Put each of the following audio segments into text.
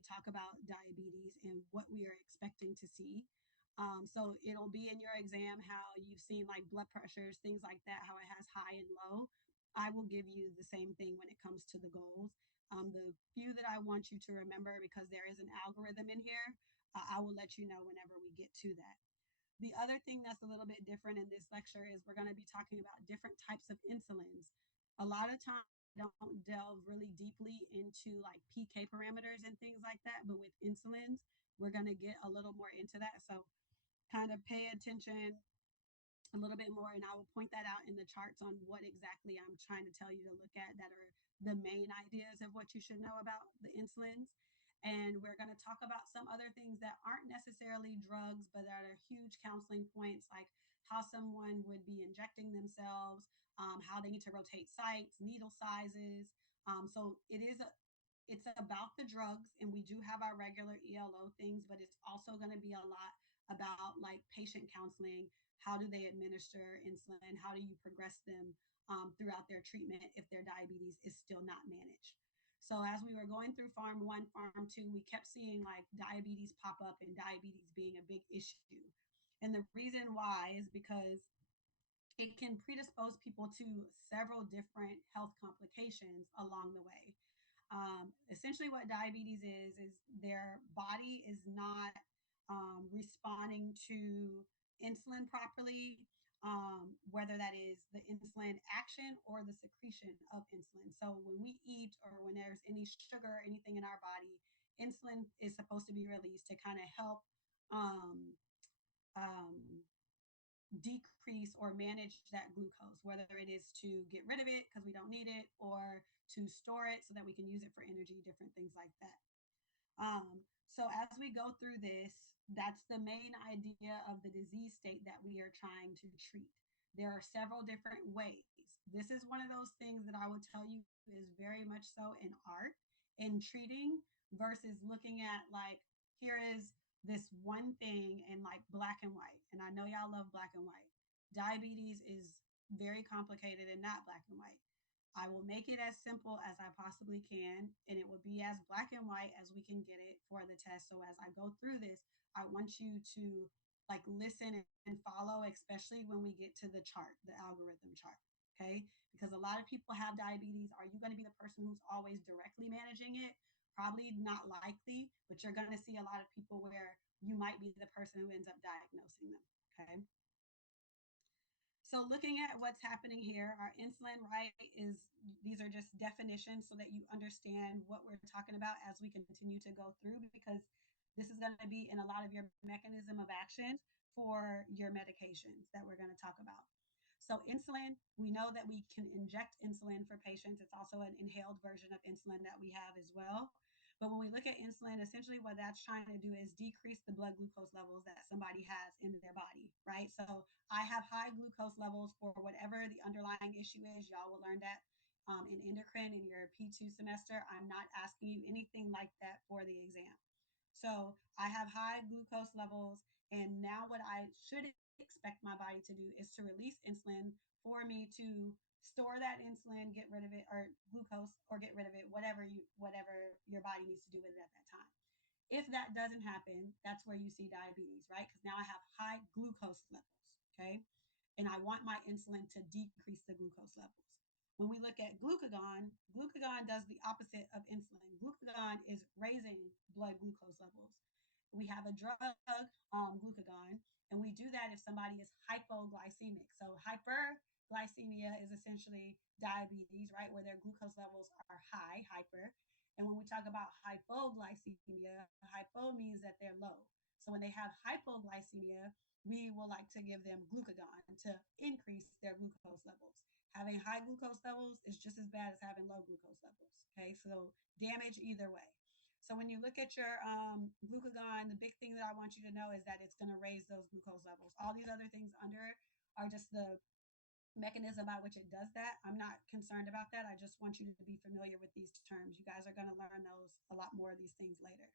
we talk about diabetes and what we are expecting to see. So it'll be in your exam how you've seen like blood pressures, things like that, how it has high and low. I will give you the same thing when it comes to the goals. The few that I want you to remember, because there is an algorithm in here, I will let you know whenever we get to that. The other thing that's a little bit different in this lecture is we're going to be talking about different types of insulins. A lot of times, I don't delve really deeply into like PK parameters and things like that, but with insulins, we're going to get a little more into that. So, kind of pay attention a little bit more, and I will point that out in the charts on what exactly I'm trying to tell you to look at that are the main ideas of what you should know about the insulins. And we're going to talk about some other things that aren't necessarily drugs, but that are huge counseling points, like how someone would be injecting themselves, how they need to rotate sites, needle sizes. So it's about the drugs, and we do have our regular ELO things, but it's also going to be a lot about like patient counseling. How do they administer insulin? How do you progress them throughout their treatment if their diabetes is still not managed? So as we were going through Pharm 1, Pharm 2, we kept seeing like diabetes pop up and diabetes being a big issue. And the reason why is because it can predispose people to several different health complications along the way. Essentially, what diabetes is their body is not responding to insulin properly, whether that is the insulin action or the secretion of insulin. So, when we eat or when there's any sugar or anything in our body, insulin is supposed to be released to kind of help um, um, decrease or manage that glucose, whether it is to get rid of it because we don't need it or to store it so that we can use it for energy, different things like that. So as we go through this, that's the main idea of the disease state that we are trying to treat. There are several different ways. This is one of those things that I would tell you is very much so an art in treating versus looking at like, here is this one thing in like black and white. And I know y'all love black and white. Diabetes is very complicated and not black and white. I will make it as simple as I possibly can, and it will be as black and white as we can get it for the test. So as I go through this, I want you to like listen and follow, especially when we get to the chart, the algorithm chart. Okay. Because a lot of people have diabetes. Are you going to be the person who's always directly managing it? Probably not likely, but you're going to see a lot of people where you might be the person who ends up diagnosing them. Okay. So looking at what's happening here, our insulin, right, is these are just definitions so that you understand what we're talking about as we continue to go through, because this is going to be in a lot of your mechanism of actions for your medications that we're going to talk about. So insulin, we know that we can inject insulin for patients. It's also an inhaled version of insulin that we have as well. But when we look at insulin, essentially what that's trying to do is decrease the blood glucose levels that somebody has in their body, right? So I have high glucose levels for whatever the underlying issue is. Y'all will learn that in endocrine in your P2 semester. I'm not asking you anything like that for the exam. So I have high glucose levels, and now what I should expect my body to do is to release insulin for me to store that insulin, get rid of it, or glucose, or get rid of it, whatever your body needs to do with it at that time. If that doesn't happen, that's where you see diabetes, right? Because now I have high glucose levels, okay? And I want my insulin to decrease the glucose levels. When we look at glucagon, glucagon does the opposite of insulin. Glucagon is raising blood glucose levels. We have a drug, glucagon, and we do that if somebody is hypoglycemic. So hyperglycemia is essentially diabetes, right, where their glucose levels are high, hyper. And when we talk about hypoglycemia, hypo means that they're low. So when they have hypoglycemia, we will like to give them glucagon to increase their glucose levels. Having high glucose levels is just as bad as having low glucose levels. Okay, so damage either way. So when you look at your glucagon, the big thing that I want you to know is that it's going to raise those glucose levels. All these other things under are just the mechanism by which it does that. I'm not concerned about that. I just want you to be familiar with these terms. You guys are going to learn those a lot more of these things later.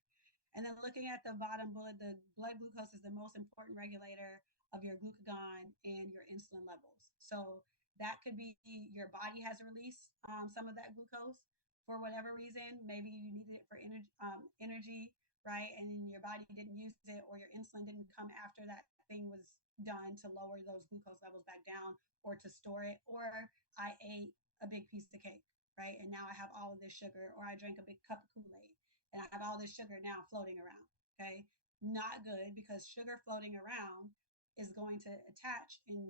And then looking at the bottom bullet, the blood glucose is the most important regulator of your glucagon and your insulin levels. So that could be your body has released some of that glucose for whatever reason. Maybe you needed it for energy energy, right? And your body didn't use it, or your insulin didn't come after that thing was done to lower those glucose levels back down or to store it, or I ate a big piece of cake, right? And now I have all of this sugar, or I drank a big cup of Kool-Aid and I have all this sugar now floating around. Okay. Not good, because sugar floating around is going to attach and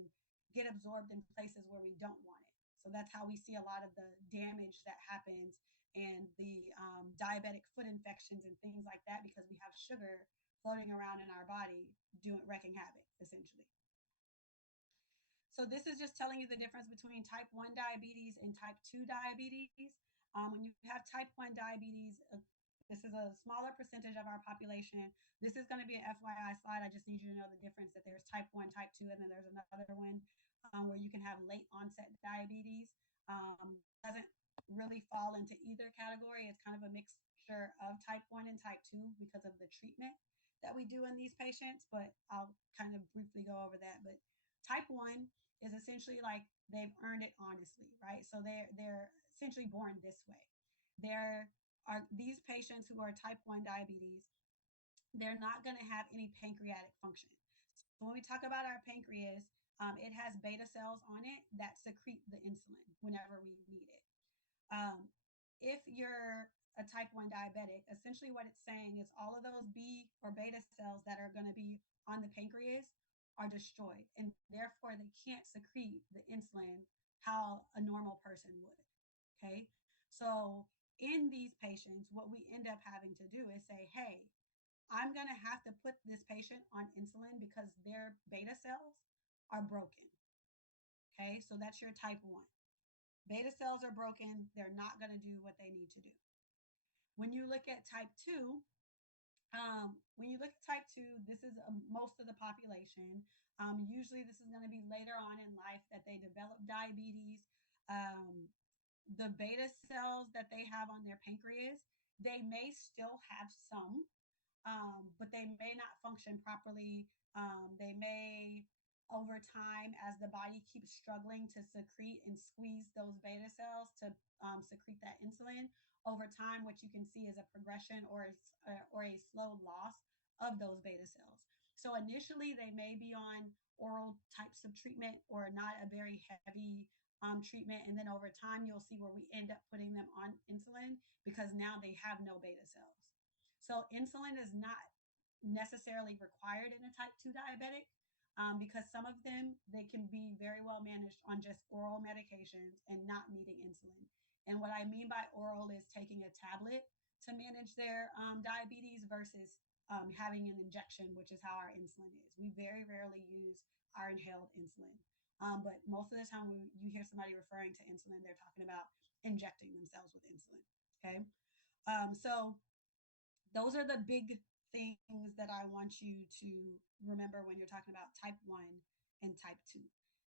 get absorbed in places where we don't want it. So that's how we see a lot of the damage that happens and the diabetic foot infections and things like that, because we have sugar floating around in our body doing wrecking havoc essentially. So this is just telling you the difference between type 1 diabetes and type 2 diabetes. When you have type 1 diabetes, this is a smaller percentage of our population. This is going to be an FYI slide. I just need you to know the difference, that there's type 1, type 2, and then there's another one where you can have late onset diabetes. Doesn't really fall into either category. It's kind of a mixture of type 1 and type 2 because of the treatment that we do in these patients, but I'll kind of briefly go over that. But type 1 is essentially like they've earned it honestly, right? So they're essentially born this way. There are these patients who are type 1 diabetes, they're not going to have any pancreatic function. So when we talk about our pancreas, it has beta cells on it that secrete the insulin whenever we need it. Um, if you're a type 1 diabetic, essentially what it's saying is all of those B or beta cells that are going to be on the pancreas are destroyed, and therefore they can't secrete the insulin how a normal person would. Okay. So in these patients, what we end up having to do is say, hey, I'm going to have to put this patient on insulin because their beta cells are broken. Okay. So that's your type 1. Beta cells are broken. They're not going to do what they need to do. When you look at type 2, this is most of the population. Usually, this is going to be later on in life that they develop diabetes. Um, the beta cells that they have on their pancreas, they may still have some, but they may not function properly. They may, over time, as the body keeps struggling to secrete and squeeze those beta cells to secrete that insulin, over time, what you can see is a progression or a slow loss of those beta cells. So initially, they may be on oral types of treatment or not a very heavy treatment. And then over time, you'll see where we end up putting them on insulin because now they have no beta cells. So insulin is not necessarily required in a type 2 diabetic, because some of them, they can be very well managed on just oral medications and not needing insulin. And what I mean by oral is taking a tablet to manage their diabetes versus having an injection, which is how our insulin is. We very rarely use our inhaled insulin. But most of the time, when you hear somebody referring to insulin, they're talking about injecting themselves with insulin. Okay. So those are the big things that I want you to remember when you're talking about type 1 and type 2.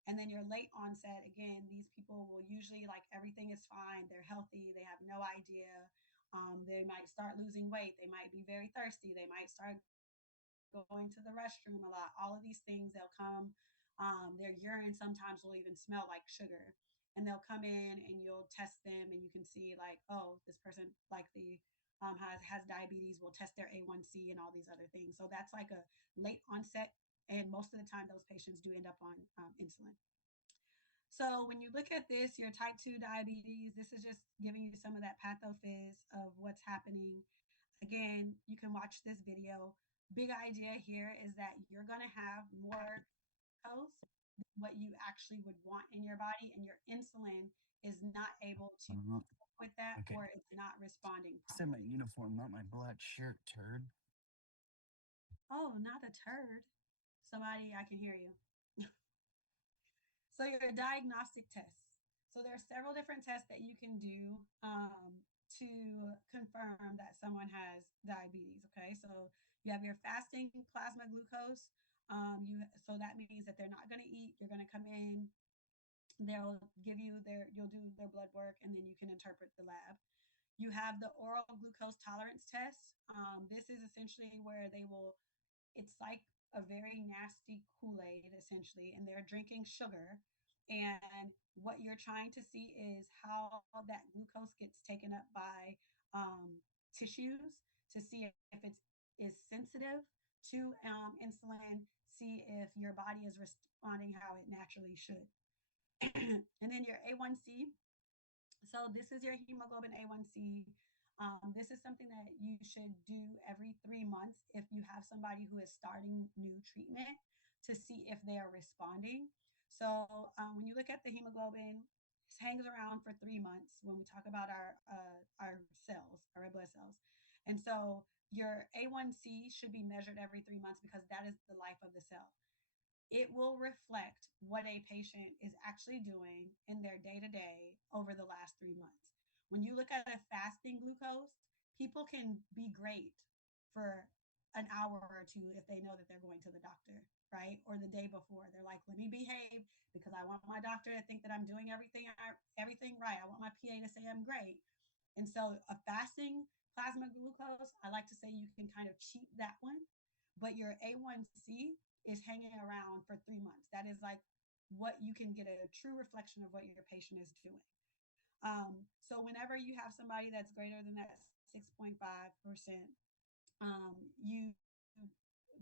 And then your late onset, again, these people will usually like everything is fine. They're healthy. They have no idea. They might start losing weight. They might be very thirsty. They might start going to the restroom a lot. All of these things, they'll come. Their urine sometimes will even smell like sugar. And they'll come in and you'll test them and you can see like, oh, this person likely has diabetes. We'll test their A1C and all these other things. So that's like a late onset. And most of the time, those patients do end up on insulin. So when you look at this, your type 2 diabetes, this is just giving you some of that pathophys of what's happening. Again, you can watch this video. Big idea here is that you're going to have more glucose than what you actually would want in your body, and your insulin is not able to Uh-huh. cope with that, Okay. or it's not responding Said my properly. uniform, not my black shirt, turd. Oh, not a turd. Somebody, I can hear you. So your diagnostic tests. So there are several different tests that you can do to confirm that someone has diabetes. Okay, so you have your fasting plasma glucose. So that means that they're not going to eat. You're going to come in. They'll give you you'll do their blood work, and then you can interpret the lab. You have the oral glucose tolerance test. This is essentially where they will, it's like a very nasty Kool-Aid essentially, and they're drinking sugar. And what you're trying to see is how that glucose gets taken up by tissues to see if it is sensitive to insulin, see if your body is responding how it naturally should. And then your A1C. So this is your hemoglobin A1C. This is something that you should do every 3 months if you have somebody who is starting new treatment to see if they are responding. So when you look at the hemoglobin, it hangs around for 3 months when we talk about our cells, our red blood cells. And so your A1C should be measured every 3 months because that is the life of the cell. It will reflect what a patient is actually doing in their day to day over the last 3 months. When you look at a fasting glucose, people can be great for an hour or two if they know that they're going to the doctor, right? Or the day before. They're like, let me behave because I want my doctor to think that I'm doing everything right. I want my PA to say I'm great. And so a fasting plasma glucose, I like to say you can kind of cheat that one, but your A1C is hanging around for 3 months. That is like what you can get a true reflection of what your patient is doing. So whenever you have somebody that's greater than that 6.5%, you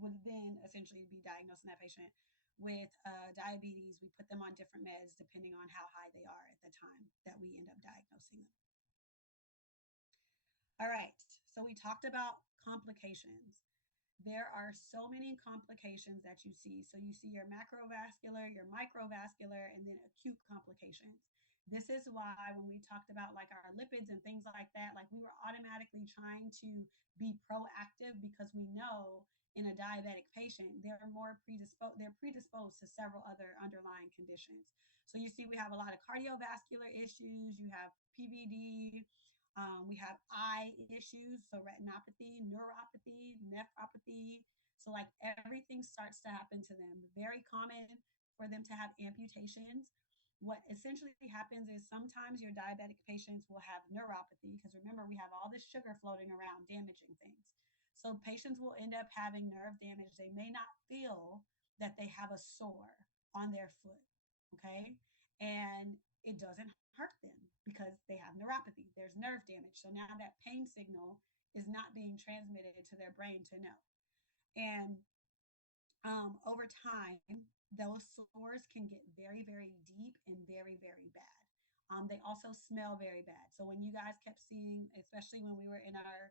would then essentially be diagnosing that patient with diabetes. We put them on different meds depending on how high they are at the time that we end up diagnosing them. All right, so we talked about complications. There are so many complications that you see. So you see your macrovascular, your microvascular, and then acute complications. This is why when we talked about like our lipids and things like that, like we were automatically trying to be proactive because we know in a diabetic patient they're predisposed to several other underlying conditions. So you see we have a lot of cardiovascular issues, you have PVD, we have eye issues, so retinopathy, neuropathy, nephropathy. So, like everything starts to happen to them. Very common for them to have amputations. What essentially happens is sometimes your diabetic patients will have neuropathy because remember, we have all this sugar floating around damaging things. So, patients will end up having nerve damage. They may not feel that they have a sore on their foot, okay? And it doesn't hurt them because they have neuropathy. There's nerve damage. So now that pain signal is not being transmitted to their brain to know. And over time, those sores can get very, very deep and very, very bad. They also smell very bad. So when you guys kept seeing, especially when we were in our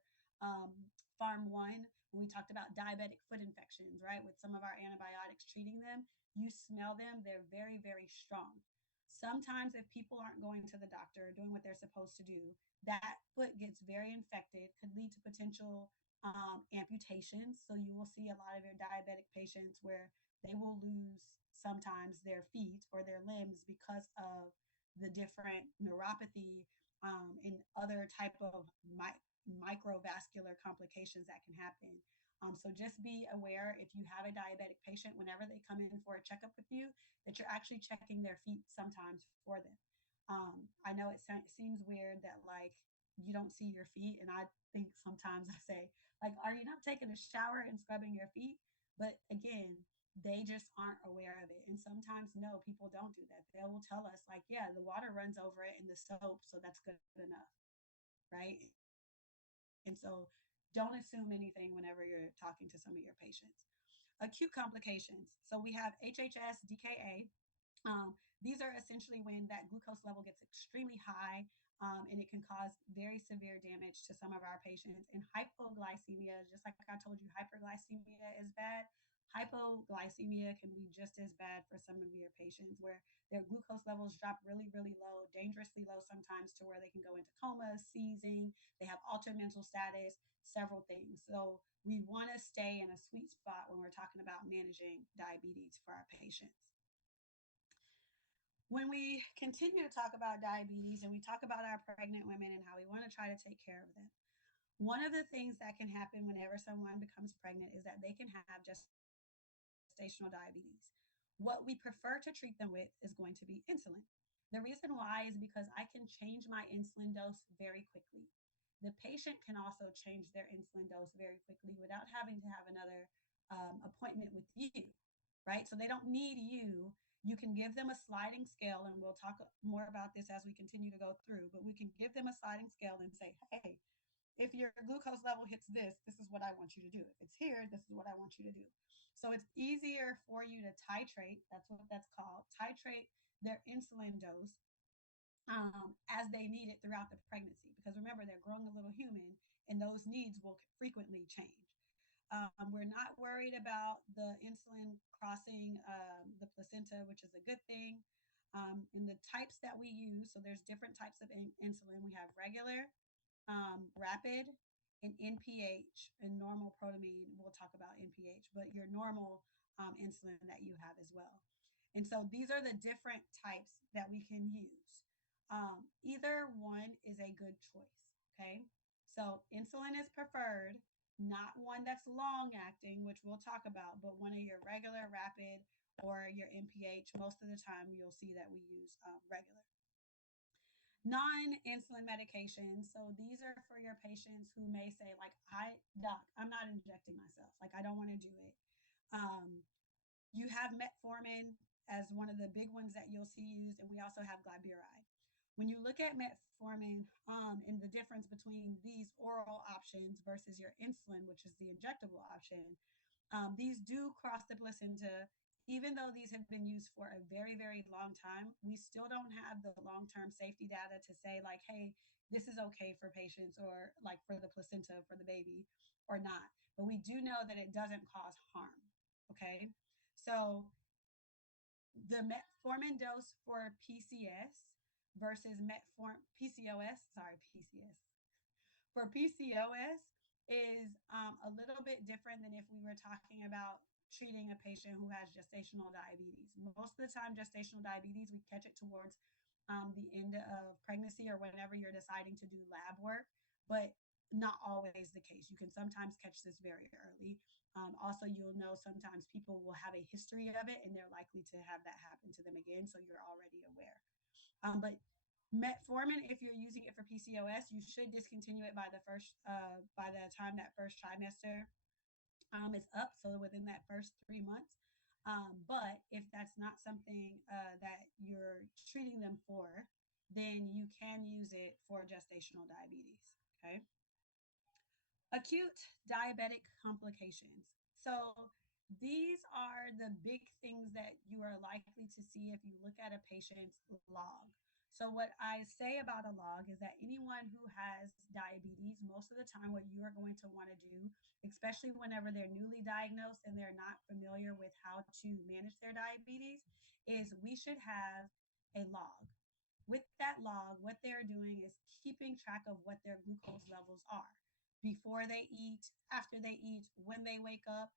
Pharm 1, when we talked about diabetic foot infections, right, with some of our antibiotics treating them, you smell them, they're very, very strong. Sometimes, if people aren't going to the doctor or doing what they're supposed to do, that foot gets very infected, could lead to potential amputations. So you will see a lot of your diabetic patients where they will lose sometimes their feet or their limbs because of the different neuropathy and other type of microvascular complications that can happen. So just be aware if you have a diabetic patient, whenever they come in for a checkup with you, that you're actually checking their feet sometimes for them. I know seems weird that like you don't see your feet, and I think sometimes I say like, are you not taking a shower and scrubbing your feet? But again, they just aren't aware of it. And sometimes, no, people don't do that. They will tell us, like, yeah, the water runs over it in the soap, so that's good enough, right? And so don't assume anything whenever you're talking to some of your patients. Acute complications. So we have HHS, DKA. These are essentially when that glucose level gets extremely high and it can cause very severe damage to some of our patients. And hypoglycemia, just like I told you, hyperglycemia is bad. Hypoglycemia can be just as bad for some of your patients where their glucose levels drop really, really low, dangerously low sometimes to where they can go into coma, seizing, they have altered mental status, several things. So we want to stay in a sweet spot when we're talking about managing diabetes for our patients. When we continue to talk about diabetes and we talk about our pregnant women and how we want to try to take care of them, one of the things that can happen whenever someone becomes pregnant is that they can have gestational diabetes. What we prefer to treat them with is going to be insulin. The reason why is because I can change my insulin dose very quickly. The patient can also change their insulin dose very quickly without having to have another appointment with you, right? So they don't need you. You can give them a sliding scale, and we'll talk more about this as we continue to go through, but we can give them a sliding scale and say, hey, if your glucose level hits this, this is what I want you to do. If it's here, this is what I want you to do. So it's easier for you to titrate, that's what that's called, titrate their insulin dose as they need it throughout the pregnancy. Because remember, they're growing a little human and those needs will frequently change. We're not worried about the insulin crossing the placenta, which is a good thing. In the types that we use, so there's different types of insulin. We have regular, rapid, and NPH, and normal protamine. We'll talk about NPH, but your normal insulin that you have as well. And so these are the different types that we can use. Either one is a good choice. Okay. So insulin is preferred, not one that's long acting, which we'll talk about, but one of your regular, rapid, or your NPH. Most of the time, you'll see that we use regular non-insulin medications. So these are for your patients who may say, like, doc, I'm not injecting myself. Like, I don't want to do it. Um, you have metformin as one of the big ones that you'll see used, and we also have glyburide. When you look at metformin and the difference between these oral options versus your insulin, which is the injectable option, these do cross the placenta. Even though these have been used for a very, very long time, we still don't have the long term safety data to say, like, hey, this is okay for patients or like for the placenta for the baby or not. But we do know that it doesn't cause harm. Okay. So the metformin dose for PCS versus PCOS for PCOS is a little bit different than if we were talking about treating a patient who has gestational diabetes. Most of the time, gestational diabetes, we catch it towards the end of pregnancy or whenever you're deciding to do lab work, but not always the case. You can sometimes catch this very early. Also, you'll know sometimes people will have a history of it and they're likely to have that happen to them again, so you're already aware. But metformin, if you're using it for PCOS, you should discontinue it by the time that first trimester is up, so within that first 3 months. But if that's not something that you're treating them for, then you can use it for gestational diabetes. Okay. Acute diabetic complications. So these are the big things that you are likely to see if you look at a patient's log. So what I say about a log is that anyone who has diabetes, most of the time what you are going to want to do, especially whenever they're newly diagnosed and they're not familiar with how to manage their diabetes, is we should have a log. With that log, what they're doing is keeping track of what their glucose levels are before they eat, after they eat, when they wake up.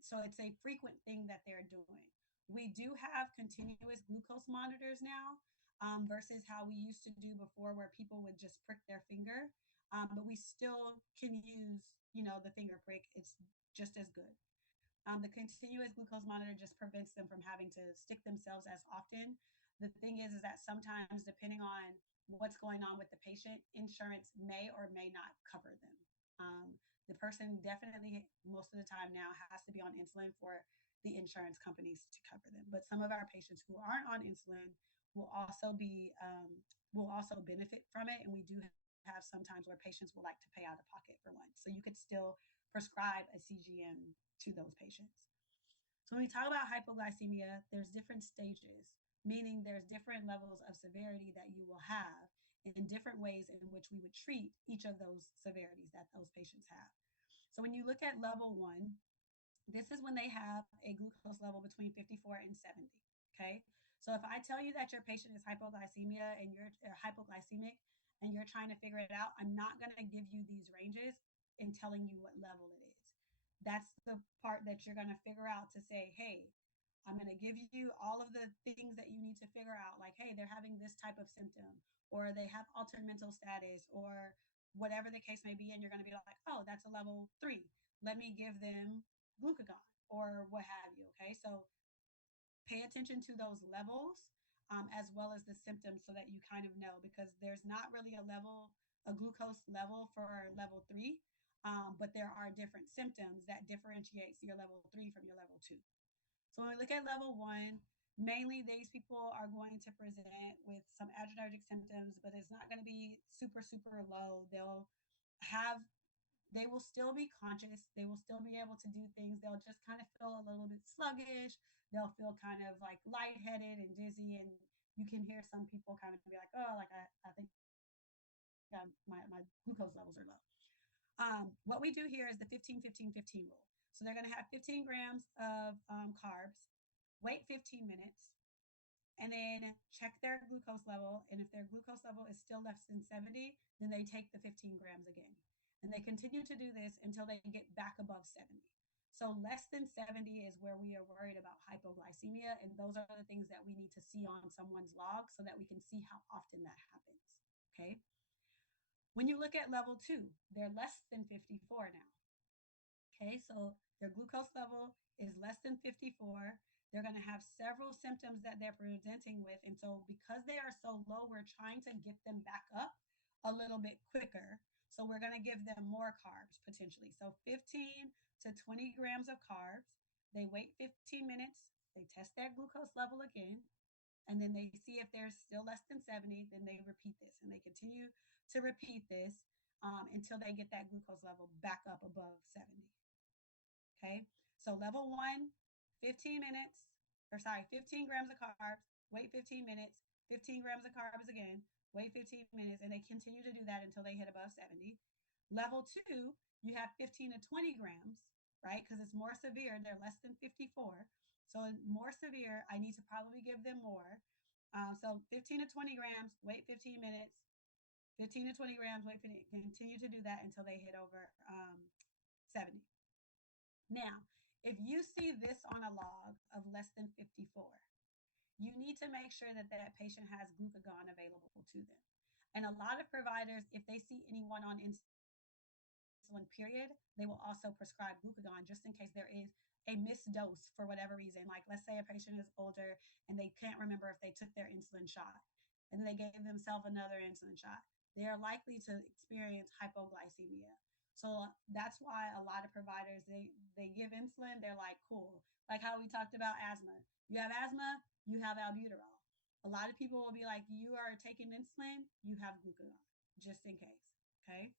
So it's a frequent thing that they're doing. We do have continuous glucose monitors now versus how we used to do before, where people would just prick their finger. But we still can use, the finger prick. It's just as good. The continuous glucose monitor just prevents them from having to stick themselves as often. The thing is that sometimes, depending on what's going on with the patient, insurance may or may not cover them. The person definitely, most of the time now, has to be on insulin for the insurance companies to cover them. But some of our patients who aren't on insulin will also be will also benefit from it, and we do have sometimes where patients will like to pay out of pocket for one. So you could still prescribe a CGM to those patients. So when we talk about hypoglycemia, there's different stages, meaning there's different levels of severity that you will have in different ways in which we would treat each of those severities that those patients have. So when you look at level one, this is when they have a glucose level between 54 and 70. Okay. So if I tell you that your patient is hypoglycemia and you're hypoglycemic and you're trying to figure it out, I'm not going to give you these ranges in telling you what level it is. That's the part that you're going to figure out to say, hey, I'm going to give you all of the things that you need to figure out, like, hey, they're having this type of symptom, or they have altered mental status, or whatever the case may be. And you're going to be like, oh, that's a level 3. Let me give them glucagon or what have you. Okay. So pay attention to those levels as well as the symptoms so that you kind of know, because there's not really a glucose level for level 3. But there are different symptoms that differentiates your level 3 from your level 2. So when we look at level 1, mainly these people are going to present with some adrenergic symptoms, but it's not going to be super, super low. They'll have they will still be conscious. They will still be able to do things. They'll just kind of feel a little bit sluggish. They'll feel kind of like lightheaded and dizzy. And you can hear some people kind of be like, oh, like I think my glucose levels are low. What we do here is the 15-15-15 rule. So they're going to have 15 grams of carbs, wait 15 minutes, and then check their glucose level. And if their glucose level is still less than 70, then they take the 15 grams again. And they continue to do this until they get back above 70. So less than 70 is where we are worried about hypoglycemia. And those are the things that we need to see on someone's log so that we can see how often that happens. Okay. When you look at level two, they're less than 54 now. Okay, so their glucose level is less than 54. They're going to have several symptoms that they're presenting with. And so, because they are so low, we're trying to get them back up a little bit quicker. So, we're going to give them more carbs potentially. So, 15 to 20 grams of carbs. They wait 15 minutes. They test their glucose level again. And then they see if they're still less than 70, then they repeat this. And they continue to repeat this until they get that glucose level back up above 70. Okay. So level one, 15 minutes, or sorry, 15 grams of carbs, wait 15 minutes, 15 grams of carbs again, wait 15 minutes, and they continue to do that until they hit above 70. Level two, you have 15 to 20 grams, right? Because it's more severe. They're less than 54. So more severe, I need to probably give them more. So 15 to 20 grams, wait 15 minutes, 15 to 20 grams, wait 15, continue to do that until they hit over 70. Now, if you see this on a log of less than 54, you need to make sure that that patient has glucagon available to them. And a lot of providers, if they see anyone on insulin, period, they will also prescribe glucagon just in case there is a missed dose for whatever reason. Like, let's say a patient is older and they can't remember if they took their insulin shot and then they gave themselves another insulin shot. They are likely to experience hypoglycemia. So that's why a lot of providers they give insulin. They're like, cool, like how we talked about asthma. You have asthma, you have albuterol. A lot of people will be like, you are taking insulin, you have glucagon, just in case. Okay.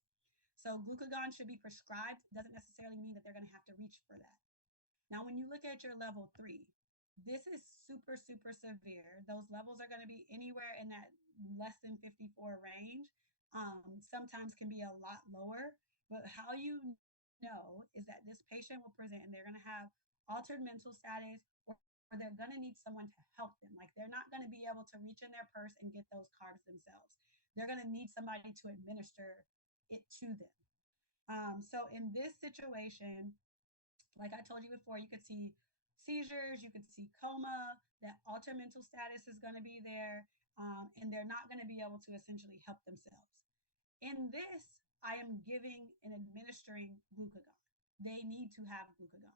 So glucagon should be prescribed. Doesn't necessarily mean that they're going to have to reach for that. Now, when you look at your level three, this is super, super severe. Those levels are going to be anywhere in that less than 54 range. Sometimes can be a lot lower, but how you know is that this patient will present and they're going to have altered mental status, or they're going to need someone to help them. Like, they're not going to be able to reach in their purse and get those carbs themselves. They're going to need somebody to administer it to them. So in this situation, like I told you before, you could see seizures, you could see coma, that altered mental status is going to be there, and they're not going to be able to essentially help themselves. In this, I am giving and administering glucagon. They need to have glucagon.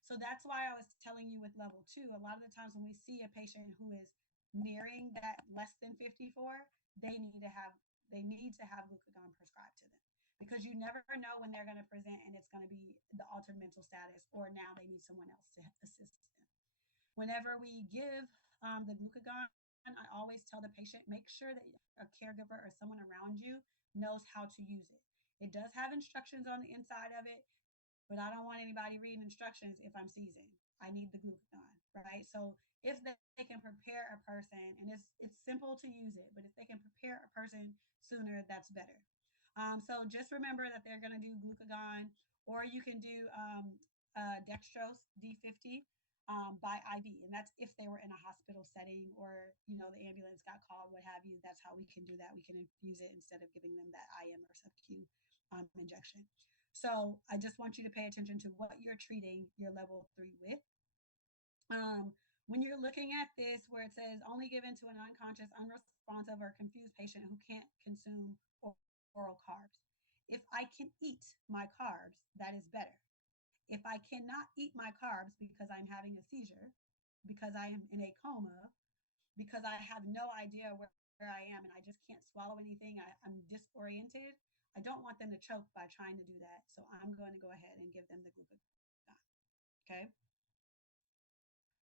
So that's why I was telling you with level two, a lot of the times when we see a patient who is nearing that less than 54, they need to have they need to have glucagon prescribed to them, because you never know when they're going to present and it's going to be the altered mental status, or now they need someone else to assist them. Whenever we give the glucagon, I always tell the patient, make sure that a caregiver or someone around you knows how to use it. It does have instructions on the inside of it, but I don't want anybody reading instructions if I'm seizing. I need the glucagon, right? So if they can prepare a person, and it's simple to use it, but if they can prepare a person sooner, that's better. So just remember that they're going to do glucagon, or you can do dextrose D50 by IV, and that's if they were in a hospital setting, or the ambulance got called, what have you. That's how we can do that. We can infuse it instead of giving them that IM or sub-Q injection. So I just want you to pay attention to what you're treating your level three with. When you're looking at this, where it says only given to an unconscious, unresponsive, or confused patient who can't consume oral carbs. If I can eat my carbs, that is better. If I cannot eat my carbs because I'm having a seizure, because I am in a coma, because I have no idea where I am and I just can't swallow anything, I'm disoriented, I don't want them to choke by trying to do that. So I'm going to go ahead and give them the glucagon. Okay.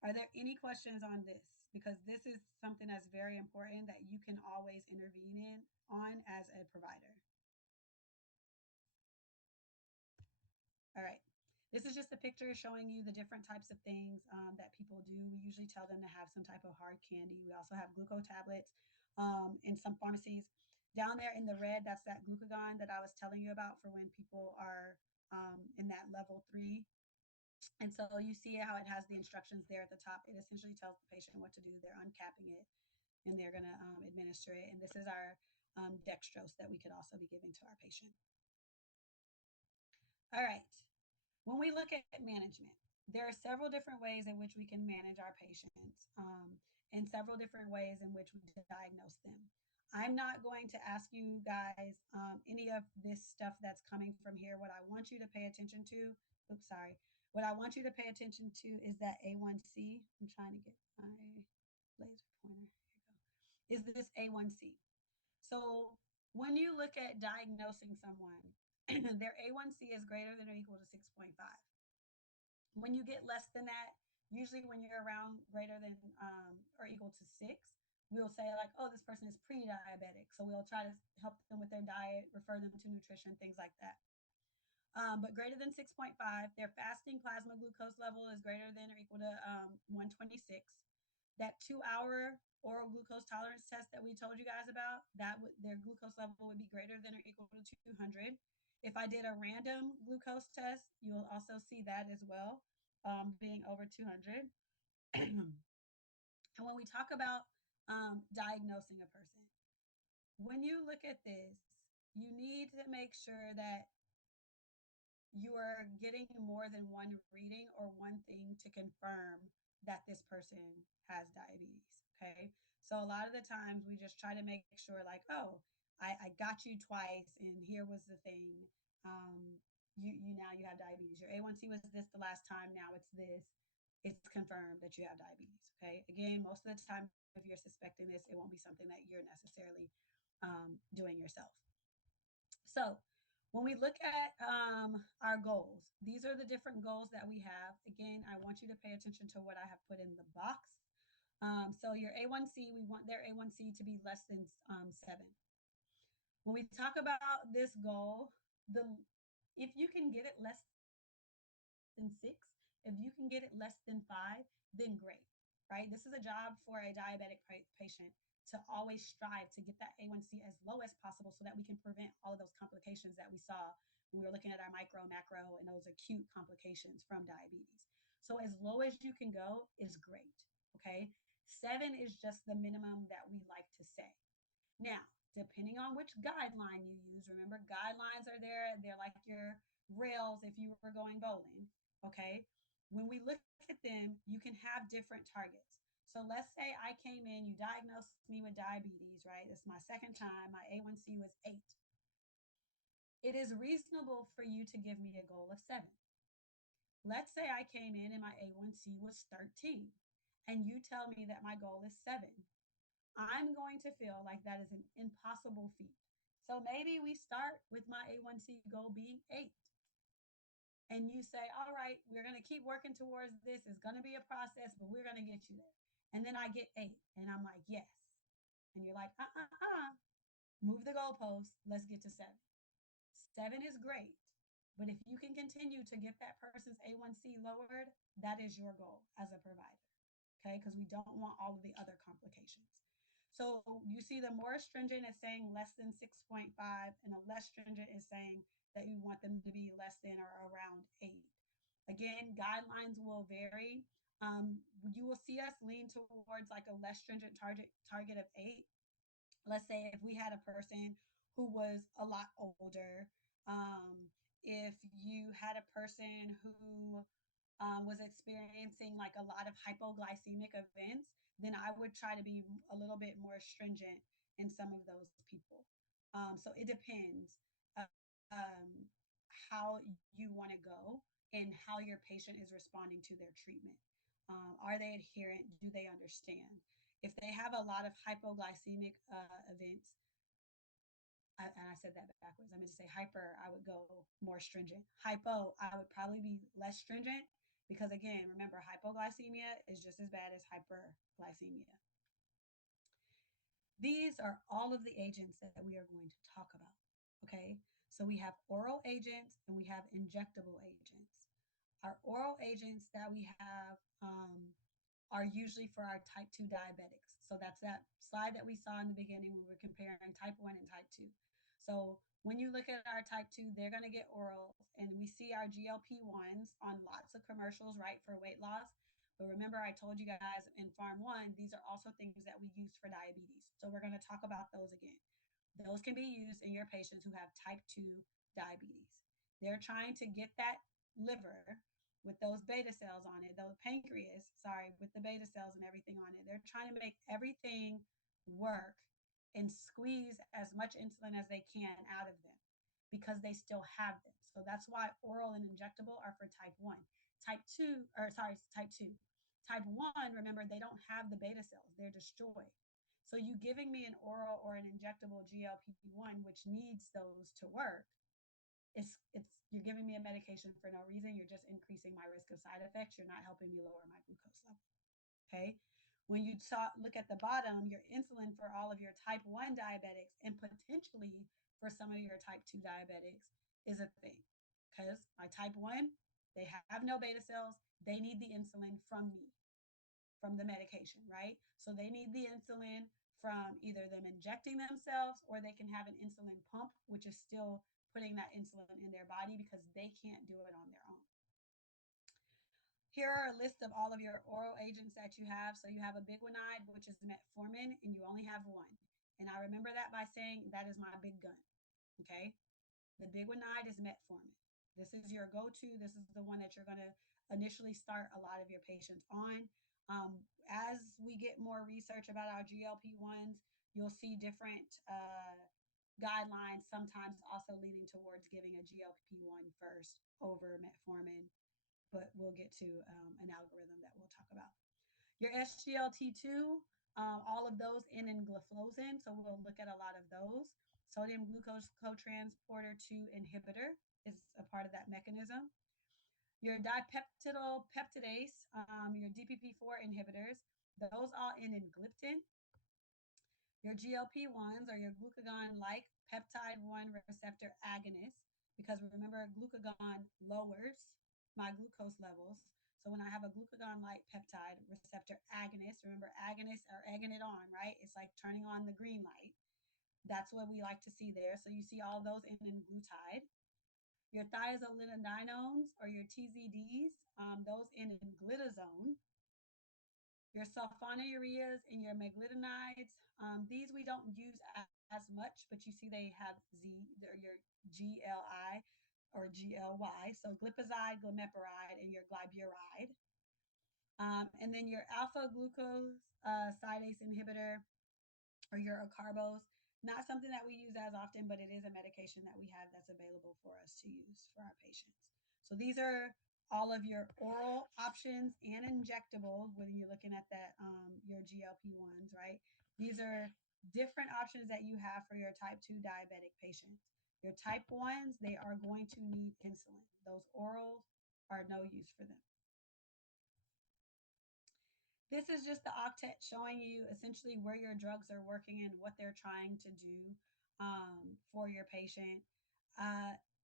Are there any questions on this? Because this is something that's very important that you can always intervene in on as a provider. This is just a picture showing you the different types of things that people do. We usually tell them to have some type of hard candy. We also have glucose tablets in some pharmacies. Down there in the red, that's that glucagon that I was telling you about for when people are in that level 3. And so you see how it has the instructions there at the top. It essentially tells the patient what to do. They're uncapping it and they're going to administer it. And this is our dextrose that we could also be giving to our patient. All right. When we look at management, there are several different ways in which we can manage our patients and several different ways in which we diagnose them. I'm not going to ask you guys any of this stuff that's coming from here. What I want you to pay attention to, oops, sorry. What I want you to pay attention to is that A1C. I'm trying to get my laser pointer. Here we go. Is this A1C? So when you look at diagnosing someone, their A1C is greater than or equal to 6.5. When you get less than that, usually when you're around greater than or equal to 6, we'll say like, oh, this person is pre-diabetic. So we'll try to help them with their diet, refer them to nutrition, things like that. But greater than 6.5, their fasting plasma glucose level is greater than or equal to 126. That 2-hour oral glucose tolerance test that we told you guys about, their glucose level would be greater than or equal to 200. If I did a random glucose test, you'll also see that as well, being over 200. And when we talk about diagnosing a person, when you look at this, you need to make sure that you are getting more than one reading or one thing to confirm that this person has diabetes. Okay. So a lot of the times we just try to make sure, like, oh, I got you twice, and here was the thing. You now you have diabetes. Your A1C was this the last time. Now it's this. It's confirmed that you have diabetes. Okay. Again, most of the time, if you're suspecting this, it won't be something that you're necessarily doing yourself. So when we look at our goals, these are the different goals that we have. Again, I want you to pay attention to what I have put in the box. So your A1C, we want their A1C to be less than 7. When we talk about this goal, if you can get it less than 6, if you can get it less than 5, then great, right? This is a job for a diabetic patient to always strive to get that A1C as low as possible so that we can prevent all of those complications that we saw when we were looking at our micro, macro, and those acute complications from diabetes. So as low as you can go is great, okay? 7 is just the minimum that we like to say. Now, depending on which guideline you use, remember guidelines are there, they're like your rails if you were going bowling, okay? When we look at them, you can have different targets. So let's say I came in, you diagnosed me with diabetes, right? This is my second time, my A1C was 8. It is reasonable for you to give me a goal of 7. Let's say I came in and my A1C was 13, and you tell me that my goal is 7. I'm going to feel like that is an impossible feat. So maybe we start with my A1C goal being 8. And you say, all right, we're going to keep working towards this. It's going to be a process, but we're going to get you there. And then I get 8. And I'm like, yes. And you're like, move the goalpost. Let's get to 7. 7 is great. But if you can continue to get that person's A1C lowered, that is your goal as a provider. Okay. Because we don't want all of the other complications. So you see the more stringent is saying less than 6.5, and the less stringent is saying that you want them to be less than or around 8. Again, guidelines will vary. You will see us lean towards like a less stringent target of 8. Let's say if we had a person who was a lot older, if you had a person who was experiencing like a lot of hypoglycemic events, then I would try to be a little bit more stringent in some of those people. So it depends uh, um, how you want to go and how your patient is responding to their treatment. Are they adherent? Do they understand? If they have a lot of hypoglycemic events, and I said that backwards. I meant to say hyper, I would go more stringent. Hypo, I would probably be less stringent because, again, remember, hypoglycemia is just as bad as hyperglycemia. These are all of the agents that we are going to talk about. Okay, so we have oral agents and we have injectable agents. Our oral agents that we have are usually for our type 2 diabetics. So that's that slide that we saw in the beginning when we were comparing type 1 and type 2. So when you look at our type 2, they're going to get orals, and we see our GLP-1s on lots of commercials, right, for weight loss. But remember, I told you guys in Pharm 1, these are also things that we use for diabetes. So we're going to talk about those again. Those can be used in your patients who have type 2 diabetes. They're trying to get that liver with those beta cells on it, those pancreas, sorry, with the beta cells and everything on it. They're trying to make everything work and squeeze as much insulin as they can out of them because they still have them. So that's why oral and injectable are for type 1. Type 2, or sorry, type 2. Type 1, remember, they don't have the beta cells, they're destroyed. So you giving me an oral or an injectable GLP-1, which needs those to work, it's you're giving me a medication for no reason. You're just increasing my risk of side effects. You're not helping me lower my glucose level. Okay. When you look at the bottom, your insulin for all of your type 1 diabetics and potentially for some of your type 2 diabetics is a thing. Because my type 1, they have no beta cells. They need the insulin from me, from the medication, right? So they need the insulin from either them injecting themselves or they can have an insulin pump, which is still putting that insulin in their body because they can't do it on their own. Here are a list of all of your oral agents that you have. So you have a biguanide, which is metformin, and you only have one. And I remember that by saying that is my big gun. Okay. The biguanide is metformin. This is your go-to. This is the one that you're going to initially start a lot of your patients on. As we get more research about our GLP-1s, you'll see different guidelines, sometimes also leading towards giving a GLP-1 first over metformin, but we'll get to an algorithm that we'll talk about. Your SGLT2, all of those end in gliflozin, so we'll look at a lot of those. Sodium glucose cotransporter 2 inhibitor is a part of that mechanism. Your dipeptidyl peptidase, your DPP4 inhibitors, those all end in gliptin. Your GLP-1s are your glucagon-like peptide 1 receptor agonists, because remember, glucagon lowers my glucose levels. So when I have a glucagon-like peptide receptor agonist, remember agonists are egging it on, right? It's like turning on the green light. That's what we like to see there. So you see all those in glutide. Your thiazolidinones or your TZDs, those in glitazone. Your sulfonylureas and your meglitinides. These we don't use as much, but you see they have they're your GLI or GLY. So glipizide, glimepiride, and your glyburide. And then your alpha glucose sidase inhibitor or your acarbose. Not something that we use as often, but it is a medication that we have that's available for us to use for our patients. So these are all of your oral options and injectable when you're looking at that your GLP-1s, right? These are different options that you have for your type 2 diabetic patients. Your type 1s, they are going to need insulin. Those orals are no use for them. This is just the octet showing you essentially where your drugs are working and what they're trying to do for your patient.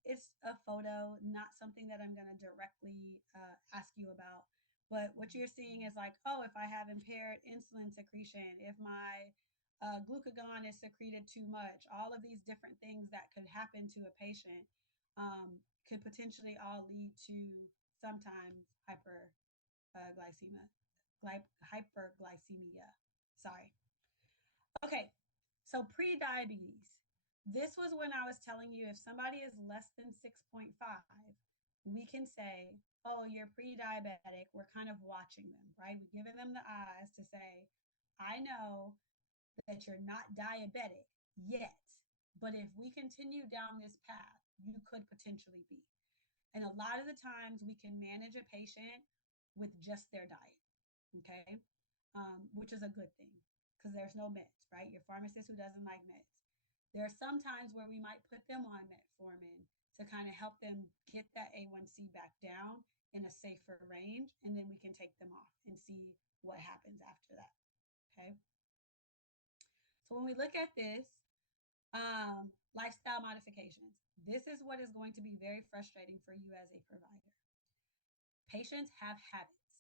It's a photo, not something that I'm going to directly ask you about. But what you're seeing is like, oh, if I have impaired insulin secretion, if my glucagon is secreted too much, all of these different things that could happen to a patient could potentially all lead to sometimes hyperglycemia. Hyperglycemia. Sorry. Okay, so pre-diabetes. This was when I was telling you if somebody is less than 6.5, we can say, oh, you're pre-diabetic. We're kind of watching them, right? We're giving them the eyes to say, I know that you're not diabetic yet, but if we continue down this path, you could potentially be. And a lot of the times we can manage a patient with just their diet, okay? Which is a good thing because there's no meds, right? Your pharmacist who doesn't like meds. There are some times where we might put them on metformin to kind of help them get that A1C back down in a safer range, and then we can take them off and see what happens after that, okay? So when we look at this, lifestyle modifications, this is what is going to be very frustrating for you as a provider. Patients have habits.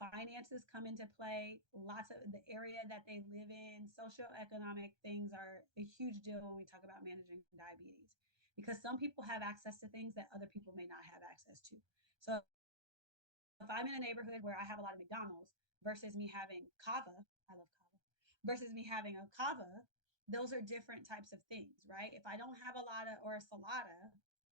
Finances come into play. Lots of the area that they live in, socioeconomic things are a huge deal when we talk about managing diabetes because some people have access to things that other people may not have access to. So if I'm in a neighborhood where I have a lot of McDonald's versus me having kava, I love kava, versus me having a kava, those are different types of things, right? If I don't have a lot of or a salada,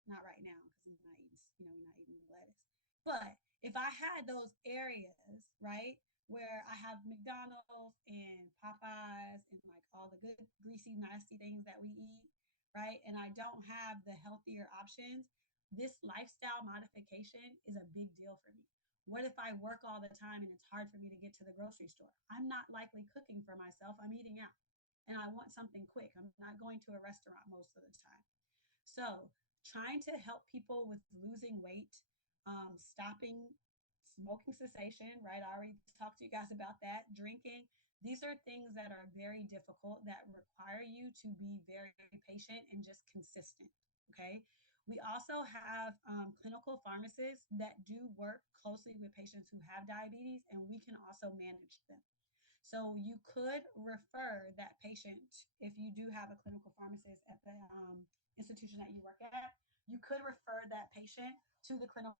not right now because I'm not eating, we're not eating lettuce. But if I had those areas, right, where I have McDonald's and Popeyes and like all the good greasy nasty things that we eat, right, and I don't have the healthier options, this lifestyle modification is a big deal for me. What if I work all the time and it's hard for me to get to the grocery store? I'm not likely cooking for myself. I'm eating out and I want something quick. I'm not going to a restaurant most of the time. So, trying to help people with losing weight, stopping smoking cessation, right? I already talked to you guys about that. Drinking. These are things that are very difficult that require you to be very patient and just consistent. Okay. We also have clinical pharmacists that do work closely with patients who have diabetes, and we can also manage them. So you could refer that patient, if you do have a clinical pharmacist at the institution that you work at, you could refer that patient to the clinical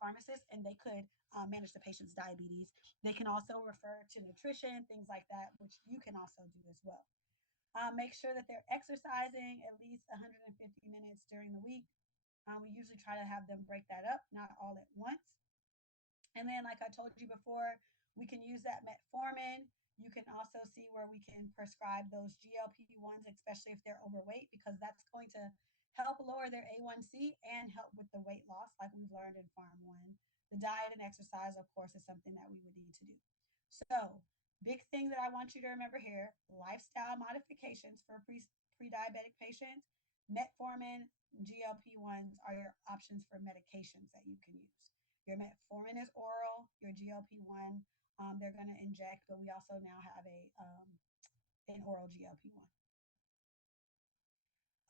pharmacist and they could manage the patient's diabetes. They can also refer to nutrition, things like that, which you can also do as well. Make sure that they're exercising at least 150 minutes during the week. We usually try to have them break that up, not all at once. And then, like I told you before, we can use that metformin. You can also see where we can prescribe those GLP-1s, especially if they're overweight, because that's going to help lower their A1C and help with the weight loss, like we've learned in Pharm 1. The diet and exercise, of course, is something that we would need to do. So, big thing that I want you to remember here, lifestyle modifications for pre diabetic patients, metformin, GLP-1s are your options for medications that you can use. Your metformin is oral. Your GLP-1, they're going to inject, but we also now have an oral GLP-1.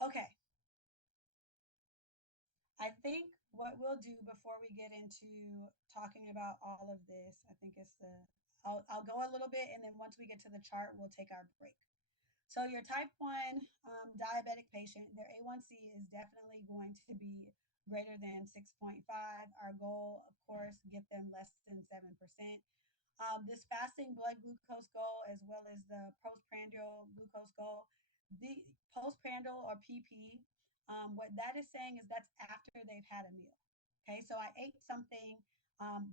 Okay, I think what we'll do before we get into talking about all of this, I think it's I'll go a little bit, and then once we get to the chart, we'll take our break. So your type 1 diabetic patient, their A1C is definitely going to be greater than 6.5. Our goal, of course, get them less than 7%. This fasting blood glucose goal, as well as the postprandial glucose goal, the postprandial or PP, what that is saying is that's after they've had a meal. Okay, so I ate something.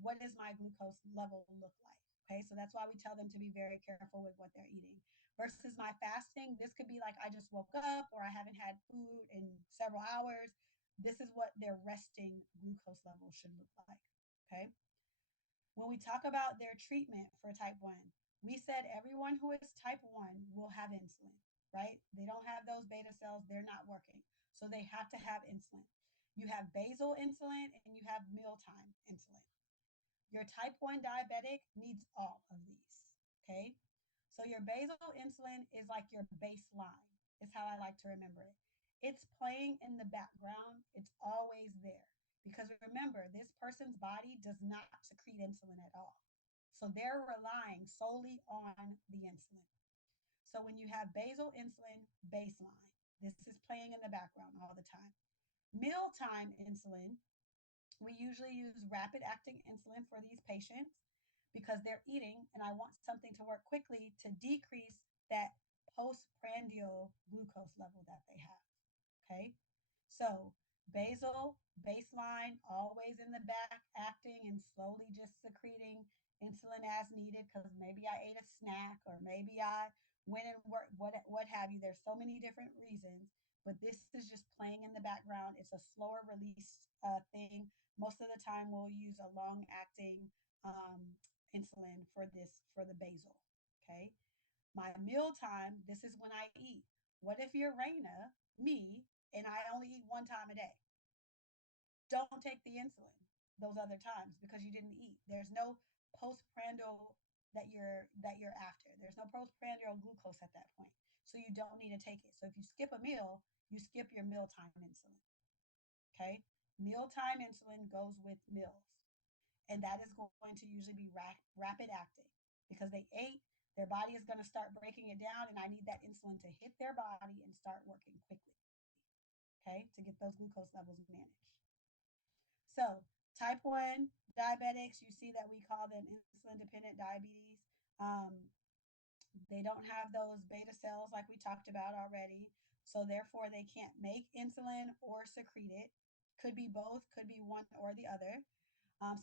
What does my glucose level look like? Okay, so that's why we tell them to be very careful with what they're eating. Versus my fasting, this could be like I just woke up or I haven't had food in several hours. This is what their resting glucose level should look like. Okay. When we talk about their treatment for type 1, we said everyone who is type 1 will have insulin, right? They don't have those beta cells, they're not working. So they have to have insulin. You have basal insulin and you have mealtime insulin. Your type 1 diabetic needs all of these, okay? So your basal insulin is like your baseline, is how I like to remember it. It's playing in the background, it's always there. Because remember, this person's body does not secrete insulin at all. So they're relying solely on the insulin. So when you have basal insulin baseline, this is playing in the background all the time. Mealtime insulin, we usually use rapid acting insulin for these patients because they're eating, and I want something to work quickly to decrease that postprandial glucose level that they have. Okay, so basal, baseline, always in the back, acting and slowly just secreting insulin as needed because maybe I ate a snack or maybe I went and worked, what have you. There's so many different reasons, but this is just playing in the background. It's a slower release thing. Most of the time, we'll use a long acting insulin for this for the basal. Okay, my meal time. This is when I eat. What if you're Raina, me, and I only eat one time a day? Don't take the insulin those other times because you didn't eat. There's no postprandial that you're after. There's no postprandial glucose at that point. So you don't need to take it. So if you skip a meal, you skip your mealtime insulin. Okay. Mealtime insulin goes with meals, and that is going to usually be rapid acting because they ate, their body is going to start breaking it down, and I need that insulin to hit their body and start working quickly, okay, to get those glucose levels managed. So, type 1 diabetics, you see that we call them insulin dependent diabetes. Um, they don't have those beta cells like we talked about already. So, therefore, they can't make insulin or secrete it. Could be both, could be one or the other.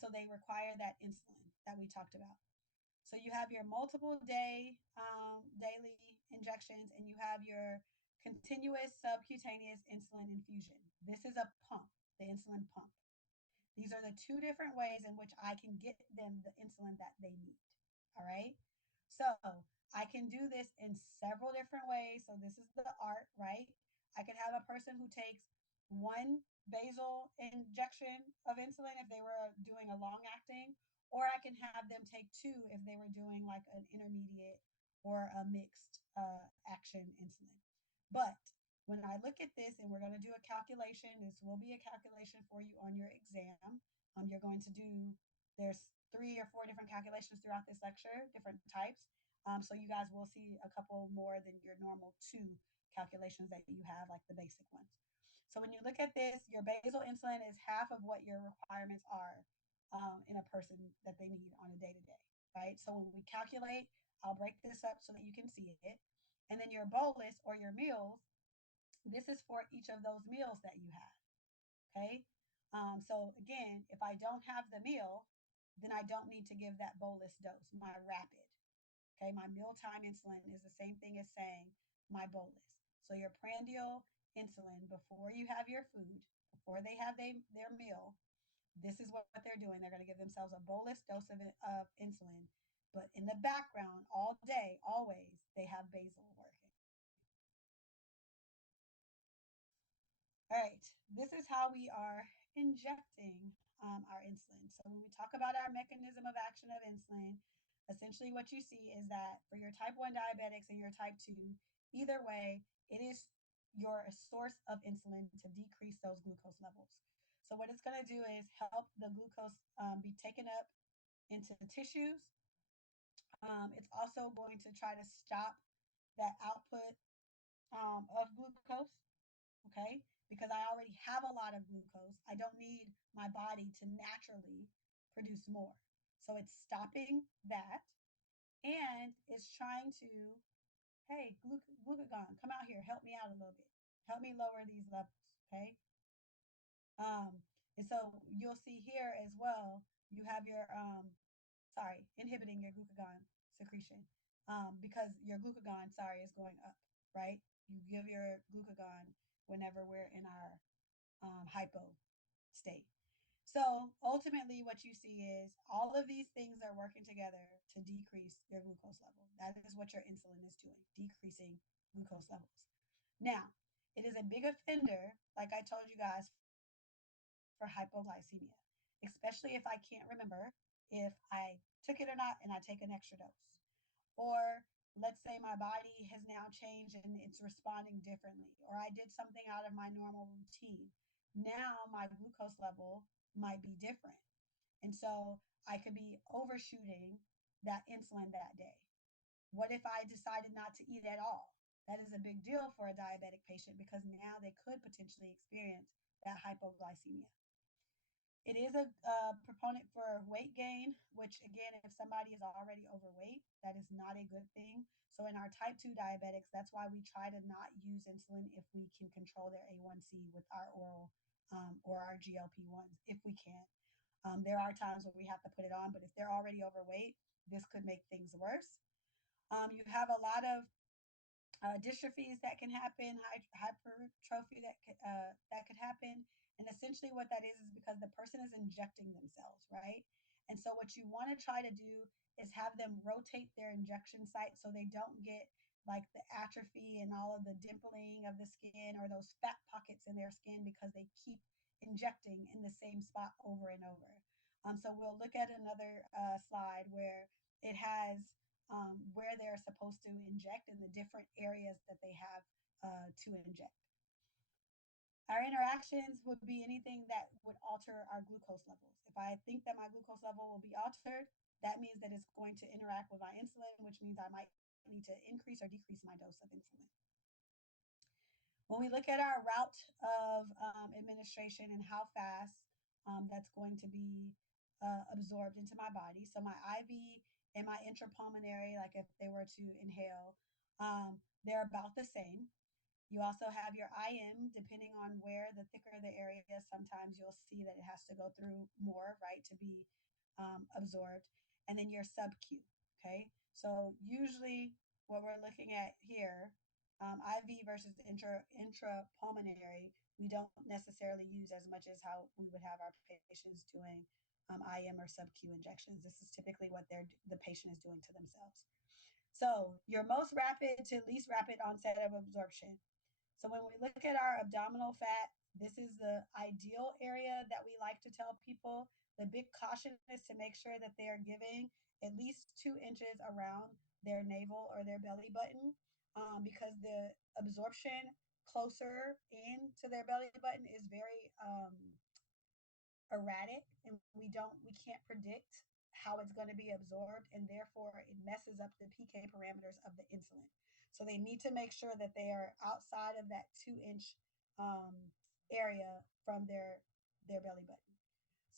So, they require that insulin that we talked about. So, you have your multiple daily injections, and you have your continuous subcutaneous insulin infusion. This is a pump, the insulin pump. These are the two different ways in which I can get them the insulin that they need. All right. So I can do this in several different ways. So this is the art, right? I could have a person who takes one basal injection of insulin if they were doing a long acting, or I can have them take two if they were doing like an intermediate or a mixed action insulin. But when I look at this, and we're going to do a calculation, this will be a calculation for you on your exam. You're going to do, there's 3 or 4 different calculations throughout this lecture, different types. So you guys will see a couple more than your normal 2 calculations that you have, like the basic ones. So when you look at this, your basal insulin is half of what your requirements are in a person that they need on a day to day, right? So when we calculate, I'll break this up so that you can see it. And then your bolus or your meals, this is for each of those meals that you have. Okay. So again, if I don't have the meal, then I don't need to give that bolus dose, my rapid. Okay. My mealtime insulin is the same thing as saying my bolus. So your prandial insulin before you have your food, before they have their meal, this is what they're doing. They're going to give themselves a bolus dose of insulin. But in the background, all day, always, they have basal working. All right, this is how we are injecting our insulin. So when we talk about our mechanism of action of insulin, essentially what you see is that for your type 1 diabetics and your type 2, either way, it is your source of insulin to decrease those glucose levels. So what it's going to do is help the glucose be taken up into the tissues. It's also going to try to stop that output of glucose, okay? Because I already have a lot of glucose. I don't need my body to naturally produce more. So it's stopping that, and it's trying to, hey, glucagon, come out here, help me out a little bit. Help me lower these levels, okay? And so you'll see here as well, you have your, inhibiting your glucagon secretion because your glucagon, is going up, right? You give your glucagon whenever we're in our hypo state. So ultimately, what you see is all of these things are working together to decrease your glucose level. That is what your insulin is doing, decreasing glucose levels. Now, it is a big offender, like I told you guys, for hypoglycemia, especially if I can't remember if I took it or not and I take an extra dose. Or let's say my body has now changed and it's responding differently, or I did something out of my normal routine. Now my glucose level might be different. And so I could be overshooting that insulin that day. What if I decided not to eat at all? That is a big deal for a diabetic patient because now they could potentially experience that hypoglycemia. It is a proponent for weight gain, which again, if somebody is already overweight, that is not a good thing. So in our type 2 diabetics, that's why we try to not use insulin if we can control their A1C with our oral or our GLP-1s, if we can. There are times where we have to put it on, but if they're already overweight, this could make things worse. You have a lot of dystrophies that can happen, hypertrophy that could happen. And essentially, what that is because the person is injecting themselves, right? And so, what you want to try to do is have them rotate their injection site so they don't get like the atrophy and all of the dimpling of the skin or those fat pockets in their skin because they keep injecting in the same spot over and over. So, we'll look at another slide where it has where they're supposed to inject and the different areas that they have to inject. Our interactions would be anything that would alter our glucose levels. If I think that my glucose level will be altered, that means that it's going to interact with my insulin, which means I might need to increase or decrease my dose of insulin. When we look at our route of administration and how fast that's going to be absorbed into my body, so my IV and my intrapulmonary, like if they were to inhale, they're about the same. You also have your IM, depending on where the thicker the area is, sometimes you'll see that it has to go through more, right, to be absorbed. And then your sub Q, okay? So usually what we're looking at here, IV versus intrapulmonary, we don't necessarily use as much as how we would have our patients doing IM or sub Q injections. This is typically what the patient is doing to themselves. So your most rapid to least rapid onset of absorption. So when we look at our abdominal fat, this is the ideal area that we like to tell people. The big caution is to make sure that they are giving at least 2 inches around their navel or their belly button, because the absorption closer into their belly button is very erratic, and we can't predict how it's going to be absorbed, and therefore it messes up the PK parameters of the insulin. So they need to make sure that they are outside of that 2 inch area from their belly button.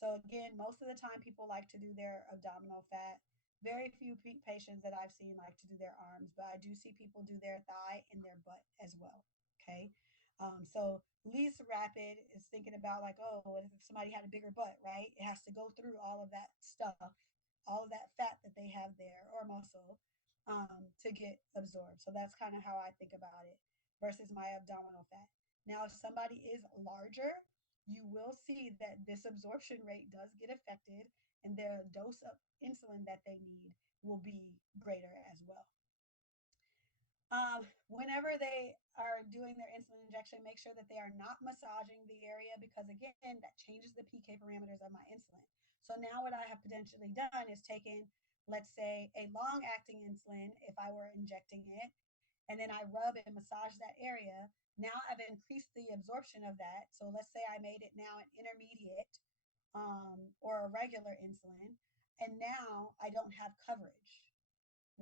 So again, most of the time people like to do their abdominal fat. Very few patients that I've seen like to do their arms, but I do see people do their thigh and their butt as well. Okay. So least rapid is thinking about like, oh, what if somebody had a bigger butt, right? It has to go through all of that stuff, all of that fat that they have there or muscle, to get absorbed. So that's kind of how I think about it versus my abdominal fat. Now, if somebody is larger, you will see that this absorption rate does get affected, and the dose of insulin that they need will be greater as well. Whenever they are doing their insulin injection, make sure that they are not massaging the area, because again, that changes the PK parameters of my insulin. So now what I have potentially done is taken, let's say, a long acting insulin, if I were injecting it, and then I rub and massage that area. Now I've increased the absorption of that. So let's say I made it now an intermediate, or a regular insulin, and now I don't have coverage,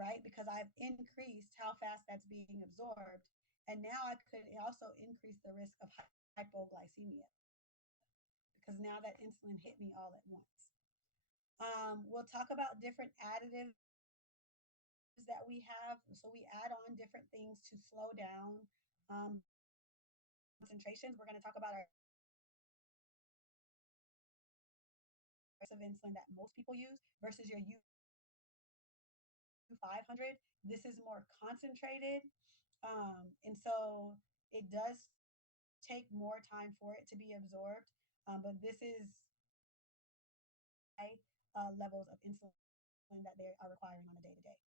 right? Because I've increased how fast that's being absorbed. And now I could also increase the risk of hypoglycemia, because now that insulin hit me all at once. We'll talk about different additives that we have. So we add on different things to slow down concentrations. We're going to talk about our of insulin that most people use versus your U500. This is more concentrated. And so it does take more time for it to be absorbed. But this is high levels of insulin that they are requiring on a day to day.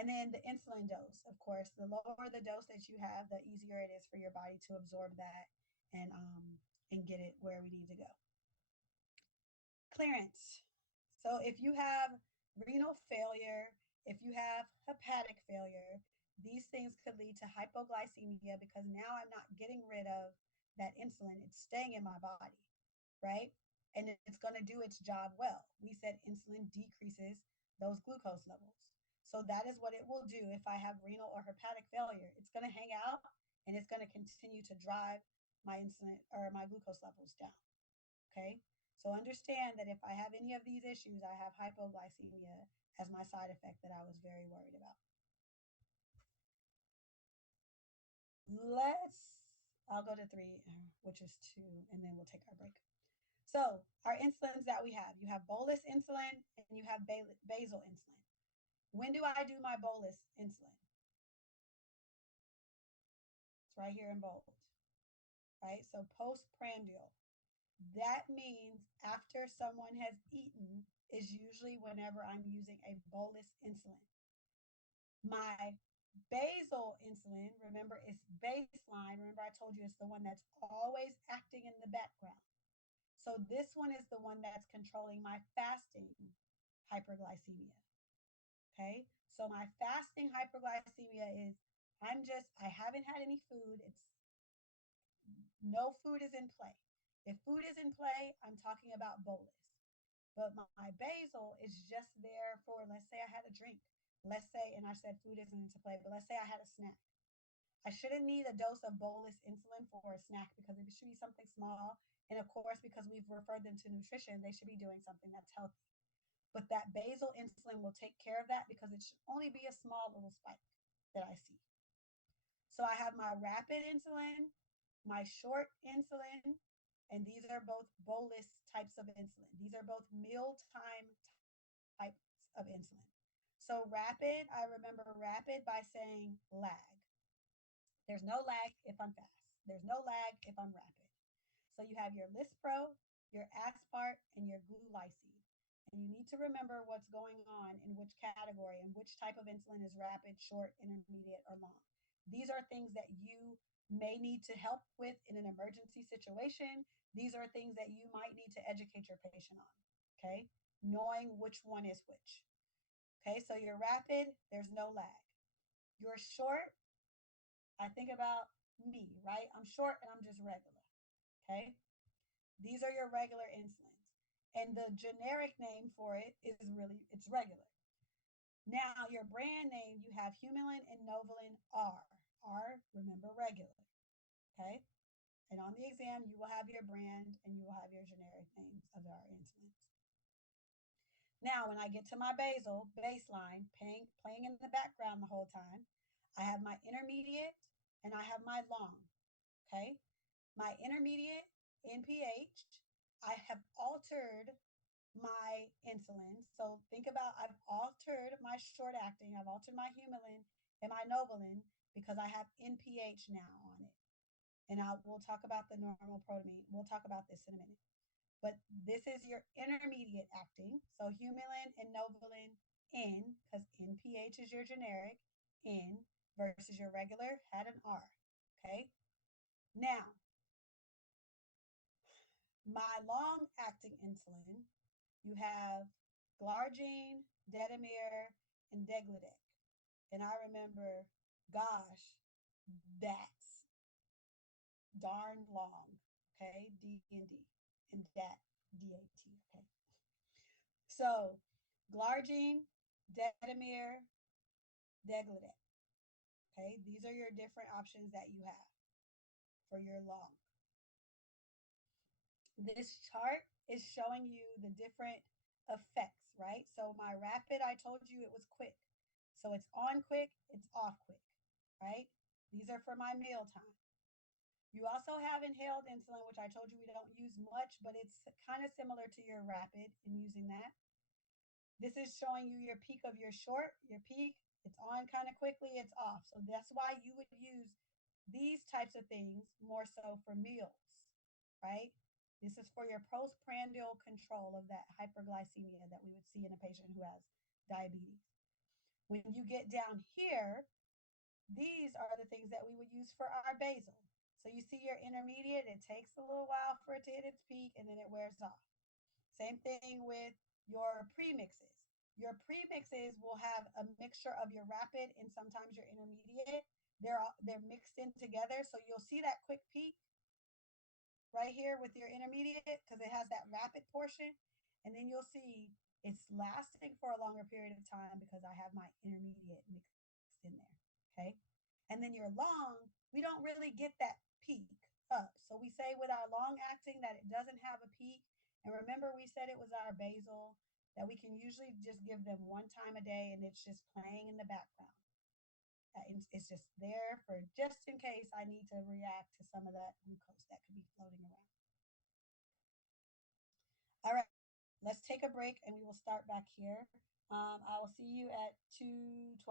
And then the insulin dose, of course, the lower the dose that you have, the easier it is for your body to absorb that and get it where we need to go. Clearance. So if you have renal failure, if you have hepatic failure, these things could lead to hypoglycemia, because now I'm not getting rid of that insulin. It's staying in my body, right? And it's going to do its job well. We said insulin decreases those glucose levels. So that is what it will do if I have renal or hepatic failure. It's going to hang out, and it's going to continue to drive my insulin or my glucose levels down. Okay. So understand that if I have any of these issues, I have hypoglycemia as my side effect that I was very worried about. I'll go to three, which is two, and then we'll take our break. So our insulins that we have, you have bolus insulin and you have basal insulin. When do I do my bolus insulin? It's right here in bold, right? So postprandial. That means after someone has eaten is usually whenever I'm using a bolus insulin. My basal insulin, remember, is baseline. Remember, I told you it's the one that's always acting in the background. So this one is the one that's controlling my fasting hyperglycemia. Okay. So my fasting hyperglycemia is I haven't had any food. It's no food is in play. If food is in play, I'm talking about bolus. But my basal is just there for, let's say I had a drink. Let's say, and I said food isn't into play, but let's say I had a snack. I shouldn't need a dose of bolus insulin for a snack because it should be something small. And of course, because we've referred them to nutrition, they should be doing something that's healthy. But that basal insulin will take care of that because it should only be a small little spike that I see. So I have my rapid insulin, my short insulin, and these are both bolus types of insulin. These are both mealtime types of insulin. So rapid, I remember rapid by saying lag. There's no lag if I'm fast. There's no lag if I'm rapid. So you have your Lispro, your Aspart, and your glulicine. And you need to remember what's going on in which category and which type of insulin is rapid, short, intermediate, or long. These are things that you may need to help with in an emergency situation. These are things that you might need to educate your patient on. Okay, knowing which one is which. Okay, so you're rapid, there's no lag. You're short, I think about me, right? I'm short and I'm just regular. Okay, these are your regular insulins. And the generic name for it is really, it's regular. Now, your brand name, you have Humulin and Novolin R. R, remember, regular. Okay? And on the exam, you will have your brand and you will have your generic names of our insulins. Now, when I get to my basal, baseline, playing in the background the whole time, I have my intermediate and I have my long. Okay? My intermediate NPH, I have altered my insulin. So think about I've altered my short acting, I've altered my Humulin and my Novolin because I have NPH now on it. And we'll talk about the normal protamine. We'll talk about this in a minute. But this is your intermediate acting. So Humulin and Novolin N, because NPH is your generic N versus your regular had an R. Okay. Now, my long acting insulin, you have glargine, detamir, and degludec. And I remember, gosh, that's darn long. Okay, D and D, and dat, DAT. Okay. So, glargine, detamir, degludec. Okay, these are your different options that you have for your long. This chart is showing you the different effects, right? So my rapid, I told you it was quick. So it's on quick, it's off quick, right? These are for my meal time. You also have inhaled insulin, which I told you we don't use much, but it's kind of similar to your rapid in using that. This is showing you your peak of your short, your peak. It's on kind of quickly, it's off. So that's why you would use these types of things more so for meals, right? This is for your postprandial control of that hyperglycemia that we would see in a patient who has diabetes. When you get down here, these are the things that we would use for our basal. So you see your intermediate, it takes a little while for it to hit its peak and then it wears off. Same thing with your premixes. Your premixes will have a mixture of your rapid and sometimes your intermediate. They're mixed in together, so you'll see that quick peak right here with your intermediate because it has that rapid portion, and then you'll see it's lasting for a longer period of time because I have my intermediate mixed in there. Okay, and then your long, we don't really get that peak up. So we say with our long acting that it doesn't have a peak. And remember, we said it was our basal that we can usually just give them one time a day and it's just playing in the background. It's just there for just in case I need to react to some of that glucose that could be floating around. All right, let's take a break and we will start back here. I will see you at 2:12.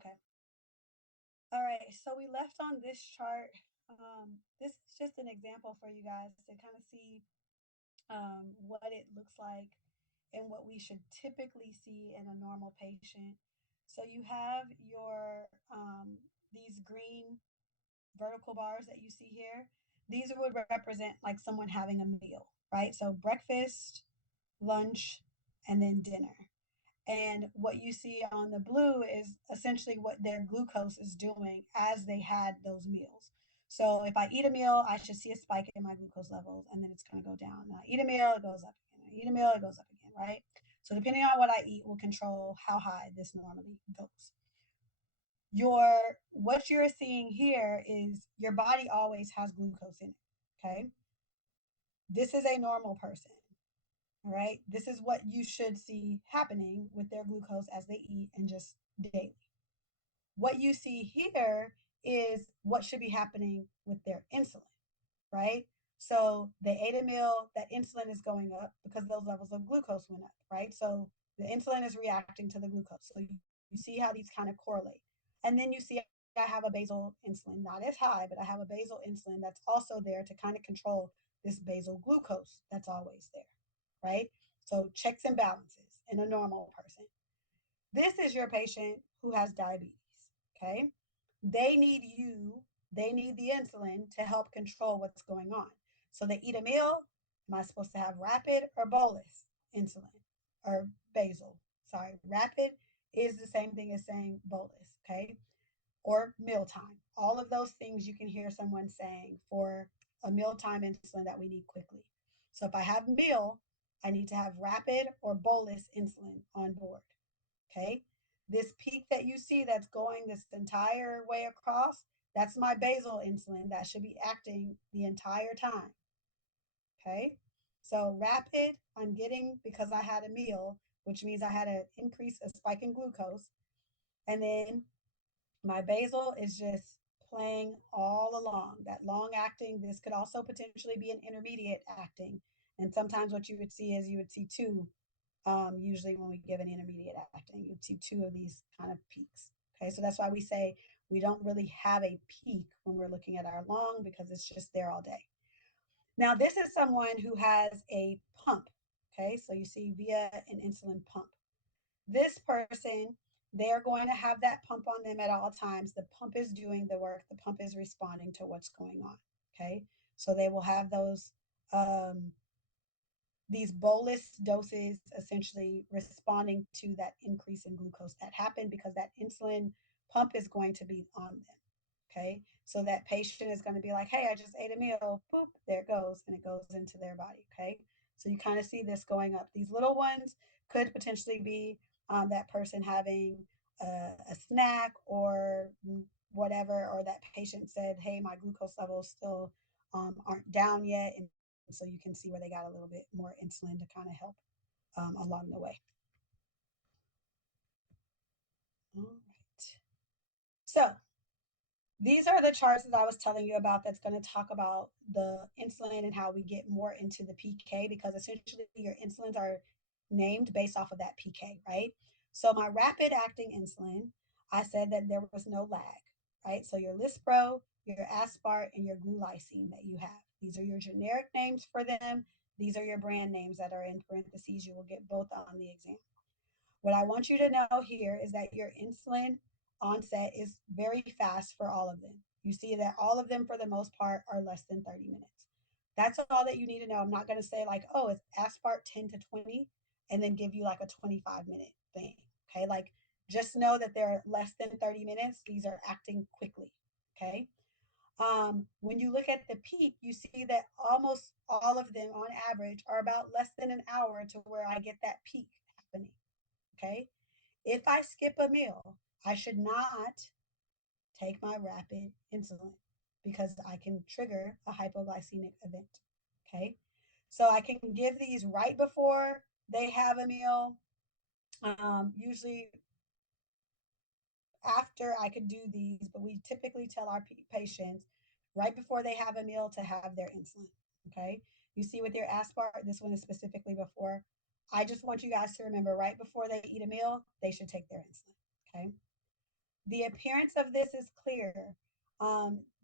Okay. All right, so we left on this chart. This is just an example for you guys to kind of see what it looks like and what we should typically see in a normal patient. So you have your these green vertical bars that you see here, these would represent like someone having a meal, right? So breakfast, lunch, and then dinner. And what you see on the blue is essentially what their glucose is doing as they had those meals. So if I eat a meal, I should see a spike in my glucose levels, and then it's going to go down. And I eat a meal, it goes up again. I eat a meal, it goes up again, right? So depending on what I eat will control how high this normally goes. What you're seeing here is your body always has glucose in it. Okay. This is a normal person. All right. This is what you should see happening with their glucose as they eat and just daily. What you see here is what should be happening with their insulin, right? So they ate a meal, that insulin is going up because those levels of glucose went up, right? So the insulin is reacting to the glucose. So you see how these kind of correlate. And then you see I have a basal insulin, not as high, but I have a basal insulin that's also there to kind of control this basal glucose that's always there, right? So checks and balances in a normal person. This is your patient who has diabetes, okay? They need you, they need the insulin to help control what's going on. So they eat a meal. Am I supposed to have rapid or bolus insulin or basal? Sorry, rapid is the same thing as saying bolus, okay? Or mealtime. All of those things you can hear someone saying for a mealtime insulin that we need quickly. So if I have meal, I need to have rapid or bolus insulin on board. Okay. This peak that you see that's going this entire way across, that's my basal insulin that should be acting the entire time. Okay. So rapid, I'm getting because I had a meal, which means I had an increase, a spike in glucose. And then my basal is just playing all along. That long acting, this could also potentially be an intermediate acting. And sometimes what you would see is you would see two. Usually, when we give an intermediate acting, you'd see two of these kind of peaks. Okay, so that's why we say we don't really have a peak when we're looking at our long because it's just there all day. Now, this is someone who has a pump. Okay, so you see via an insulin pump. This person, they are going to have that pump on them at all times. The pump is doing the work, the pump is responding to what's going on. Okay, so they will have um, these bolus doses essentially responding to that increase in glucose that happened because that insulin pump is going to be on them. Okay. So that patient is going to be like, hey, I just ate a meal. Boop, there it goes. And it goes into their body. Okay. So you kind of see this going up. These little ones could potentially be that person having a snack or whatever, or that patient said, hey, my glucose levels still aren't down yet. And so you can see where they got a little bit more insulin to kind of help along the way. All right. So these are the charts that I was telling you about that's going to talk about the insulin and how we get more into the PK because essentially your insulins are named based off of that PK, right? So my rapid acting insulin, I said that there was no lag, right? So your Lispro, your Aspart, and your glulicine that you have. These are your generic names for them. These are your brand names that are in parentheses. You will get both on the exam. What I want you to know here is that your insulin onset is very fast for all of them. You see that all of them, for the most part, are less than 30 minutes. That's all that you need to know. I'm not going to say, like, oh, it's Aspart 10 to 20 and then give you like a 25-minute thing. Okay. Like, just know that they're less than 30 minutes. These are acting quickly. Okay. When you look at the peak, you see that almost all of them on average are about less than an hour to where I get that peak happening. Okay. If I skip a meal, I should not take my rapid insulin because I can trigger a hypoglycemic event. Okay. So I can give these right before they have a meal. Usually after I could do these, but we typically tell our patients right before they have a meal to have their insulin. Okay. You see with your Aspart, this one is specifically before. I just want you guys to remember right before they eat a meal, they should take their insulin. Okay. The appearance of this is clear.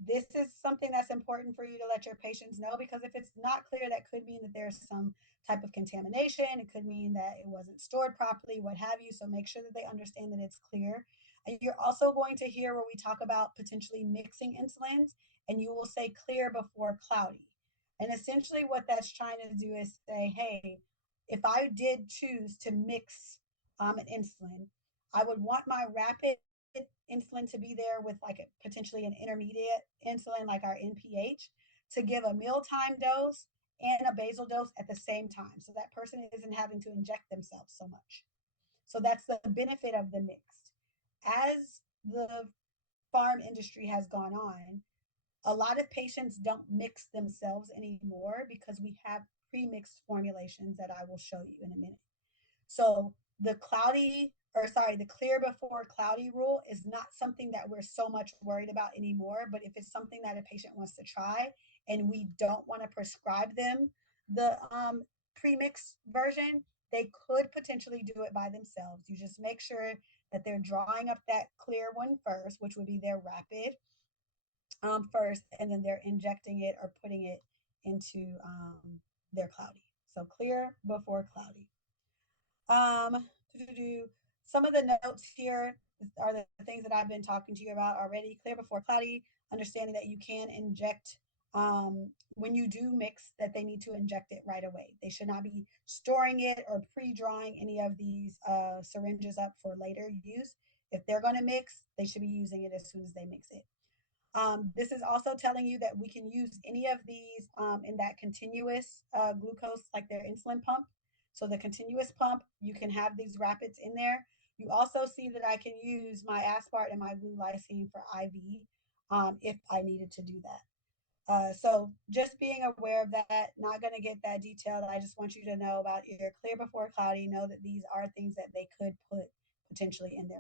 This is something that's important for you to let your patients know because if it's not clear, that could mean that there's some type of contamination. It could mean that it wasn't stored properly, what have you. So make sure that they understand that it's clear. And you're also going to hear where we talk about potentially mixing insulins, and you will say clear before cloudy. And essentially, what that's trying to do is say, hey, if I did choose to mix an insulin, I would want my rapid insulin to be there with like potentially an intermediate insulin, like our NPH, to give a mealtime dose and a basal dose at the same time. So that person isn't having to inject themselves so much. So that's the benefit of the mixed. As the farm industry has gone on, a lot of patients don't mix themselves anymore because we have pre-mixed formulations that I will show you in a minute. So the clear before cloudy rule is not something that we're so much worried about anymore. But if it's something that a patient wants to try and we don't want to prescribe them the pre-mixed version, they could potentially do it by themselves. You just make sure that they're drawing up that clear one first, which would be their rapid first, and then they're injecting it or putting it into their cloudy. So clear before cloudy. Um, some of the notes here are the things that I've been talking to you about already. Clear before cloudy, understanding that you can inject when you do mix, that they need to inject it right away. They should not be storing it or pre-drawing any of these syringes up for later use. If they're going to mix, they should be using it as soon as they mix it. This is also telling you that we can use any of these in that continuous glucose, like their insulin pump. So the continuous pump, you can have these rapids in there. You also see that I can use my aspart and my glucosine for IV if I needed to do that. So just being aware of that, not going to get that detailed. I just want you to know about your clear before cloudy. Know that these are things that they could put potentially in their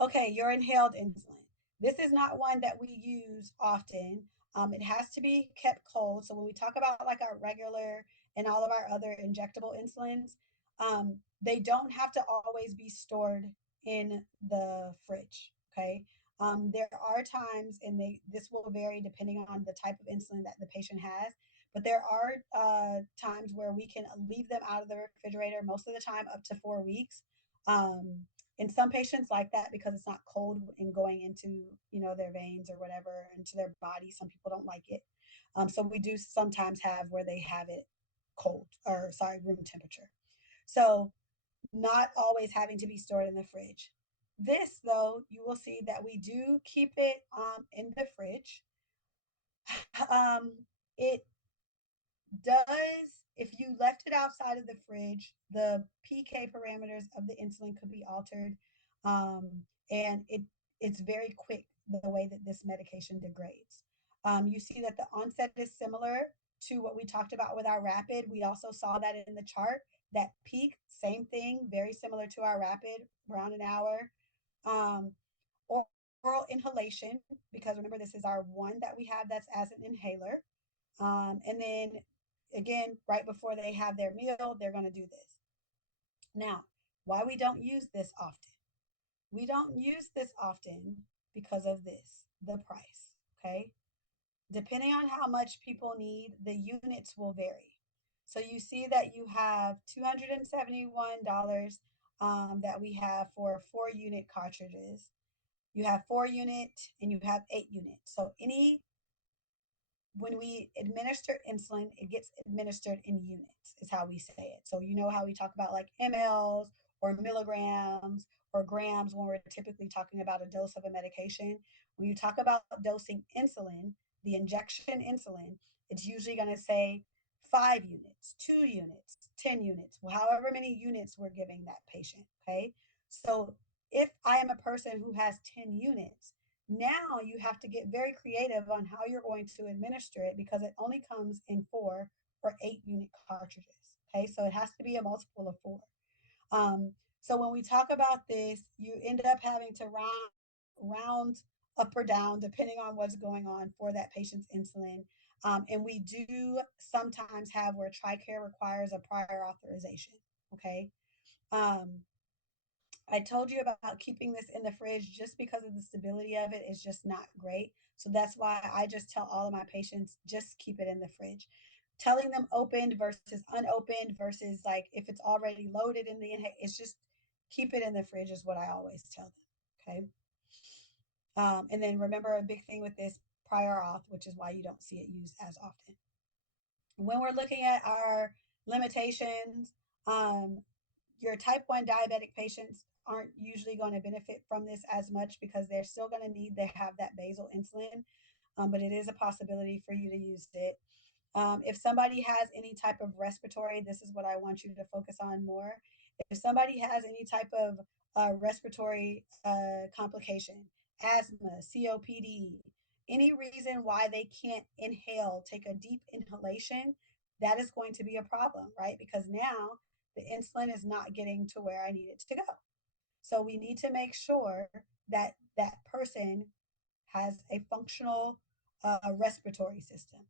pump. Okay, your inhaled insulin. This is not one that we use often. It has to be kept cold. So when we talk about like our regular and all of our other injectable insulins, they don't have to always be stored in the fridge. Okay. There are times, and this will vary depending on the type of insulin that the patient has, but there are times where we can leave them out of the refrigerator most of the time up to 4 weeks. Um, in some patients like that because it's not cold and going into their veins or whatever into their body. Some people don't like it, so we do sometimes have where they have it cold, or sorry, room temperature. So not always having to be stored in the fridge. This though, you will see that we do keep it in the fridge. um, it does, if you left it outside of the fridge, the PK parameters of the insulin could be altered. Um, and it's very quick the way that this medication degrades. You see that the onset is similar to what we talked about with our rapid. We also saw that in the chart. That peak, same thing, very similar to our rapid, around an hour. Um, oral inhalation, because remember, this is our one that we have that's as an inhaler. And then again, right before they have their meal, they're going to do this. Now, why we don't use this often? We don't use this often because of this, the price. Okay. Depending on how much people need, the units will vary. So you see that you have $271 that we have for 4 unit cartridges. You have 4 unit and you have 8 units. So when we administer insulin, it gets administered in units, is how we say it. So you know how we talk about like mLs or milligrams or grams when we're typically talking about a dose of a medication. When you talk about dosing insulin, the injection insulin, it's usually going to say 5 units, 2 units, 10 units, well, however many units we're giving that patient. Okay. So if I am a person who has 10 units, now you have to get very creative on how you're going to administer it because it only comes in 4 or 8 unit cartridges. Okay, so it has to be a multiple of 4. Um, so when we talk about this, you end up having to round up or down depending on what's going on for that patient's insulin. And we do sometimes have where TRICARE requires a prior authorization. Okay. Um, I told you about keeping this in the fridge just because of the stability of it is just not great. So that's why I just tell all of my patients just keep it in the fridge. Telling them opened versus unopened versus like if it's already loaded in the it's just Keep it in the fridge is what I always tell them. Okay. And then remember a big thing with this prior auth, which is why you don't see it used as often. When we're looking at our limitations, um, your type 1 diabetic patients aren't usually going to benefit from this as much because they're still going to need to have that basal insulin, but it is a possibility for you to use it. If somebody has any type of respiratory, this is what I want you to focus on more. If somebody has any type of respiratory complication, asthma, COPD, any reason why they can't inhale, take a deep inhalation, that is going to be a problem, right? Because now the insulin is not getting to where I need it to go. So we need to make sure that that person has a functional respiratory system.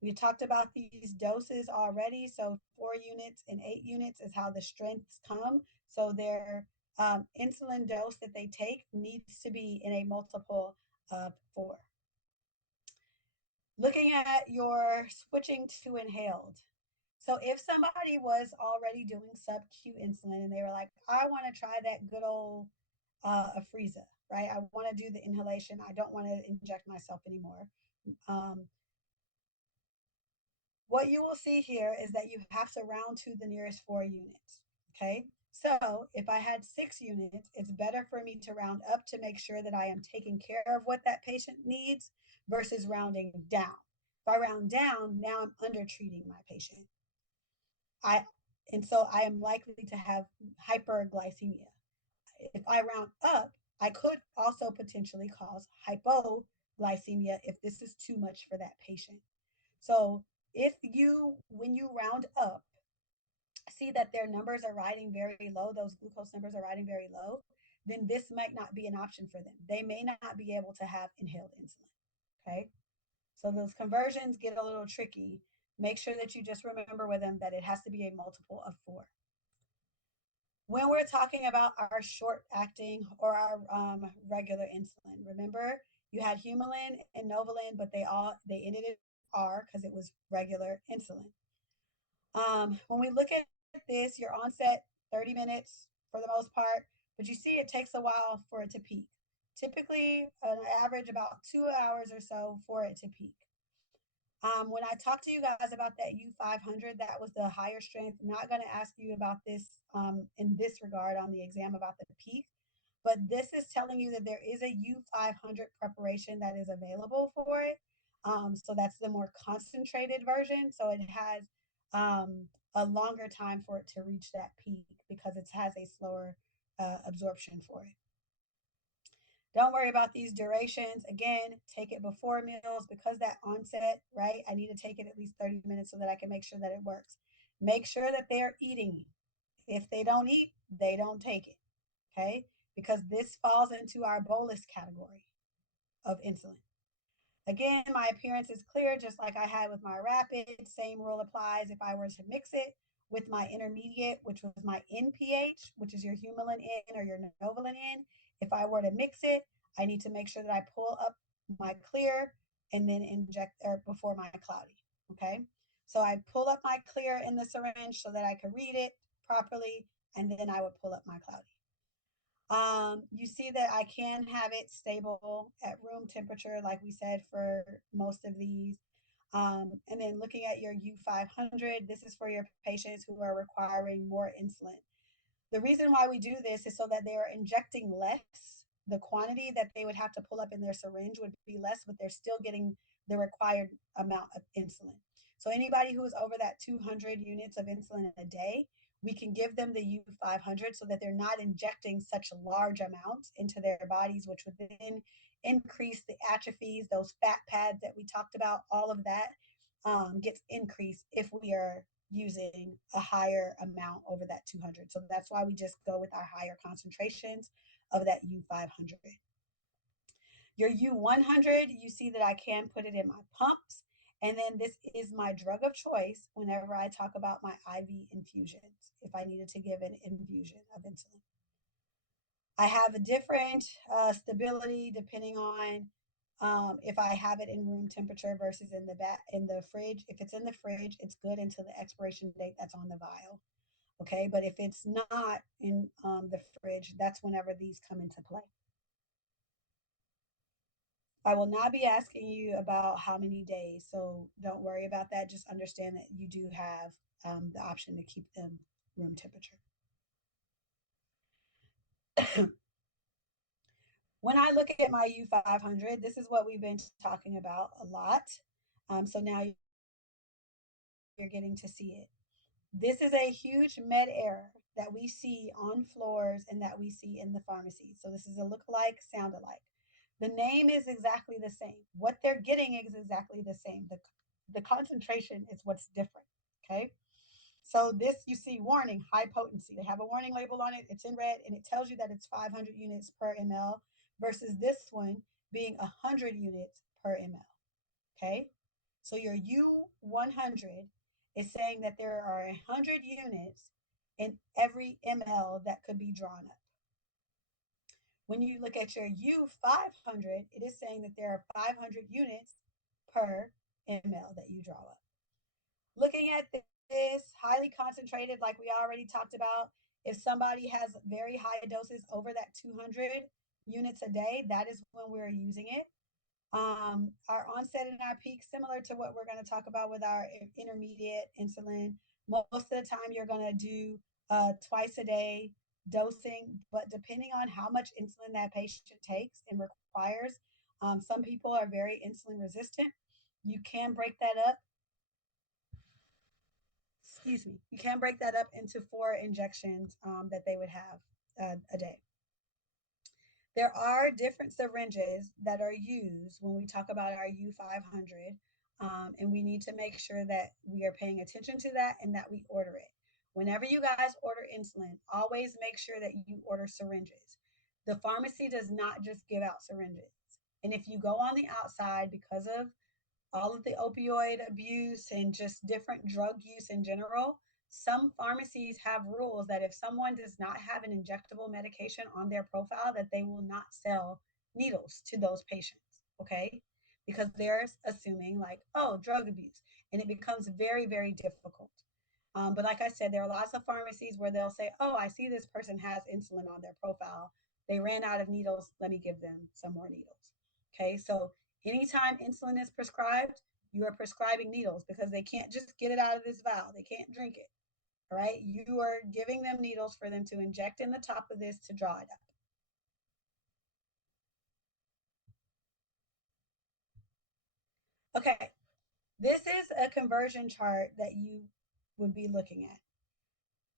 We talked about these doses already. So 4 units and 8 units is how the strengths come. So their insulin dose that they take needs to be in a multiple of 4. Looking at your switching to inhaled. So if somebody was already doing sub-Q insulin and they were like, I want to try that good old Afreeza, right? I want to do the inhalation. I don't want to inject myself anymore. Um, what you will see here is that you have to round to the nearest 4 units. Okay. So if I had 6 units, it's better for me to round up to make sure that I am taking care of what that patient needs versus rounding down. If I round down, now I'm under treating my patient. I and so I am likely to have hyperglycemia. If I round up, I could also potentially cause hypoglycemia if this is too much for that patient. So if you, when you round up, see that their numbers are riding very low, those glucose numbers are riding very low, then this might not be an option for them. They may not be able to have inhaled insulin. Okay. So those conversions get a little tricky. Make sure that you just remember with them that it has to be a multiple of 4. When we're talking about our short acting or our regular insulin, remember you had Humulin and Novolin, but they ended in R because it was regular insulin. When we look at this, your onset 30 minutes for the most part, but you see it takes a while for it to peak. Typically, an average about 2 hours or so for it to peak. When I talked to you guys about that U500, that was the higher strength. Not going to ask you about this in this regard on the exam about the peak, but this is telling you that there is a U500 preparation that is available for it. So that's the more concentrated version. So it has a longer time for it to reach that peak because it has a slower absorption for it. Don't worry about these durations. Again, take it before meals because that onset, right? I need to take it at least 30 minutes so that I can make sure that it works. Make sure that they're eating. If they don't eat, they don't take it. Okay? Because this falls into our bolus category of insulin. Again, my appearance is clear, just like I had with my rapid. Same rule applies if I were to mix it with my intermediate, which was my NPH, which is your Humulin in or your Novolin in. If I were to mix it, I need to make sure that I pull up my clear and then inject or before my cloudy. Okay. So I pull up my clear in the syringe so that I could read it properly, and then I would pull up my cloudy. You see that I can have it stable at room temperature, like we said, for most of these. And then looking at your U500, this is for your patients who are requiring more insulin. The reason why we do this is so that they are injecting less. The quantity that they would have to pull up in their syringe would be less, but they're still getting the required amount of insulin. So anybody who is over that 200 units of insulin in a day, we can give them the U500 so that they're not injecting such large amounts into their bodies, which would then increase the atrophies, those fat pads that we talked about, all of that gets increased if we are using a higher amount over that 200. So that's why we just go with our higher concentrations of that U500. Your U100, you see that I can put it in my pumps. And then this is my drug of choice whenever I talk about my IV infusions, if I needed to give an infusion of insulin. I have a different stability depending on if I have it in room temperature versus in the fridge. If it's in the fridge, it's good until the expiration date that's on the vial. Okay, but if it's not in the fridge, that's whenever these come into play. I will not be asking you about how many days, so don't worry about that. Just understand that you do have the option to keep them room temperature. When I look at my U500, this is what we've been talking about a lot. So now you're getting to see it. This is a huge med error that we see on floors and that we see in the pharmacy. So this is a look alike, sound alike. The name is exactly the same. What they're getting is exactly the same. The concentration is what's different. Okay. So this you see warning, high potency. They have a warning label on it. It's in red and it tells you that it's 500 units per ml versus this one being 100 units per ml. Okay. So your U100 is saying that there are 100 units in every ml that could be drawn up. When you look at your U500, it is saying that there are 500 units per ml that you draw up. Looking at this, highly concentrated, like we already talked about, if somebody has very high doses over that 200 units a day, that is when we're using it. Our onset and our peak, similar to what we're going to talk about with our intermediate insulin. Most of the time, you're going to do twice a day dosing, but depending on how much insulin that patient takes and requires, some people are very insulin resistant. You can break that up. Excuse me. You can break that up into 4 injections that they would have a day. There are different syringes that are used when we talk about our U500, and we need to make sure that we are paying attention to that and that we order it. Whenever you guys order insulin, always make sure that you order syringes. The pharmacy does not just give out syringes. And if you go on the outside because of all of the opioid abuse and just different drug use in general, some pharmacies have rules that if someone does not have an injectable medication on their profile, that they will not sell needles to those patients. Okay, because they're assuming like, oh, drug abuse, and it becomes very, very difficult. But like I said, there are lots of pharmacies where they'll say, oh, I see this person has insulin on their profile. They ran out of needles. Let me give them some more needles. Okay, so anytime insulin is prescribed, you are prescribing needles because they can't just get it out of this vial. They can't drink it. All right, you are giving them needles for them to inject in the top of this to draw it up. Okay, this is a conversion chart that you would be looking at.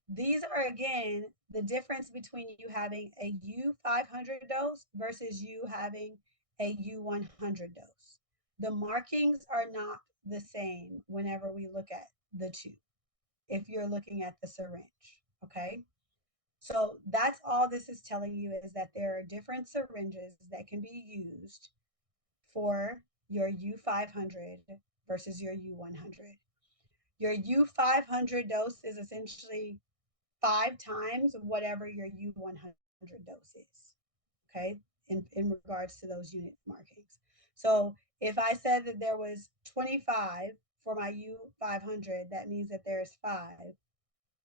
These are again the difference between you having a U500 dose versus you having a U100 dose. The markings are not the same whenever we look at the two, if you're looking at the syringe. Okay. So that's all this is telling you is that there are different syringes that can be used for your U500 versus your U100. Your U500 dose is essentially 5 times whatever your U100 dose is, okay, in regards to those unit markings. So if I said that there was 25 for my U500, that means that there's 5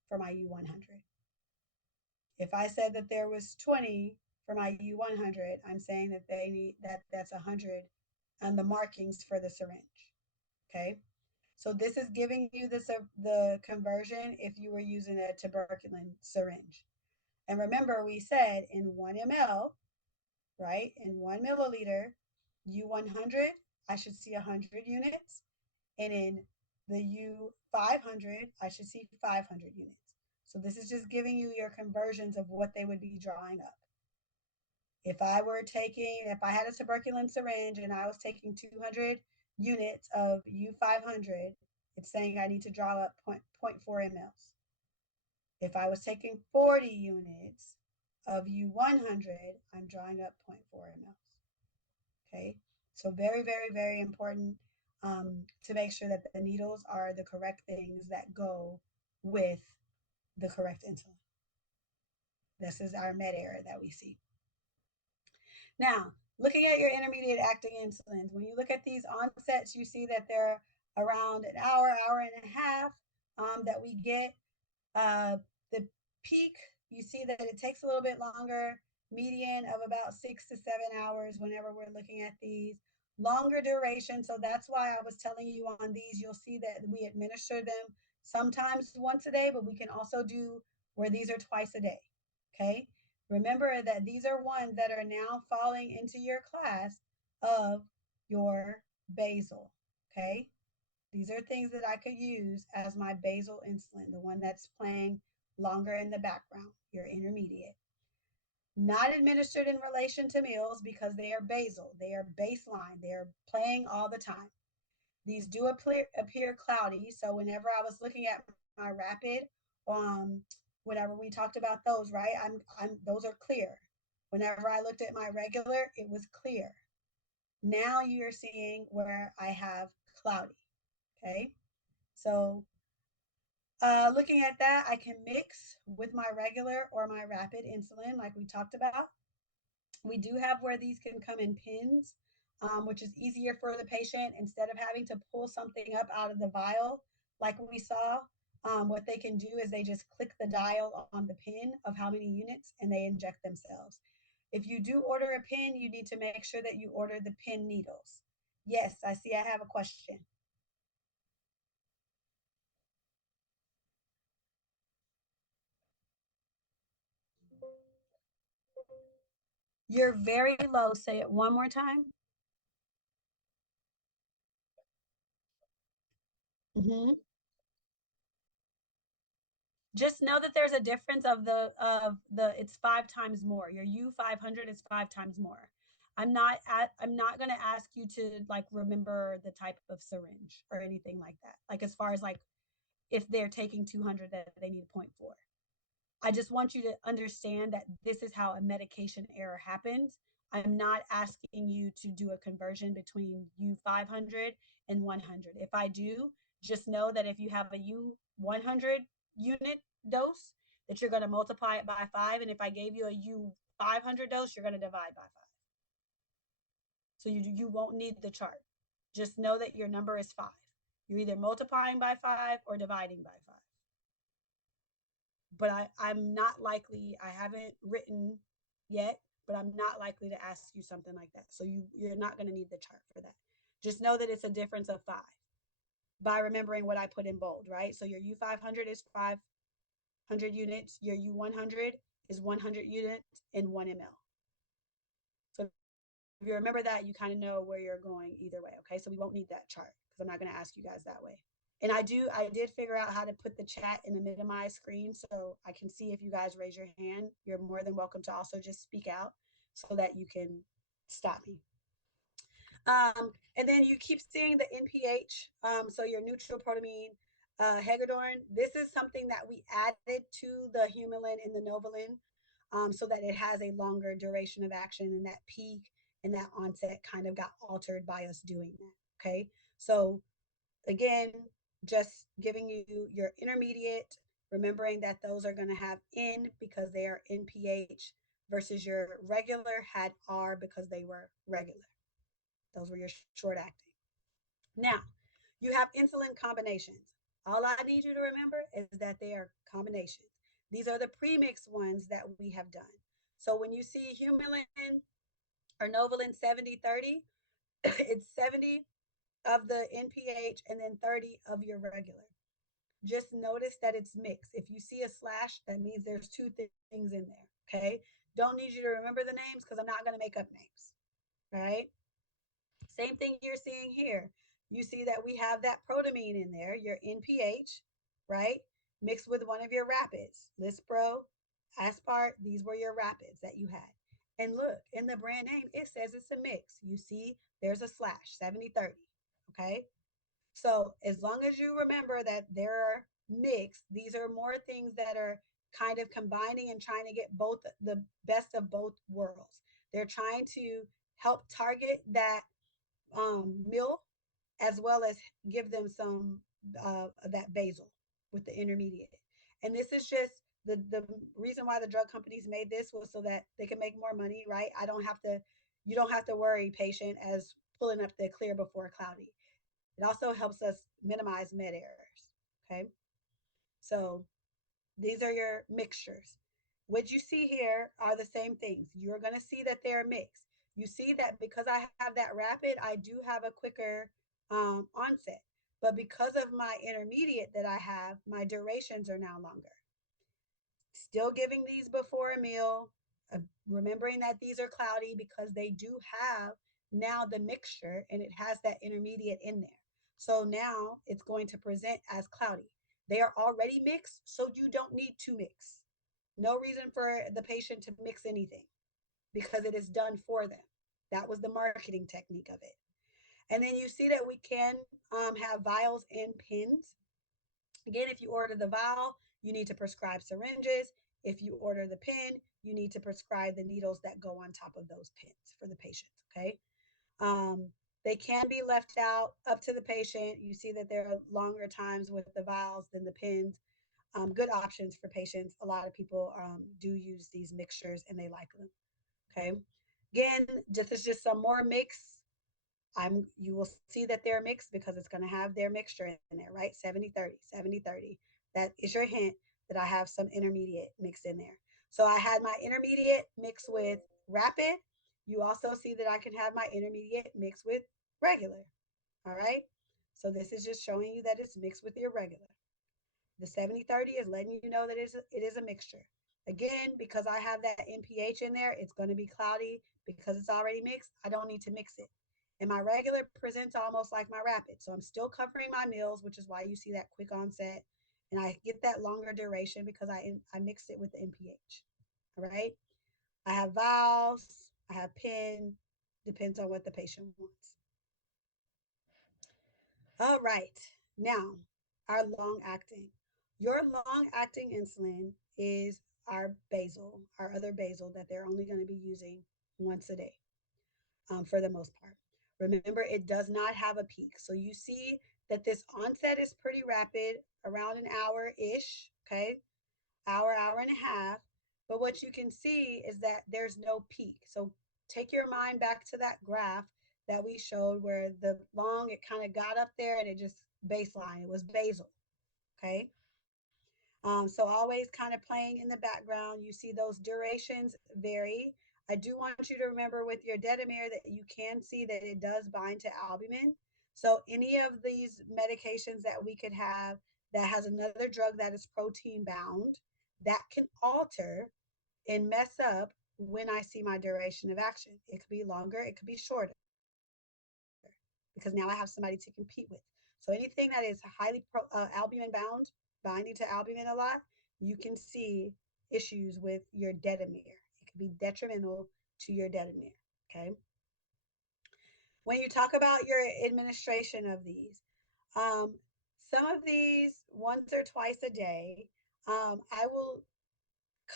for my U100. If I said that there was 20 for my U100, I'm saying that they need that's 100 on the markings for the syringe. Okay. So this is giving you the conversion if you were using a tuberculin syringe. And remember, we said in 1 ml, right, in 1 milliliter, U100, I should see 100 units. And in the U500, I should see 500 units. So this is just giving you your conversions of what they would be drawing up. If I had a tuberculin syringe and I was taking 200 units of U500, it's saying I need to draw up 0.4 mLs. If I was taking 40 units of U100, I'm drawing up 0.4 mLs. Okay, so very, very, very important to make sure that the needles are the correct things that go with the correct insulin. This is our med error that we see. Now, looking at your intermediate acting insulins, when you look at these onsets, you see that they're around an hour, hour and a half that we get. The peak, you see that it takes a little bit longer, median of about 6 to 7 hours whenever we're looking at these. Longer duration, so that's why I was telling you on these, you'll see that we administer them sometimes once a day, but we can also do where these are twice a day. Okay. Remember that these are ones that are now falling into your class of your basal. Okay. These are things that I could use as my basal insulin, the one that's playing longer in the background, your intermediate. Not administered in relation to meals because they are basal, they are baseline, they are playing all the time. These do appear cloudy. So whenever I was looking at my rapid, um, whenever we talked about those, right? Those are clear. Whenever I looked at my regular, it was clear. Now you're seeing where I have cloudy. Okay. So looking at that, I can mix with my regular or my rapid insulin, like we talked about. We do have where these can come in pins, which is easier for the patient instead of having to pull something up out of the vial, like we saw. What they can do is they just click the dial on the pin of how many units and they inject themselves. If you do order a pin, you need to make sure that you order the pin needles. Yes, I see I have a question. You're very low. Say it one more time. Mhm. Just know that there's a difference of the it's 5 times more. Your U500 is 5 times more. I'm not going to ask you to like remember the type of syringe or anything like that. Like as far as like if they're taking 200 that they need a point for. I just want you to understand that this is how a medication error happens. I'm not asking you to do a conversion between U500 and 100. If I do, just know that if you have a U100 unit dose, that you're going to multiply it by 5. And if I gave you a U500 dose, you're going to divide by 5. So you won't need the chart. Just know that your number is 5. You're either multiplying by 5 or dividing by 5. But I'm not likely, I haven't written yet, but I'm not likely to ask you something like that. So you're not going to need the chart for that. Just know that it's a difference of 5 by remembering what I put in bold, right? So your U500 is 500 units, your U100 is 100 units in 1 ml. So if you remember that, you kind of know where you're going either way, okay? So we won't need that chart because I'm not going to ask you guys that way. And I did figure out how to put the chat in a minimized screen so I can see if you guys raise your hand. You're more than welcome to also just speak out so that you can stop me. And then you keep seeing the NPH, so your neutral protamine hagedorn. This is something that we added to the Humulin and the Novolin so that it has a longer duration of action, and that peak and that onset kind of got altered by us doing that. Okay, so again, just giving you your intermediate, remembering that those are going to have N because they are NPH versus your regular had R because they were regular. Those were your short acting. Now, you have insulin combinations. All I need you to remember is that they are combinations. These are the premix ones that we have done. So when you see Humulin or Novolin 70/30, it's 70 of the NPH and then 30 of your regular. Just notice that it's mixed. If you see a slash, that means there's two things in there. Okay. Don't need you to remember the names because I'm not going to make up names. All right. Same thing you're seeing here. You see that we have that protamine in there, your NPH, right? Mixed with one of your rapids, Lispro, Aspart. These were your rapids that you had. And look, in the brand name, it says it's a mix. You see, there's a slash, 70/30. Okay. So as long as you remember that they're mixed, these are more things that are kind of combining and trying to get both the best of both worlds. They're trying to help target that meal as well as give them some that basal with the intermediate. And this is just the reason why the drug companies made this was so that they can make more money, right? I don't have to, you don't have to worry, patient, as pulling up the clear before cloudy. It also helps us minimize med errors. Okay. So These are your mixtures. What you see here are the same things. You're going to see that they're mixed. You see that because I have that rapid, I do have a quicker onset. But because of my intermediate that I have, my durations are now longer. Still giving these before a meal, remembering that these are cloudy because they do have now the mixture and it has that intermediate in there. So now it's going to present as cloudy. They are already mixed, so you don't need to mix. No reason for the patient to mix anything because it is done for them. That was the marketing technique of it. And then you see that we can have vials and pins. Again, if you order the vial, you need to prescribe syringes. If you order the pen, you need to prescribe the needles that go on top of those pins for the patients. Okay. Um, they can be left out up to the patient. You see that there are longer times with the vials than the pins. Good options for patients. A lot of people do use these mixtures and they like them. Okay. Again, this is just some more mix. You will see that they're mixed because it's going to have their mixture in there, right? 70-30, 70-30. That is your hint that I have some intermediate mixed in there. So I had my intermediate mixed with rapid. You also see that I can have my intermediate mixed with regular. All right. So this is just showing you that it's mixed with your regular. The 70-30 is letting you know that it is a mixture. Again, because I have that NPH in there, it's going to be cloudy because it's already mixed. I don't need to mix it. And my regular presents almost like my rapid. So I'm still covering my meals, which is why you see that quick onset. And I get that longer duration because I mixed it with the NPH. All right. I have vials, I have pen, depends on what the patient wants. All right. Now, our long acting. Your long acting insulin is our basal, our other basal that they're only going to be using once a day for the most part. Remember, it does not have a peak. So you see that this onset is pretty rapid, around an hour ish, okay? Hour and a half. But what you can see is that there's no peak. So take your mind back to that graph that we showed where the long, it kind of got up there and it just baseline, it was basal. Okay. So always kind of playing in the background. You see those durations vary. I do want you to remember with your detamir that you can see that it does bind to albumin. So any of these medications that we could have that has another drug that is protein bound, that can alter and mess up when I see my duration of action. It could be longer, it could be shorter because now I have somebody to compete with. So anything that is highly albumin bound, binding to albumin a lot, you can see issues with your detamir. It could be detrimental to your detamir. Okay. When you talk about your administration of these, um, some of these once or twice a day, I will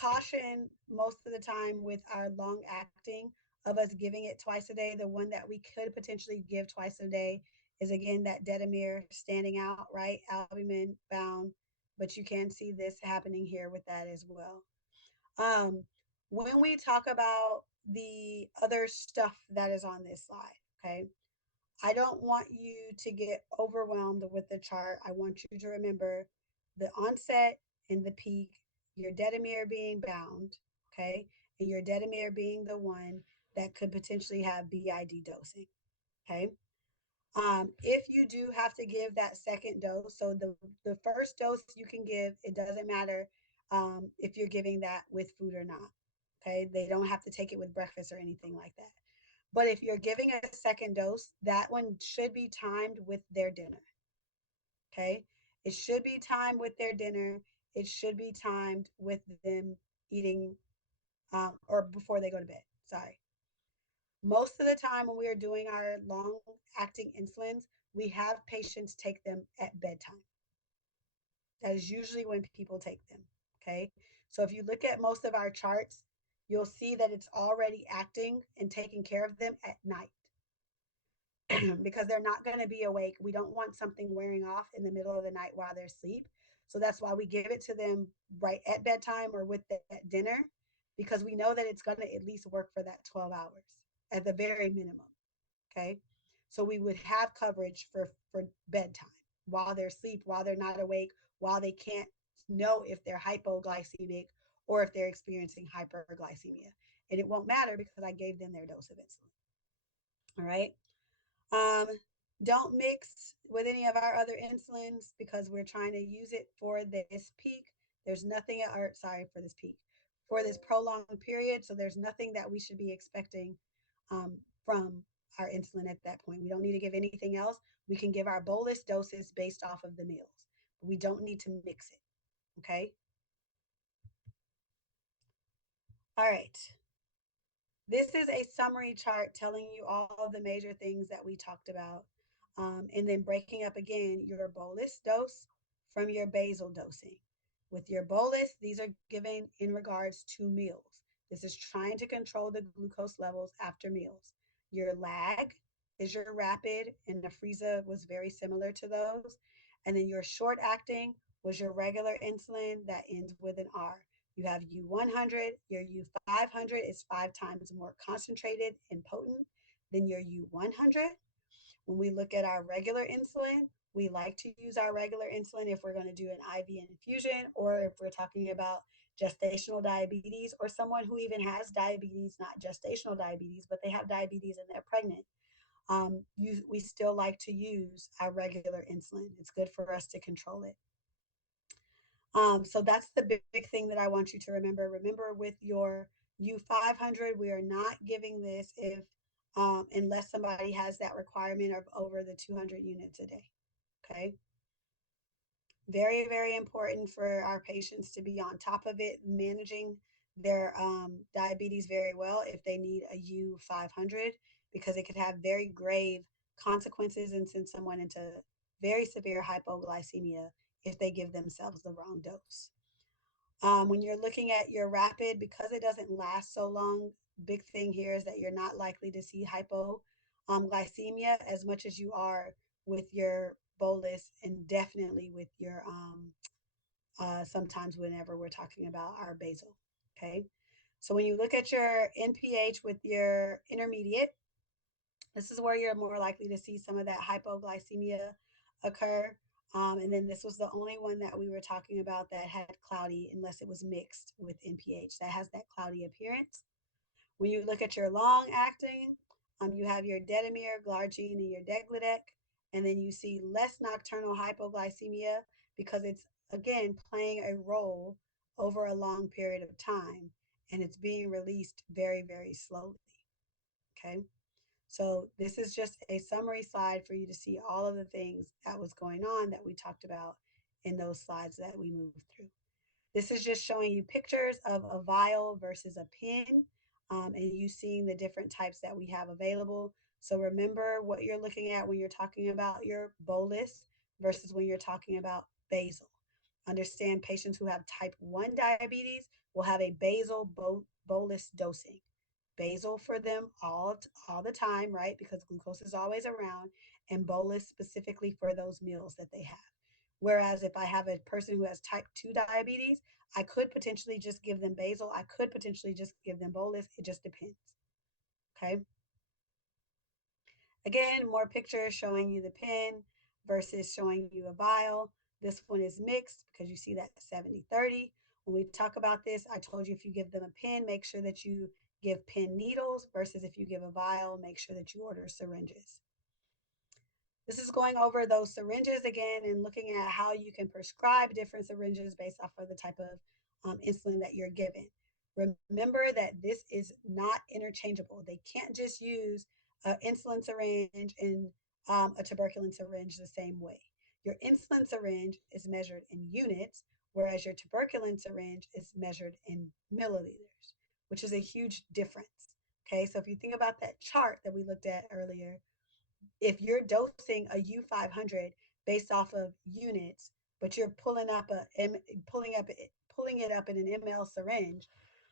caution most of the time with our long acting of us giving it twice a day. The one that we could potentially give twice a day is again that detamir standing out, right? Albumin bound, but you can see this happening here with that as well. Um, when we talk about the other stuff that is on this slide, okay, I don't want you to get overwhelmed with the chart. I want you to remember the onset and the peak, your detamir being bound, okay, and your detamir being the one that could potentially have BID dosing, okay. If you do have to give that second dose, so the first dose you can give, it doesn't matter if you're giving that with food or not, okay. They don't have to take it with breakfast or anything like that. But if you're giving a second dose, that one should be timed with their dinner. Okay. It should be timed with their dinner. It should be timed with them eating or before they go to bed. Sorry. Most of the time when we are doing our long acting insulins, we have patients take them at bedtime. That is usually when people take them. Okay. So if you look at most of our charts, you'll see that it's already acting and taking care of them at night. Because they're not going to be awake. We don't want something wearing off in the middle of the night while they're asleep. So that's why we give it to them right at bedtime or with the, at dinner, because we know that it's going to at least work for that 12 hours at the very minimum. Okay. So we would have coverage for bedtime while they're asleep, while they're not awake, while they can't know if they're hypoglycemic or if they're experiencing hyperglycemia. And it won't matter because I gave them their dose of insulin. All right. Um, don't mix with any of our other insulins because we're trying to use it for this peak. There's nothing, or sorry, for this peak, for this prolonged period. So there's nothing that we should be expecting from our insulin at that point. We don't need to give anything else. We can give our bolus doses based off of the meals, but we don't need to mix it. Okay. All right. This is a summary chart telling you all of the major things that we talked about. And then breaking up again your bolus dose from your basal dosing. With your bolus, these are given in regards to meals. This is trying to control the glucose levels after meals. Your lag is your rapid, and the Frieza was very similar to those. And then your short acting was your regular insulin that ends with an R. You have U100. Your U500 is 5 times more concentrated and potent than your U100. When we look at our regular insulin, we like to use our regular insulin if we're going to do an IV infusion or if we're talking about gestational diabetes or someone who even has diabetes, not gestational diabetes, but they have diabetes and they're pregnant. We still like to use our regular insulin. It's good for us to control it. So that's the big thing that I want you to remember. Remember with your U500, we are not giving this if unless somebody has that requirement of over the 200 units a day. Okay. Very, very important for our patients to be on top of it, managing their diabetes very well if they need a U500, because it could have very grave consequences and send someone into very severe hypoglycemia if they give themselves the wrong dose. When you're looking at your rapid, because it doesn't last so long, big thing here is that you're not likely to see hypoglycemia as much as you are with your bolus and definitely with your sometimes whenever we're talking about our basal. Okay. So when you look at your NPH with your intermediate, this is where you're more likely to see some of that hypoglycemia occur. And then this was the only one that we were talking about that had cloudy, unless it was mixed with NPH, that has that cloudy appearance. When you look at your long acting, you have your Detamir, Glargine, and your Degludec, and then you see less nocturnal hypoglycemia because it's again playing a role over a long period of time and it's being released very, very slowly. Okay. So this is just a summary slide for you to see all of the things that was going on that we talked about in those slides that we moved through. This is just showing you pictures of a vial versus a pen, and you seeing the different types that we have available. So remember what you're looking at when you're talking about your bolus versus when you're talking about basal. Understand patients who have type 1 diabetes will have a basal bolus dosing. Basal for them all the time, right? Because glucose is always around, and bolus specifically for those meals that they have. Whereas if I have a person who has type 2 diabetes, I could potentially just give them basal. I could potentially just give them bolus. It just depends. Okay. Again, more pictures showing you the pen versus showing you a vial. This one is mixed because you see that 70-30. When we talk about this, I told you if you give them a pen, make sure that you give pen needles versus if you give a vial, make sure that you order syringes. This is going over those syringes again and looking at how you can prescribe different syringes based off of the type of insulin that you're given. Remember that this is not interchangeable. They can't just use an insulin syringe and a tuberculin syringe the same way. Your insulin syringe is measured in units, whereas your tuberculin syringe is measured in milliliters, which is a huge difference. Okay, so if you think about that chart that we looked at earlier, if you're dosing a U500 based off of units, but you're pulling it up in an ml syringe,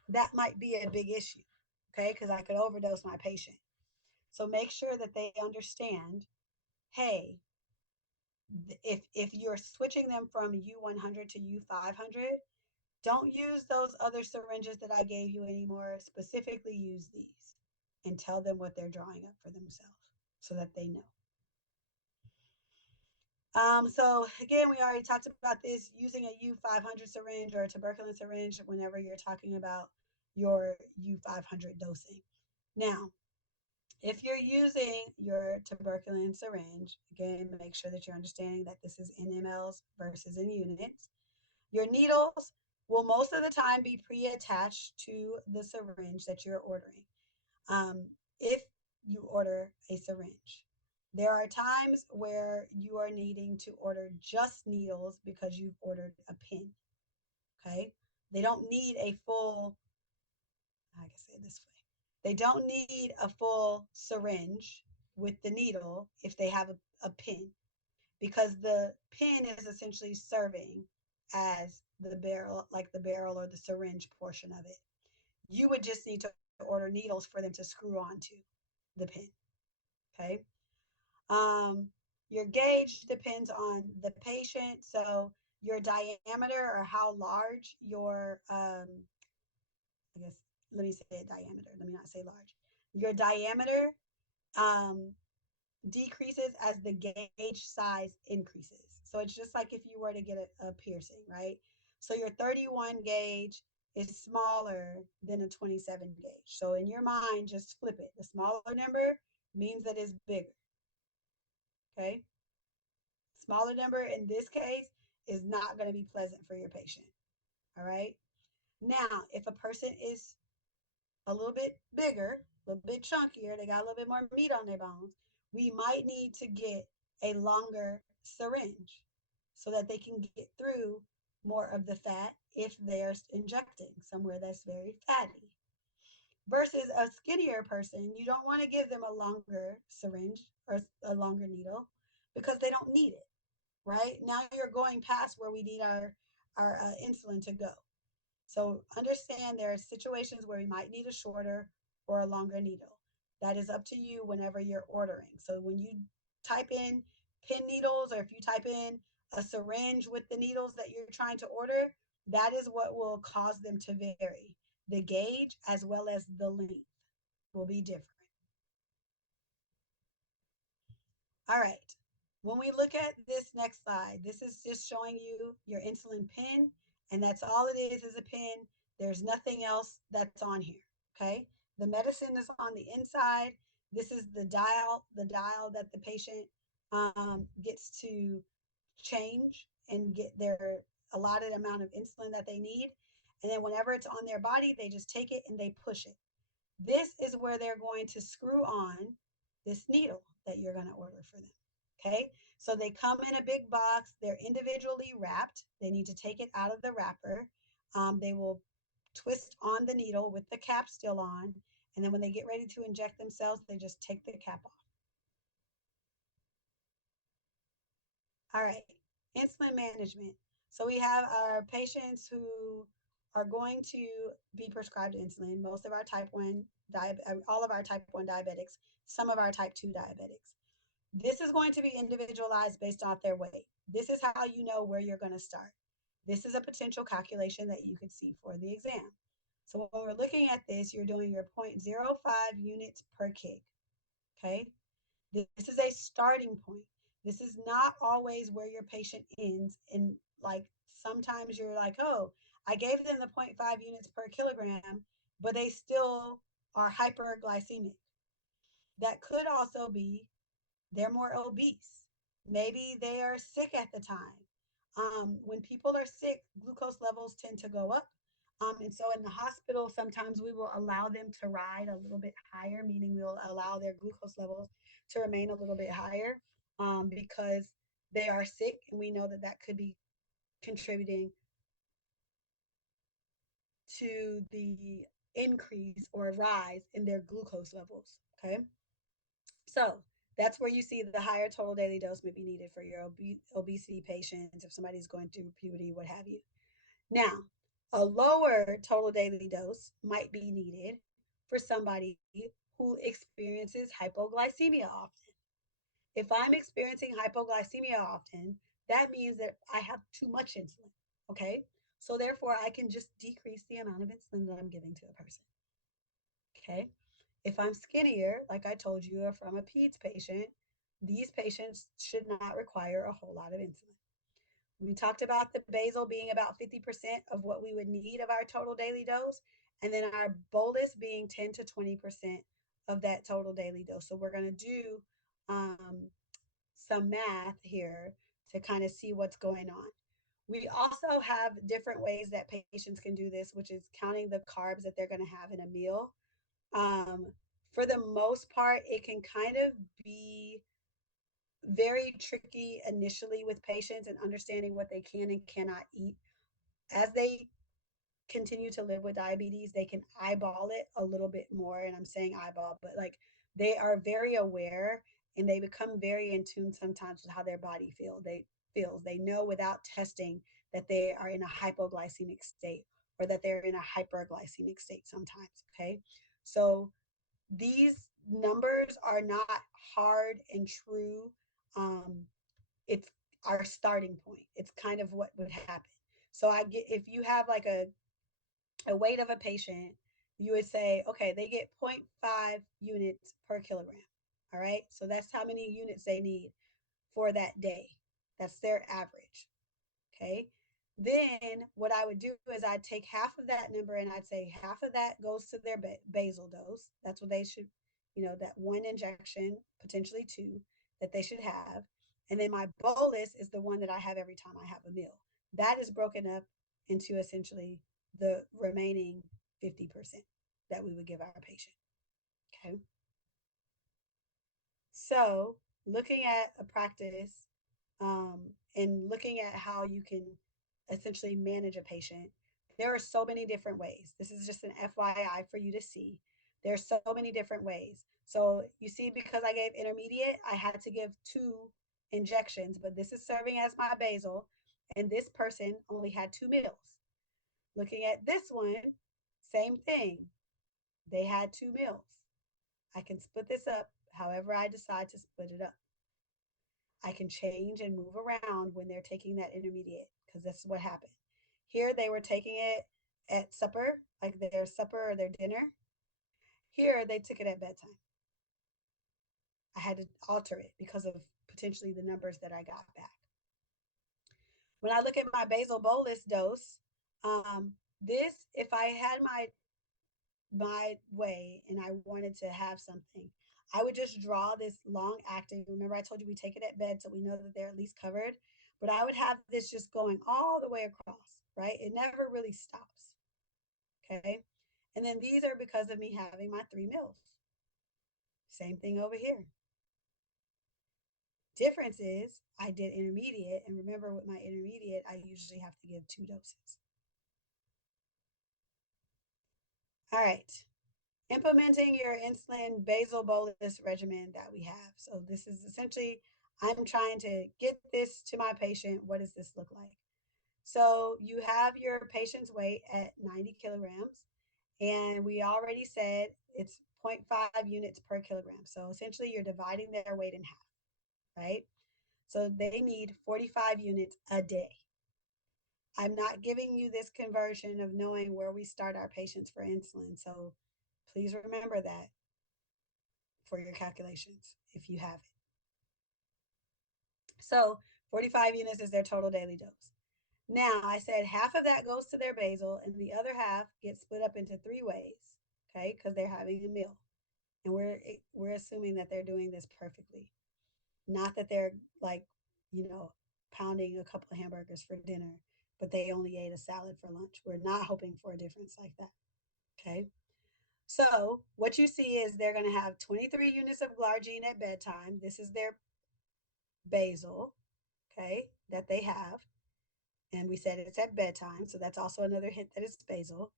that might be a big issue. Okay, because I could overdose my patient. So make sure that they understand, hey, if you're switching them from U100 to U500, don't use those other syringes that I gave you anymore. Specifically use these and tell them what they're drawing up for themselves so that they know. So again, we already talked about this using a U500 syringe or a tuberculin syringe whenever you're talking about your U500 dosing. Now, if you're using your tuberculin syringe, again, make sure that you're understanding that this is in mLs versus in units. Your needles will most of the time be pre-attached to the syringe that you're ordering. Um, if you order a syringe, there are times where you are needing to order just needles because you've ordered a pin. Okay, they don't need a full. I can say it this way: they don't need a full syringe with the needle if they have a pin, because the pin is essentially serving as the barrel, like the barrel or the syringe portion of it. You would just need to order needles for them to screw onto the pin. Okay. Um, your gauge depends on the patient. So your diameter, or how large your, I guess, let me say diameter. Let me not say large. Your diameter um, decreases as the gauge size increases. So it's just like if you were to get a piercing, right? So your 31 gauge is smaller than a 27 gauge. So in your mind, just flip it. The smaller number means that it's bigger. Okay. Smaller number in this case is not going to be pleasant for your patient. All right. Now, if a person is a little bit bigger, a little bit chunkier, they got a little bit more meat on their bones, we might need to get a longer syringe so that they can get through more of the fat if they're injecting somewhere that's very fatty. Versus a skinnier person, you don't want to give them a longer syringe or a longer needle because they don't need it, right? Now you're going past where we need our insulin to go. So understand there are situations where you might need a shorter or a longer needle. That is up to you whenever you're ordering. So when you type in pin needles, or if you type in a syringe with the needles that you're trying to order, that is what will cause them to vary. The gauge as well as the length will be different. All right. When we look at this next slide, this is just showing you your insulin pen, and that's all it is a pen. There's nothing else that's on here. Okay. The medicine is on the inside. This is the dial that the patient gets to change and get their allotted amount of insulin that they need. And then whenever it's on their body, they just take it and they push it. This is where they're going to screw on this needle that you're going to order for them. Okay. So they come in a big box. They're individually wrapped. They need to take it out of the wrapper. They will twist on the needle with the cap still on. And then when they get ready to inject themselves, they just take the cap off. All right. Insulin management. So we have our patients who are going to be prescribed insulin. Most of our type 1 all of our type 1 diabetics, some of our type 2 diabetics. This is going to be individualized based off their weight. This is how you know where you're going to start. This is a potential calculation that you could see for the exam. So when we're looking at this, you're doing your 0.05 units per kg. Okay. This is a starting point. This is not always where your patient ends. And like sometimes you're like, oh, I gave them the 0.5 units per kilogram, but they still are hyperglycemic. That could also be they're more obese. Maybe they are sick at the time. When people are sick, glucose levels tend to go up. And so in the hospital, sometimes we will allow them to ride a little bit higher, meaning we'll allow their glucose levels to remain a little bit higher because they are sick. And we know that that could be contributing to the increase or rise in their glucose levels. Okay. So that's where you see the higher total daily dose may be needed for your obesity patients, if somebody's going through puberty, what have you. Now, a lower total daily dose might be needed for somebody who experiences hypoglycemia often. If I'm experiencing hypoglycemia often, that means that I have too much insulin. Okay. So therefore, I can just decrease the amount of insulin that I'm giving to a person. Okay. If I'm skinnier, like I told you, or from a peds patient, these patients should not require a whole lot of insulin. We talked about the basal being about 50% of what we would need of our total daily dose, and then our bolus being 10 to 20% of that total daily dose. So we're going to do um, some math here to kind of see what's going on. We also have different ways that patients can do this, which is counting the carbs that they're going to have in a meal. Um, for the most part, it can kind of be very tricky initially with patients and understanding what they can and cannot eat. As they continue to live with diabetes, they can eyeball it a little bit more. And I'm saying eyeball, but like they are very aware and they become very in tune sometimes with how their body feels. They know without testing that they are in a hypoglycemic state or that they're in a hyperglycemic state sometimes. Okay. So these numbers are not hard and true. Um, it's our starting point. It's kind of what would happen. So I get if you have like a weight of a patient, you would say, okay, they get zero point 0.5 units per kilogram. All right. So that's how many units they need for that day. That's their average. Okay. Then what I would do is I'd take half of that number and I'd say half of that goes to their basal dose. That's what they should, that one injection, potentially two, that they should have. And then my bolus is the one that I have every time I have a meal. That is broken up into essentially the remaining 50% that we would give our patient. Okay. So looking at a practice um, and looking at how you can essentially manage a patient, there are so many different ways. This is just an FYI for you to see. There's so many different ways. So you see, because I gave intermediate, I had to give two injections, but this is serving as my basal, and this person only had two meals. Looking at this one, same thing. They had two meals. I can split this up however I decide to split it up. I can change and move around when they're taking that intermediate because this is what happened. Here they were taking it at supper, like their supper or their dinner. Here they took it at bedtime. I had to alter it because of potentially the numbers that I got back. When I look at my basal bolus dose, this, if I had my way and I wanted to have something, I would just draw this long acting. Remember, I told you we take it at bed so we know that they're at least covered. But I would have this just going all the way across, right? It never really stops. Okay. And then these are because of me having my three meals. Same thing over here. Difference is I did intermediate. And remember, with my intermediate, I usually have to give two doses. All right. Implementing your insulin basal bolus regimen that we have. So this is essentially, I'm trying to get this to my patient. What does this look like? So you have your patient's weight at 90 kilograms, and we already said it's 0.5 units per kilogram. So essentially you're dividing their weight in half, right? So they need 45 units a day. I'm not giving you this conversion of knowing where we start our patients for insulin. So please remember that for your calculations if you have it. So 45 units is their total daily dose. Now, I said half of that goes to their basal and the other half gets split up into three ways, okay, because they're having a meal. And we're assuming that they're doing this perfectly. Not that they're like, pounding a couple of hamburgers for dinner, but they only ate a salad for lunch. We're not hoping for a difference like that. Okay. So what you see is they're going to have 23 units of glargine at bedtime. This is their basal, okay, that they have. And we said it's at bedtime. So that's also another hint that it's basal.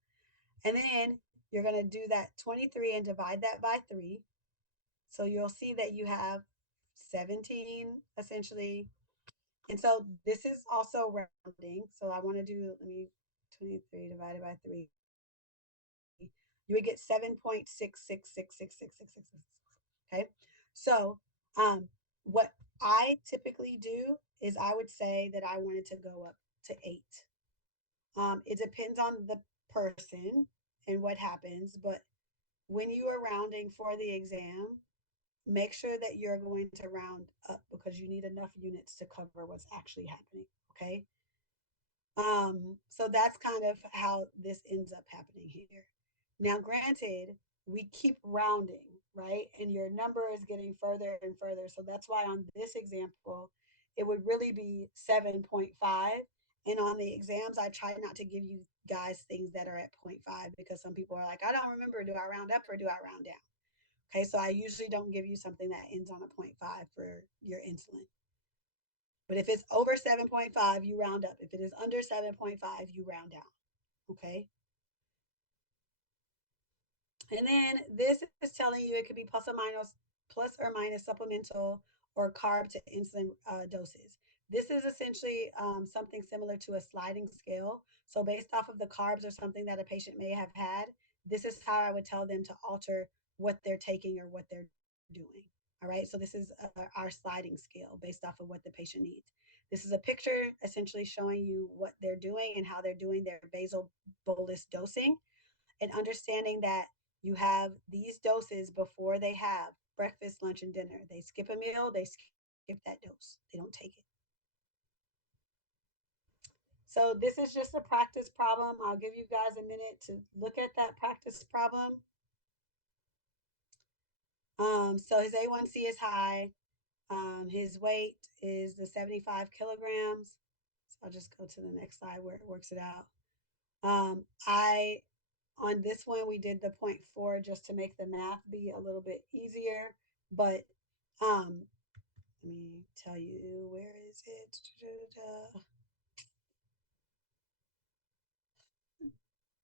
And then you're going to do that 23 and divide that by 3. So you'll see that you have 17 essentially. And so this is also rounding. So I want to do, 23 divided by 3. You would get 7.66666666. Okay. So what I typically do is I would say that I wanted to go up to 8. It depends on the person and what happens, but when you are rounding for the exam, make sure that you're going to round up because you need enough units to cover what's actually happening. Okay. So that's kind of how this ends up happening here. Now, granted, we keep rounding, right? And your number is getting further and further. So that's why on this example, it would really be 7.5. And on the exams, I try not to give you guys things that are at zero point 0.5 because some people are like, I don't remember, do I round up or do I round down? Okay, so I usually don't give you something that ends on a zero point 0.5 for your insulin. But if it's over 7.5, you round up. If it is under 7.5, you round down. Okay. And then this is telling you it could be plus or minus supplemental or carb to insulin doses. This is essentially something similar to a sliding scale. So based off of the carbs or something that a patient may have had, this is how I would tell them to alter what they're taking or what they're doing. All right. So this is our sliding scale based off of what the patient needs. This is a picture essentially showing you what they're doing and how they're doing their basal bolus dosing and understanding that you have these doses before they have breakfast, lunch, and dinner. They skip a meal, they skip that dose, they don't take it. So, this is just a practice problem. I'll give you guys a minute to look at that practice problem. So, his A1C is high, his weight is the 75 kilograms. So, I'll just go to the next slide where it works it out. I On this one, we did the 0.4 just to make the math be a little bit easier. But let me tell you, where is it?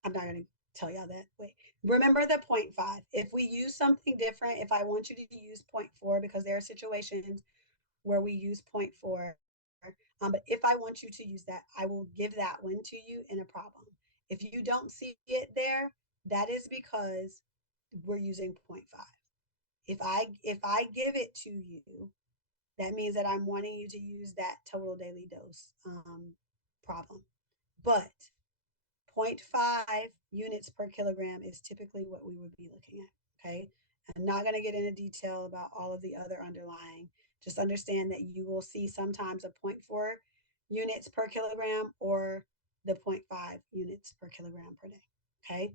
I'm not going to tell y'all that. Wait, remember the 0.5. If we use something different, if I want you to use 0.4, because there are situations where we use 0.4, but if I want you to use that, I will give that one to you in a problem. If you don't see it there, that is because we're using 0.5. If I give it to you, that means that I'm wanting you to use that total daily dose problem. But zero point 0.5 units per kilogram is typically what we would be looking at. Okay. I'm not going to get into detail about all of the other underlying. Just understand that you will see sometimes a zero point 0.4 units per kilogram or the 0.5 units per kilogram per day. Okay.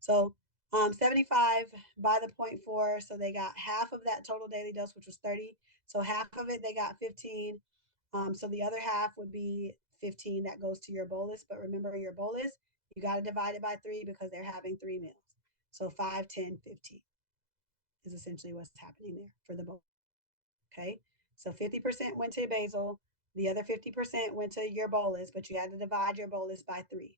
So 75 by the 0.4. So they got half of that total daily dose, which was 30. So half of it, they got 15. So the other half would be 15 that goes to your bolus. But remember your bolus, you got to divide it by 3 because they're having 3 meals. So 5, 10, 15 is essentially what's happening there for the bolus. Okay. So 50% went to basal. The other 50% went to your bolus, but you had to divide your bolus by 3.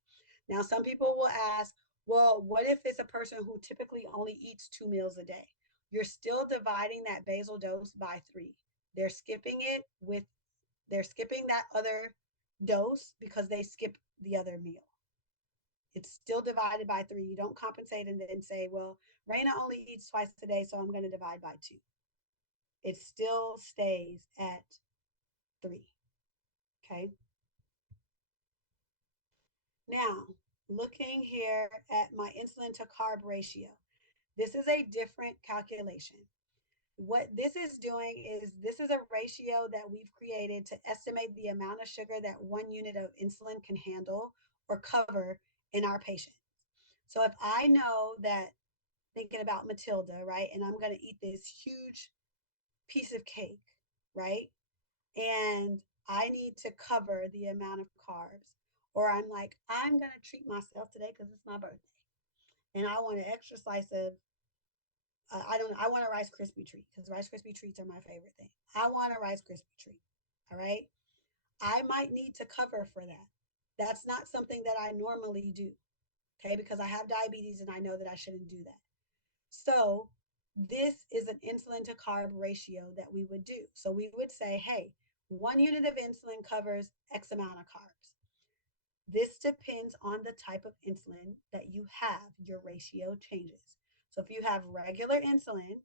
Now, some people will ask, well, what if it's a person who typically only eats 2 meals a day? You're still dividing that basal dose by 3. They're skipping it with, they're skipping that other dose because they skip the other meal. It's still divided by 3. You don't compensate and then say, well, Raina only eats twice a day, so I'm going to divide by 2. It still stays at 3. Okay. Now, looking here at my insulin to carb ratio, this is a different calculation. What this is doing is this is a ratio that we've created to estimate the amount of sugar that 1 unit of insulin can handle or cover in our patients. So if I know that, thinking about Matilda, right, and I'm going to eat this huge piece of cake, right, and I need to cover the amount of carbs, or I'm like, I'm going to treat myself today because it's my birthday and I want an extra slice of I don't know. I want a Rice Krispie treat because Rice Krispie treats are my favorite thing. I want a Rice Krispie treat. All right. I might need to cover for that. That's not something that I normally do. Okay. Because I have diabetes and I know that I shouldn't do that. So this is an insulin to carb ratio that we would do. So we would say, hey, 1 unit of insulin covers X amount of carbs. This depends on the type of insulin that you have. Your ratio changes. So if you have regular insulin,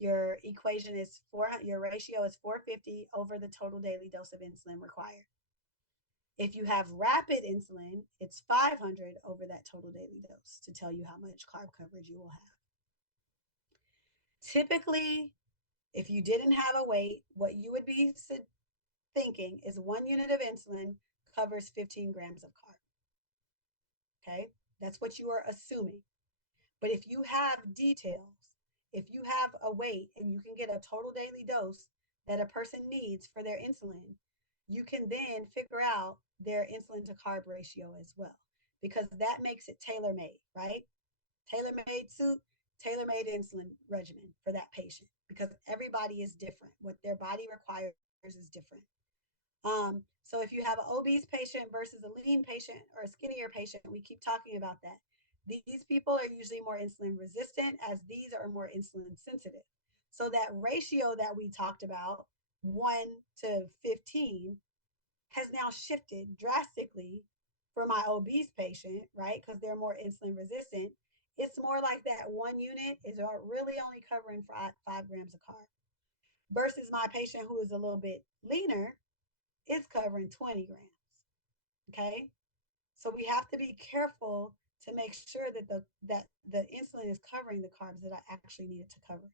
your equation is your ratio is 450 over the total daily dose of insulin required. If you have rapid insulin, it's 500 over that total daily dose to tell you how much carb coverage you will have. Typically, if you didn't have a weight, what you would be thinking is 1 unit of insulin covers 15 grams of carb. Okay, that's what you are assuming. But if you have details, if you have a weight and you can get a total daily dose that a person needs for their insulin, you can then figure out their insulin to carb ratio as well, because that makes it tailor made, right? Tailor made suit, tailor made insulin regimen for that patient, because everybody is different. What their body requires is different. So if you have an obese patient versus a lean patient or a skinnier patient, we keep talking about that. These people are usually more insulin resistant, as these are more insulin sensitive. So that ratio that we talked about, 1 to 15, has now shifted drastically for my obese patient, right? Because they're more insulin resistant. It's more like that 1 unit is really only covering 5 grams of carb, versus my patient who is a little bit leaner, it's covering 20 grams. Okay. So we have to be careful to make sure that the insulin is covering the carbs that I actually need it to cover.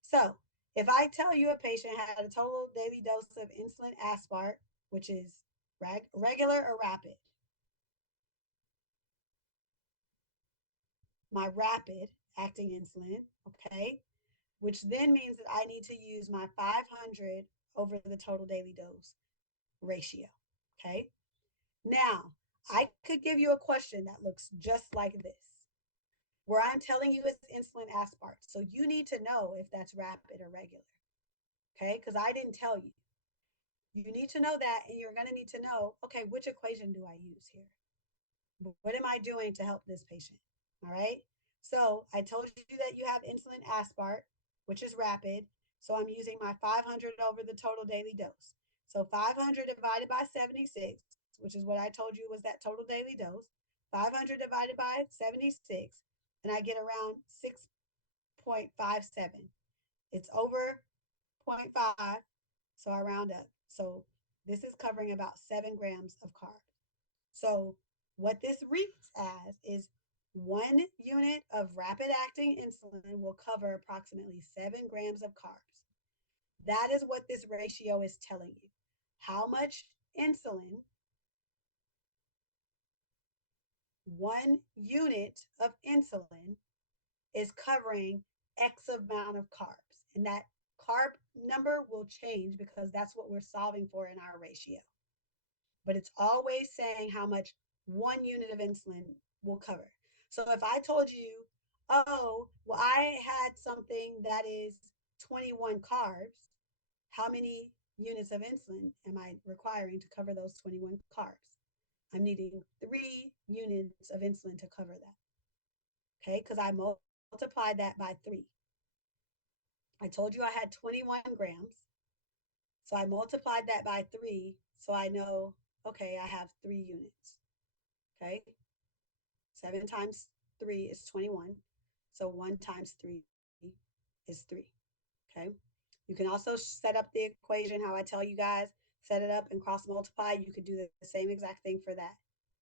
So if I tell you a patient had a total daily dose of insulin aspart, which is regular or rapid, my rapid acting insulin, okay, which then means that I need to use my 500 over the total daily dose ratio. Okay. Now, I could give you a question that looks just like this, where I'm telling you it's insulin aspart. So you need to know if that's rapid or regular. Okay. Because I didn't tell you. You need to know that, and you're going to need to know, okay, which equation do I use here? What am I doing to help this patient? All right. So I told you that you have insulin aspart, which is rapid. So I'm using my 500 over the total daily dose. So 500 divided by 76, which is what I told you was that total daily dose. 500 divided by 76, and I get around 6.57. It's over zero point 0.5, so I round up. So this is covering about 7 grams of carbs. So what this reads as is 1 unit of rapid acting insulin will cover approximately 7 grams of carbs. That is what this ratio is telling you. How much insulin 1 unit of insulin is covering X amount of carbs. And that carb number will change because that's what we're solving for in our ratio. But it's always saying how much 1 unit of insulin will cover. So if I told you, oh, well, I had something that is 21 carbs, how many units of insulin am I requiring to cover those 21 carbs? I'm needing 3 units of insulin to cover that. Okay, because I multiplied that by 3. I told you I had 21 grams. So I multiplied that by 3. So I know, okay, I have 3 units. Okay, 7 times 3 is 21. So 1 times 3 is 3. Okay, you can also set up the equation how I tell you guys, set it up and cross multiply. You could do the same exact thing for that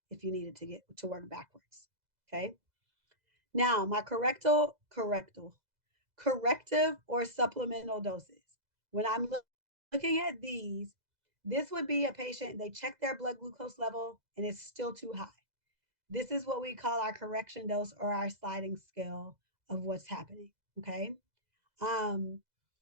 if you needed to get to work backwards. Okay, now my corrective or supplemental doses. When I'm looking at these, this would be a patient, they check their blood glucose level and it's still too high. This is what we call our correction dose or our sliding scale of what's happening. Okay. Um,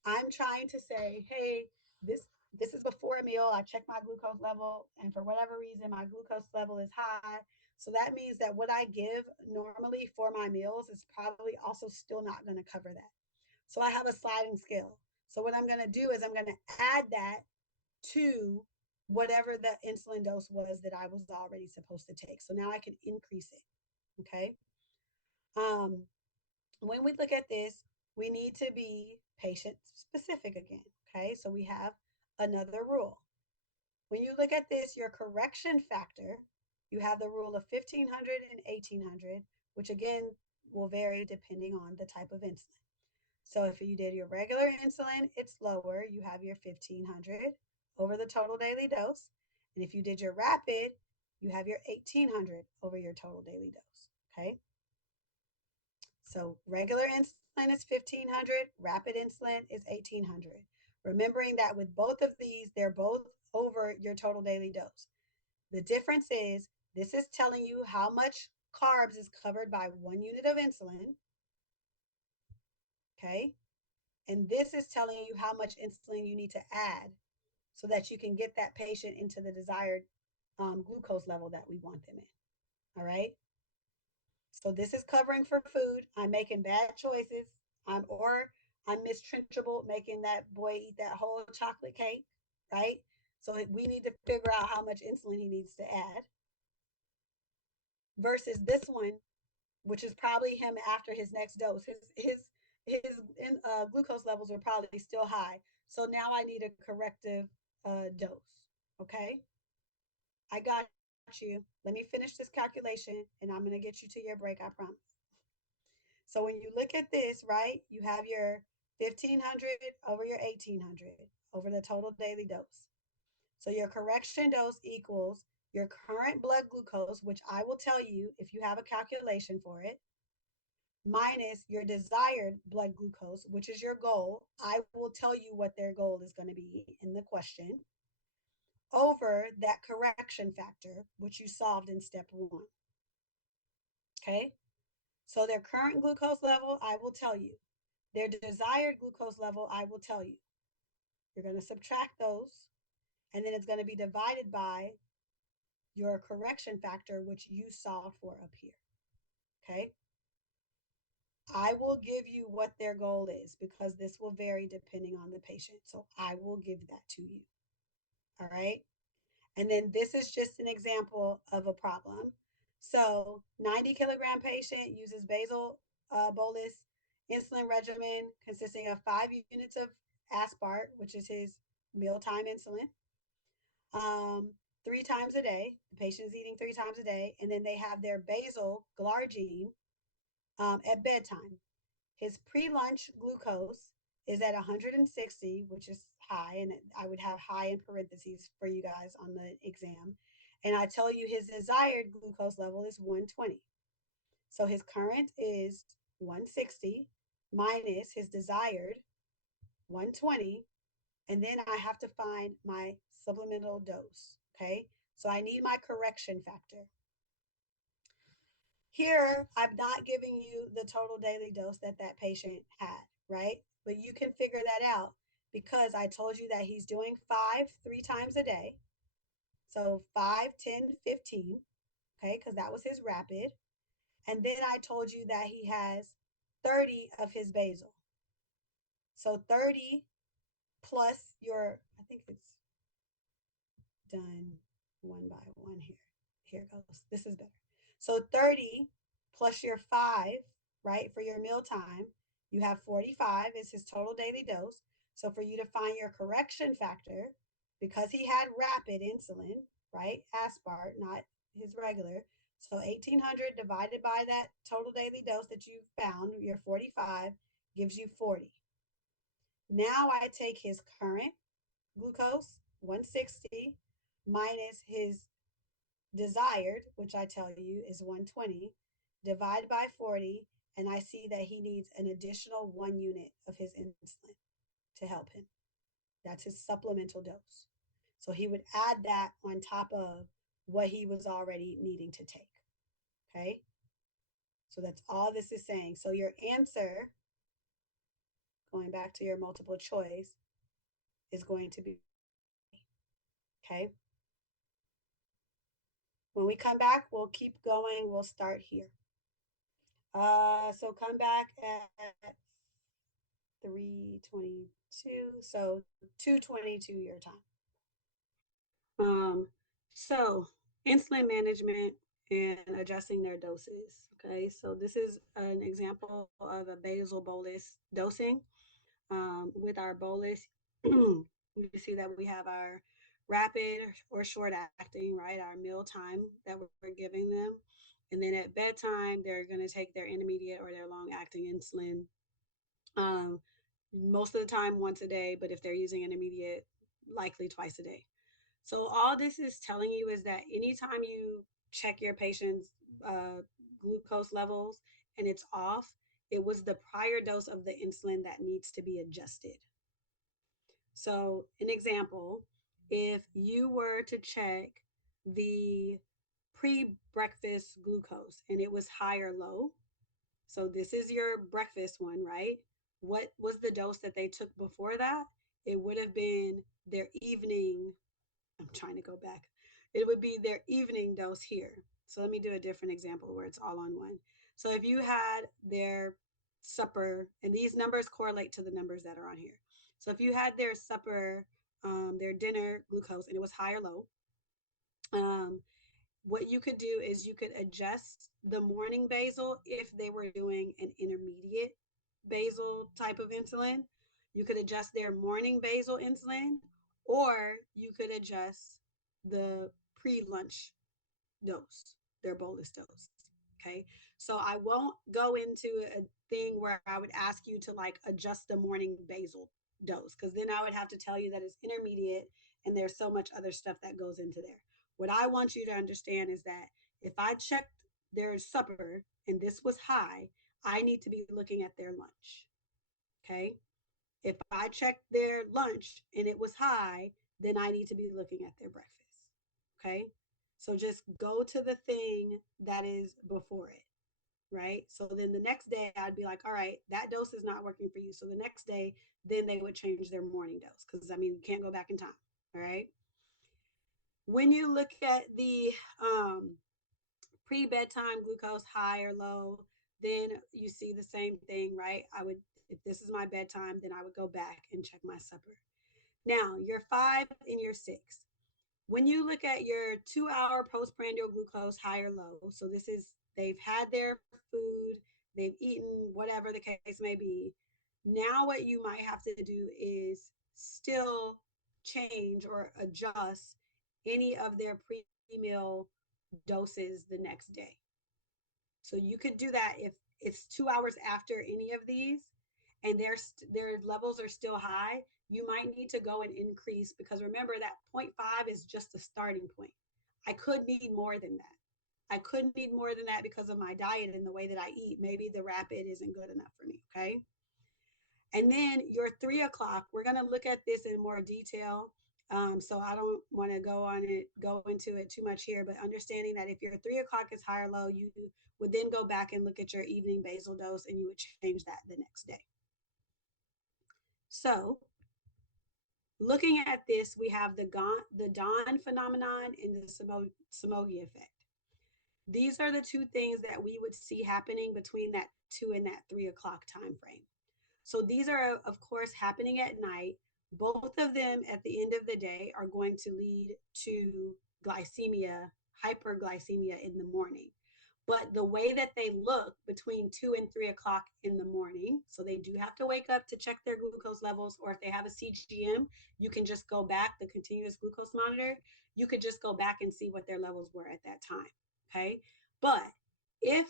I'm trying to say, hey, this is before a meal. I check my glucose level, and for whatever reason, my glucose level is high. So that means that what I give normally for my meals is probably also still not going to cover that. So I have a sliding scale. So what I'm going to do is I'm going to add that to whatever the insulin dose was that I was already supposed to take. So now I can increase it. Okay. Um, when we look at this, we need to be patient specific again. Okay. So we have another rule. When you look at this, your correction factor, you have the rule of 1500 and 1800, which again will vary depending on the type of insulin. So if you did your regular insulin, it's lower. You have your 1500 over the total daily dose. And if you did your rapid, you have your 1800 over your total daily dose. Okay. So regular insulin insulin is 1500, rapid insulin is 1800. Remembering that with both of these, they're both over your total daily dose. The difference is this is telling you how much carbs is covered by 1 unit of insulin, okay? And this is telling you how much insulin you need to add so that you can get that patient into the desired glucose level that we want them in. All right. So this is covering for food. I'm making bad choices. I'm Miss Trunchable making that boy eat that whole chocolate cake, right? So we need to figure out how much insulin he needs to add versus this one, which is probably him after his next dose. His glucose levels are probably still high. So now I need a corrective dose. Okay, I got you. Let me finish this calculation, and I'm gonna get you to your break. I promise. So when you look at this, right, you have your 1500 over your 1800 over the total daily dose. So your correction dose equals your current blood glucose, which I will tell you if you have a calculation for it, minus your desired blood glucose, which is your goal. I will tell you what their goal is going to be in the question, over that correction factor, which you solved in step one. Okay? So their current glucose level, I will tell you. Their desired glucose level, I will tell you. You're going to subtract those, and then it's going to be divided by your correction factor, which you solved for up here. Okay? I will give you what their goal is because this will vary depending on the patient. So I will give that to you. All right. And then this is just an example of a problem. So 90-kilogram patient uses basal bolus insulin regimen consisting of 5 units of aspart, which is his mealtime insulin, 3 times a day. The patient is eating 3 times a day. And then they have their basal glargine at bedtime. His pre-lunch glucose is at 160, which is high, and I would have high in parentheses for you guys on the exam. And I tell you his desired glucose level is 120. So his current is 160 minus his desired 120, and then I have to find my supplemental dose. Okay, so I need my correction factor. Here, I'm not giving you the total daily dose that that patient had, right? But you can figure that out because I told you that he's doing 3 times a day. So 5, 10, 15, okay, because that was his rapid. And then I told you that he has 30 of his basal. So 30 plus your, I think it's done one by one here. Here it goes. This is better. So 30 plus your 5, right, for your meal time, you have 45 is his total daily dose. So for you to find your correction factor, because he had rapid insulin, right, aspart, not his regular. So 1800 divided by that total daily dose that you found, your 45, gives you 40. Now I take his current glucose, 160, minus his desired, which I tell you is 120, divide by 40, and I see that he needs an additional 1 unit of his insulin to help him. That's his supplemental dose. So he would add that on top of what he was already needing to take. Okay? So that's all this is saying. So your answer, going back to your multiple choice, is going to be okay. When we come back, we'll keep going. We'll start here. So come back at 3:22. So 2:22 your time. Um, so insulin management and adjusting their doses. Okay, so this is an example of a basal bolus dosing. With our bolus, we see that we have our rapid or short acting, right? Our meal time that we're giving them. And then at bedtime, they're going to take their intermediate or their long acting insulin. Um, Most of the time, once a day, but if they're using intermediate, likely twice a day. So, all this is telling you is that anytime you check your patient's glucose levels and it's off, It was the prior dose of the insulin that needs to be adjusted. So, an example, if you were to check the pre breakfast glucose and it was high or low, so this is your breakfast one, right? What was the dose that they took before that? It would have been their evening. I'm trying to go back. It would be their evening dose here. So let me do a different example where it's all on one. So if you had their supper, and these numbers correlate to the numbers that are on here. So if you had their supper, their dinner glucose, and it was high or low, um, what you could do is you could adjust the morning basal if they were doing an intermediate basal type of insulin. You could adjust their morning basal insulin, or you could adjust the pre lunch dose, their bolus dose. Okay. So I won't go into a thing where I would ask you to like adjust the morning basal dose, because then I would have to tell you that it's intermediate and there's so much other stuff that goes into there. What I want you to understand is that if I checked their supper and this was high, I need to be looking at their lunch. Okay. If I checked their lunch and it was high, then I need to be looking at their breakfast. Okay. So just go to the thing that is before it. Right. So then the next day I'd be like, all right, that dose is not working for you. So the next day, then they would change their morning dose, because I mean, you can't go back in time. All right. When you look at the pre bedtime glucose high or low, then you see the same thing, right? I would, if this is my bedtime, then I would go back and check my supper. Now, your 5 and your 6. When you look at your 2-hour postprandial glucose high or low, so this is they've had their food, they've eaten, whatever the case may be. Now, what you might have to do is still change or adjust any of their pre meal doses the next day. So you could do that if it's 2 hours after any of these and their levels are still high. You might need to go and increase, because remember that zero point 0.5 is just a starting point. I could need more than that. I could need more than that because of my diet and the way that I eat. Maybe the rapid isn't good enough for me. Okay. And then your 3 o'clock, we're going to look at this in more detail. So I don't want to go into it too much here, but understanding that if your 3 o'clock is high or low, you would then go back and look at your evening basal dose and you would change that the next day. So looking at this, we have the dawn phenomenon and the Somogyi effect. These are the two things that we would see happening between that 2 and that 3 o'clock time frame. So these are, of course, happening at night. Both of them at the end of the day are going to lead to glycemia, hyperglycemia in the morning. But the way that they look between 2 and 3 o'clock in the morning, so they do have to wake up to check their glucose levels, or if they have a CGM, you can just go back, the continuous glucose monitor, you could just go back and see what their levels were at that time. Okay. But if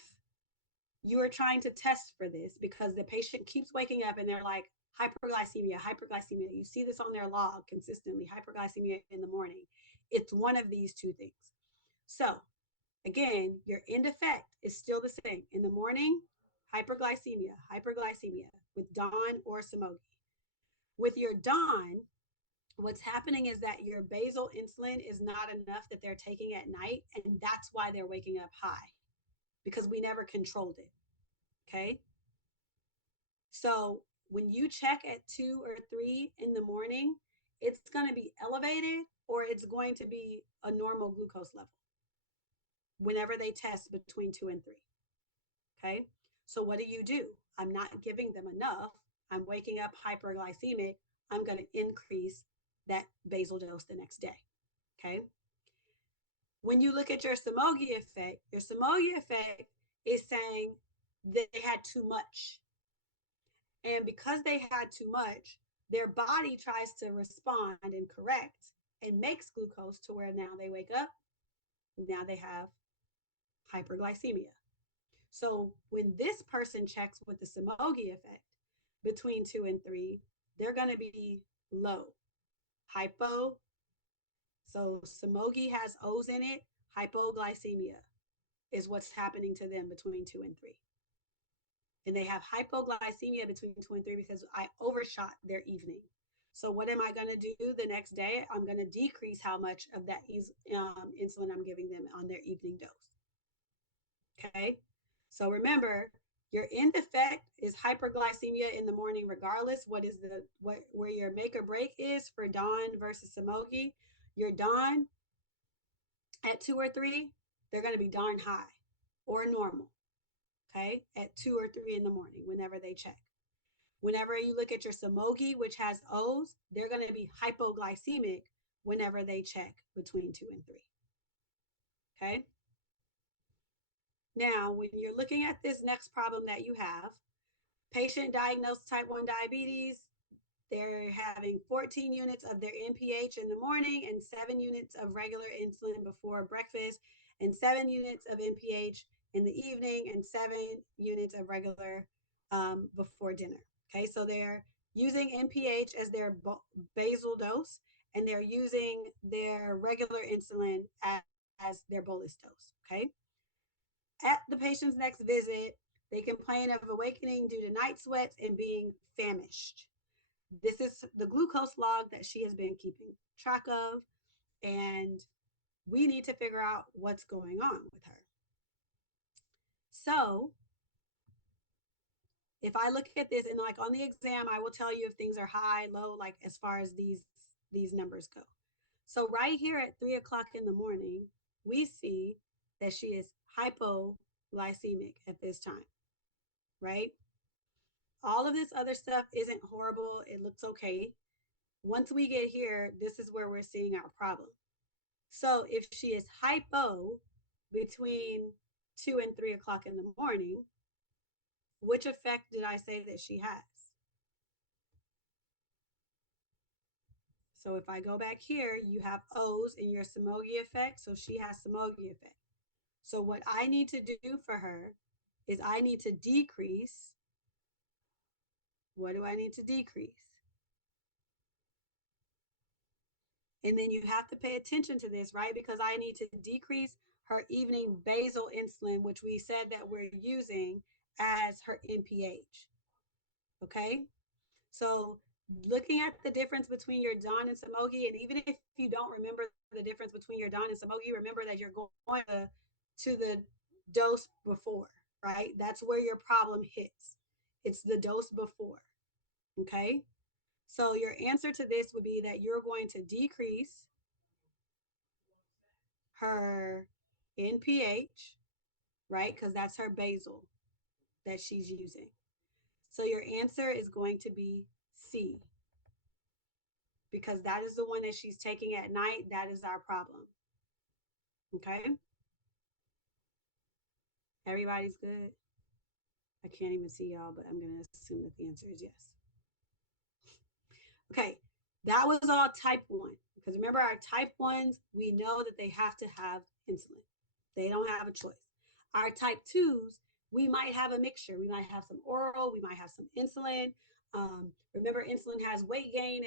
you are trying to test for this because the patient keeps waking up and they're like, hyperglycemia, hyperglycemia. You see this on their log consistently, hyperglycemia in the morning. It's one of these two things. So, again, your end effect is still the same. In the morning, hyperglycemia, hyperglycemia with dawn or Somogyi. With your dawn, what's happening is that your basal insulin is not enough that they're taking at night, and that's why they're waking up high, because we never controlled it. Okay. So when you check at 2 or 3 in the morning, it's going to be elevated or it's going to be a normal glucose level whenever they test between 2 and 3. Okay. So what do? I'm not giving them enough. I'm waking up hyperglycemic. I'm going to increase that basal dose the next day. Okay. When you look at your Somogyi effect is saying that they had too much. And because they had too much, their body tries to respond and correct and makes glucose to where now they wake up. Now they have hyperglycemia. So when this person checks with the Somogyi effect between 2 and 3, they're going to be low. Hypo. So Somogyi has O's in it. Hypoglycemia is what's happening to them between 2 and 3. and they have hypoglycemia between 2 and 3 because I overshot their evening. So what am I going to do the next day? I'm going to decrease how much of that insulin I'm giving them on their evening dose. Okay. So remember, your end effect is hyperglycemia in the morning, regardless where your make or break is for dawn versus Somogi. Your dawn at 2 or 3, they're going to be darn high or normal. Okay, at 2 or 3 in the morning, whenever they check. Whenever you look at your Somogi, which has O's, they're going to be hypoglycemic whenever they check between 2 and 3. Okay. Now, when you're looking at this next problem that you have, patient diagnosed type 1 diabetes, they're having 14 units of their NPH in the morning and 7 units of regular insulin before breakfast and 7 units of NPH in the evening and 7 units of regular before dinner. Okay, so they're using NPH as their basal dose and they're using their regular insulin as their bolus dose. Okay, at the patient's next visit, they complain of awakening due to night sweats and being famished. This is the glucose log that she has been keeping track of, and we need to figure out what's going on with her. So, if I look at this and like on the exam, I will tell you if things are high, low, like as far as these numbers go. So right here at 3 o'clock in the morning, we see that she is hypoglycemic at this time, right? All of this other stuff isn't horrible. It looks okay. Once we get here, this is where we're seeing our problem. So if she is hypo between 2 and 3 o'clock in the morning, which effect did I say that she has? So if I go back here, you have O's in your Somogi effect. So she has Somogi effect. So what I need to do for her is I need to decrease. What do I need to decrease? And then you have to pay attention to this, right? Because I need to decrease her evening basal insulin, which we said that we're using as her NPH. Okay? So looking at the difference between your dawn and Somogi, and even if you don't remember the difference between your dawn and Somogi, remember that you're going to the dose before, right? That's where your problem hits. It's the dose before. Okay? So your answer to this would be that you're going to decrease her NPH, right? Because that's her basal that she's using. So your answer is going to be C, because that is the one that she's taking at night. That is our problem. Okay? Everybody's good? I can't even see y'all, but I'm going to assume that the answer is yes. Okay, that was all type 1. Because remember, our type 1s, we know that they have to have insulin. They don't have a choice. Our type 2s, we might have a mixture. We might have some oral, we might have some insulin. Remember, insulin has weight gain.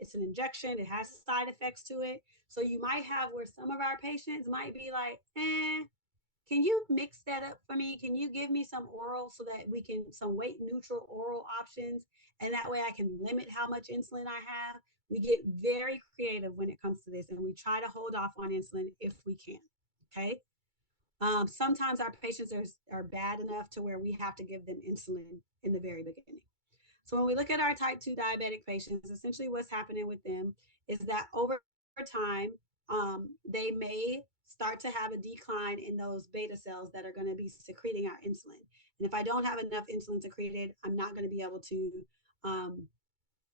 It's an injection. It has side effects to it. So you might have where some of our patients might be like, can you mix that up for me? Can you give me some oral so that we can, some weight neutral oral options? And that way I can limit how much insulin I have. We get very creative when it comes to this, and we try to hold off on insulin if we can. Okay. Sometimes our patients are bad enough to where we have to give them insulin in the very beginning. So when we look at our type 2 diabetic patients, essentially what's happening with them is that over time, they may start to have a decline in those beta cells that are going to be secreting our insulin. And if I don't have enough insulin secreted, I'm not going to be able to,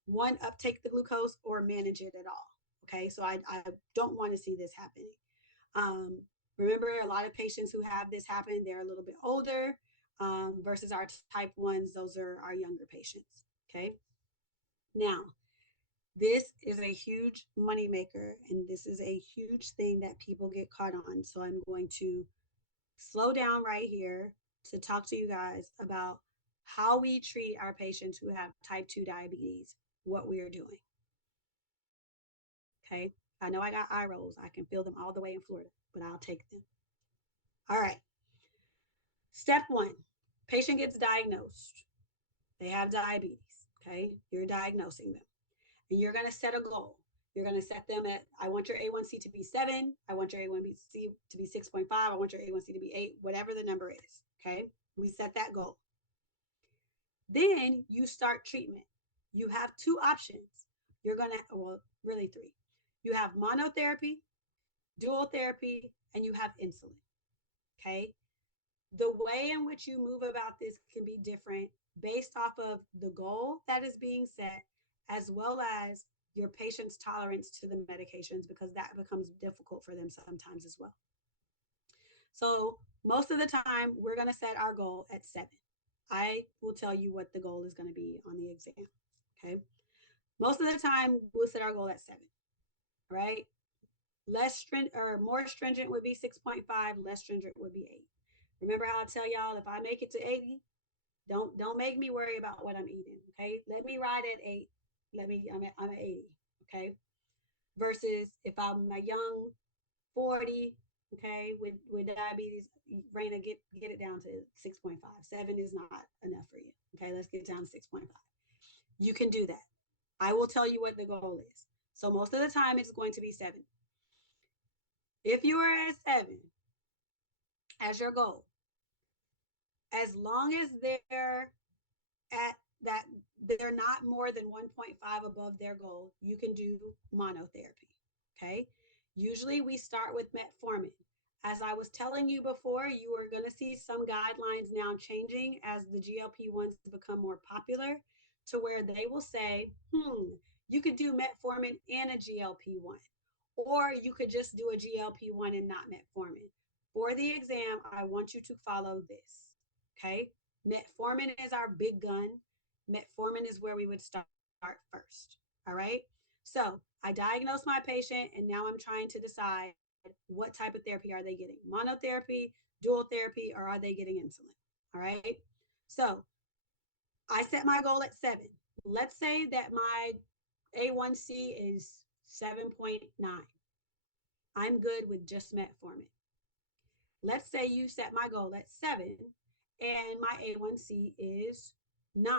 one, uptake the glucose or manage it at all. Okay, so I don't want to see this happening. Remember, a lot of patients who have this happen, they're a little bit older versus our type 1s, those are our younger patients. Okay, now this is a huge moneymaker, and this is a huge thing that people get caught on. So I'm going to slow down right here to talk to you guys about how we treat our patients who have type 2 diabetes, what we are doing. Okay, I know I got eye rolls. I can feel them all the way in Florida, but I'll take them. All right. Step 1, Patient gets diagnosed. They have diabetes. Okay. You're diagnosing them. And you're going to set a goal. You're going to set them at, I want your A1C to be 7. I want your A1C to be 6.5. I want your A1C to be 8, whatever the number is. Okay. We set that goal. Then you start treatment. You have two options. You're going to, well, really three. You have monotherapy, dual therapy, and you have insulin. Okay. The way in which you move about this can be different based off of the goal that is being set, as well as your patient's tolerance to the medications, because that becomes difficult for them sometimes as well. So, most of the time, we're going to set our goal at 7. I will tell you what the goal is going to be on the exam. Okay. Most of the time, we'll set our goal at 7, right? Less stringent or more stringent would be 6.5, less stringent would be 8. Remember how I tell y'all, if I make it to 80, don't make me worry about what I'm eating. Okay. Let me ride at 8. I'm at 80. Okay. Versus if I'm a young 40, okay, with diabetes, Raina, get it down to 6.5. 7 is not enough for you. Okay, let's get down to 6.5. You can do that. I will tell you what the goal is. So most of the time it's going to be 7. If you are at 7 as your goal, as long as they're at that, they're not more than 1.5 above their goal, you can do monotherapy. Okay. Usually we start with metformin. As I was telling you before, you are going to see some guidelines now changing as the GLP-1s become more popular, to where they will say, you could do metformin and a GLP-1, or you could just do a GLP-1 and not metformin. For the exam, I want you to follow this. Okay. Metformin is our big gun. Metformin is where we would start first. All right. So I diagnosed my patient, and now I'm trying to decide what type of therapy are they getting? Monotherapy, dual therapy, or are they getting insulin? All right. So I set my goal at 7. Let's say that my A1C is 7.9. I'm good with just metformin. Let's say you set my goal at 7 and my A1C is 9.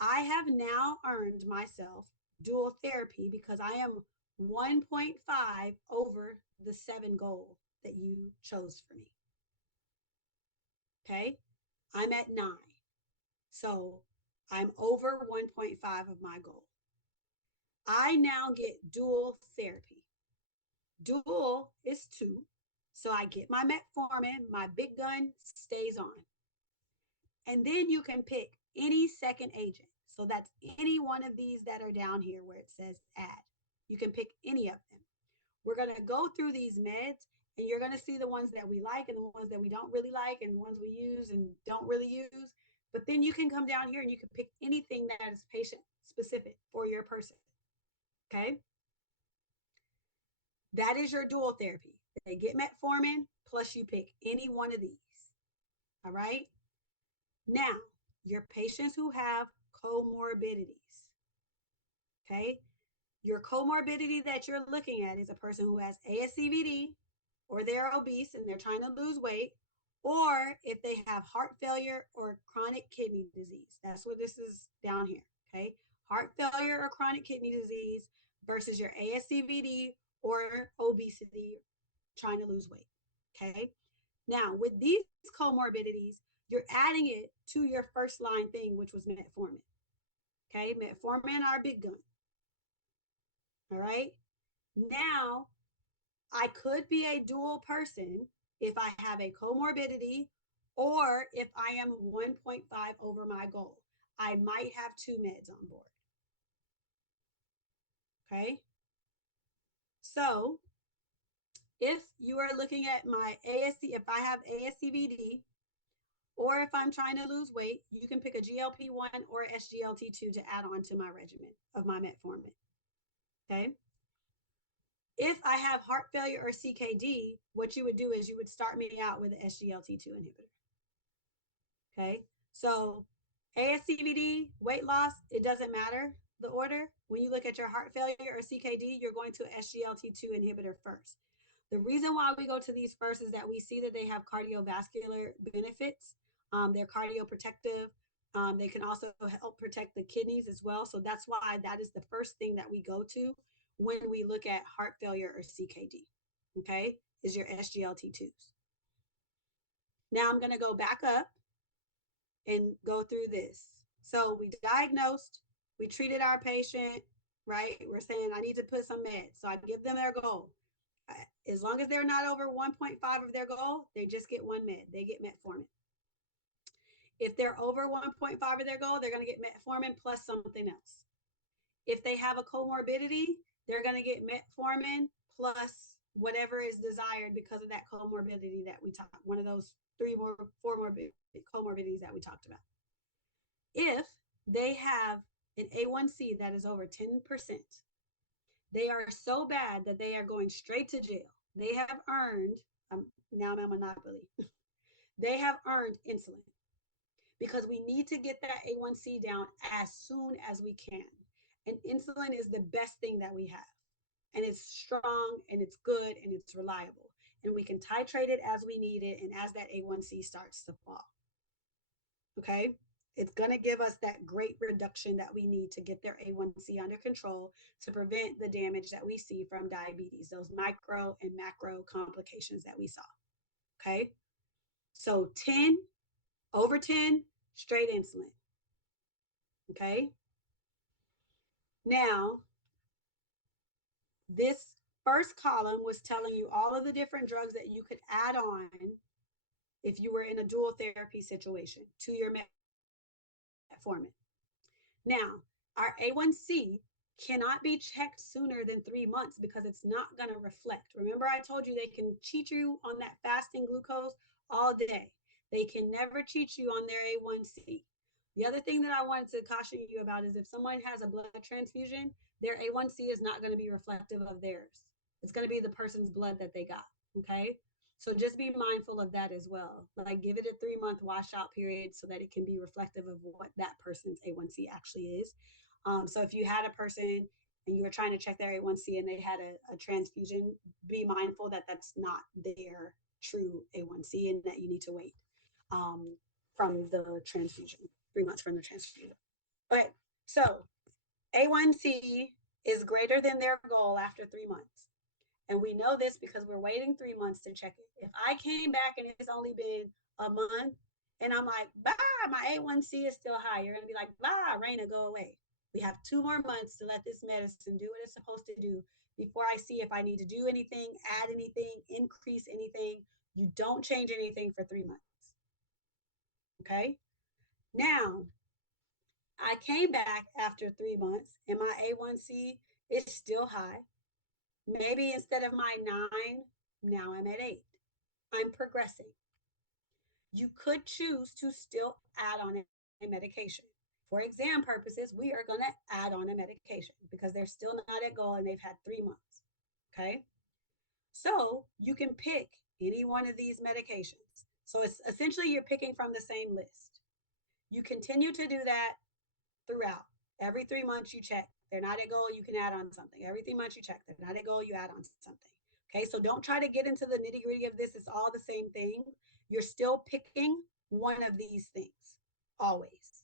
I have now earned myself dual therapy because I am 1.5 over the 7 goal that you chose for me. Okay. I'm at 9. So I'm over 1.5 of my goal. I now get dual therapy. Dual is 2. So I get my metformin, my big gun stays on. And then you can pick any second agent. So that's any one of these that are down here where it says add. You can pick any of them. We're going to go through these meds, and you're going to see the ones that we like and the ones that we don't really like and the ones we use and don't really use. But then you can come down here and you can pick anything that is patient specific for your person. Okay. That is your dual therapy. They get metformin, plus you pick any one of these. All right. Now, your patients who have comorbidities, okay? Your comorbidity that you're looking at is a person who has ASCVD, or they're obese and they're trying to lose weight, or if they have heart failure or chronic kidney disease. That's what this is down here, okay? Heart failure or chronic kidney disease versus your ASCVD or obesity trying to lose weight, okay? Now, with these comorbidities, you're adding it to your first line thing, which was metformin. Okay, metformin, our big gun. All right. Now, I could be a dual person if I have a comorbidity or if I am 1.5 over my goal. I might have 2 meds on board. Okay. So, if you are looking at my ASC, if I have ASCVD, or if I'm trying to lose weight, you can pick a GLP-1 or SGLT2 to add on to my regimen of my metformin. Okay. If I have heart failure or CKD, what you would do is you would start me out with an SGLT2 inhibitor. Okay. So ASCVD, weight loss, it doesn't matter the order. When you look at your heart failure or CKD, you're going to an SGLT2 inhibitor first. The reason why we go to these first is that we see that they have cardiovascular benefits. They're cardioprotective. They can also help protect the kidneys as well. So that's why that is the first thing that we go to when we look at heart failure or CKD. Okay, is your SGLT2s. Now I'm going to go back up and go through this. So we diagnosed, we treated our patient, right? We're saying, I need to put some meds. So I give them their goal. As long as they're not over 1.5 of their goal, they just get one med. They get metformin. If they're over 1.5 of their goal, they're going to get metformin plus something else. If they have a comorbidity, they're going to get metformin plus whatever is desired because of that comorbidity that we talked, one of those four more comorbidities that we talked about. If they have an A1C that is over 10%, they are so bad that they are going straight to jail. They have earned, now I'm a monopoly, they have earned insulin because we need to get that A1C down as soon as we can. And insulin is the best thing that we have. And it's strong and it's good and it's reliable. And we can titrate it as we need it and as that A1C starts to fall. Okay? It's going to give us that great reduction that we need to get their A1C under control to prevent the damage that we see from diabetes, those micro and macro complications that we saw. Okay? So 10, over 10, straight insulin. Okay? Now, this first column was telling you all of the different drugs that you could add on if you were in a dual therapy situation to your metformin. Now, our A1C cannot be checked sooner than 3 months because it's not going to reflect. Remember, I told you they can cheat you on that fasting glucose all day. They can never cheat you on their A1C. The other thing that I wanted to caution you about is if someone has a blood transfusion, their A1C is not going to be reflective of theirs. It's going to be the person's blood that they got. Okay. So just be mindful of that as well. Like give it a 3 month washout period so that it can be reflective of what that person's A1C actually is. So if you had a person and you were trying to check their A1C and they had a transfusion, be mindful that that's not their true A1C and that you need to wait from the transfusion, 3 months from the transfusion. Okay, so A1C is greater than their goal after 3 months. And we know this because we're waiting 3 months to check it. If I came back and it's only been a month and I'm like, bye, my A1C is still high, you're going to be like, bye, Raina, go away. We have 2 more months to let this medicine do what it's supposed to do before I see if I need to do anything, add anything, increase anything. You don't change anything for 3 months. Okay? Now, I came back after 3 months and my A1C is still high. Maybe instead of my 9, now I'm at 8. I'm progressing. You could choose to still add on a medication. For exam purposes, we are going to add on a medication because they're still not at goal and they've had 3 months. Okay? So you can pick any one of these medications. So it's essentially you're picking from the same list. You continue to do that throughout. Every 3 months you check. They're not at goal, you can add on something. Every 3 months you check. They're not at goal, you add on something. Okay, so don't try to get into the nitty gritty of this. It's all the same thing. You're still picking one of these things, always.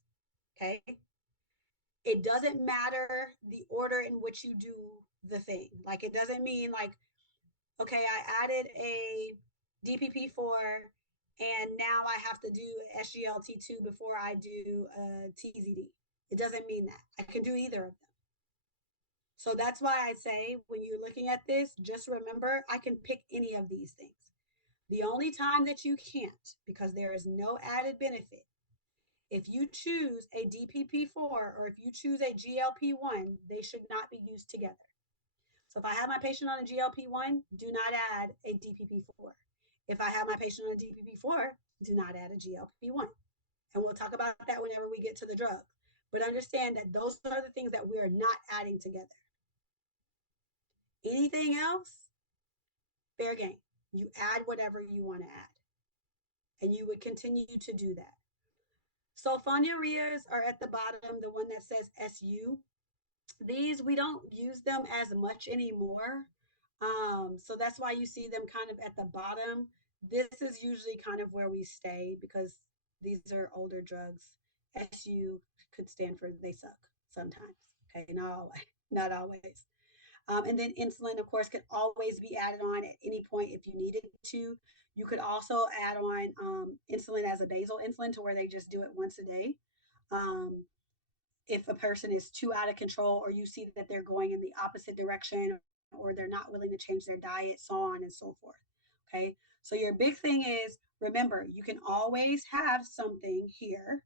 Okay, it doesn't matter the order in which you do the thing. Like, it doesn't mean like, okay, I added a DPP4 and now I have to do SGLT2 before I do a TZD. It doesn't mean that. I can do either of them. So that's why I say when you're looking at this, just remember I can pick any of these things. The only time that you can't, because there is no added benefit, if you choose a DPP4 or if you choose a GLP1, they should not be used together. So if I have my patient on a GLP1, do not add a DPP4. If I have my patient on a DPP4, do not add a GLP1. And we'll talk about that whenever we get to the drugs. But understand that those are the things that we are not adding together. Anything else, fair game. You add whatever you want to add. And you would continue to do that. Sulfonylureas are at the bottom, the one that says SU. These, we don't use them as much anymore. So that's why you see them kind of at the bottom. This is usually kind of where we stay because These are older drugs. SU could stand for they suck sometimes. Okay, not always. Not always. And then insulin, of course, could always be added on at any point if you needed to. You could also add on insulin as a basal insulin to where they just do it once a day. Um, if a person is too out of control or you see that they're going in the opposite direction or they're not willing to change their diet, so on and so forth. Okay. So your big thing is remember, you can always have something here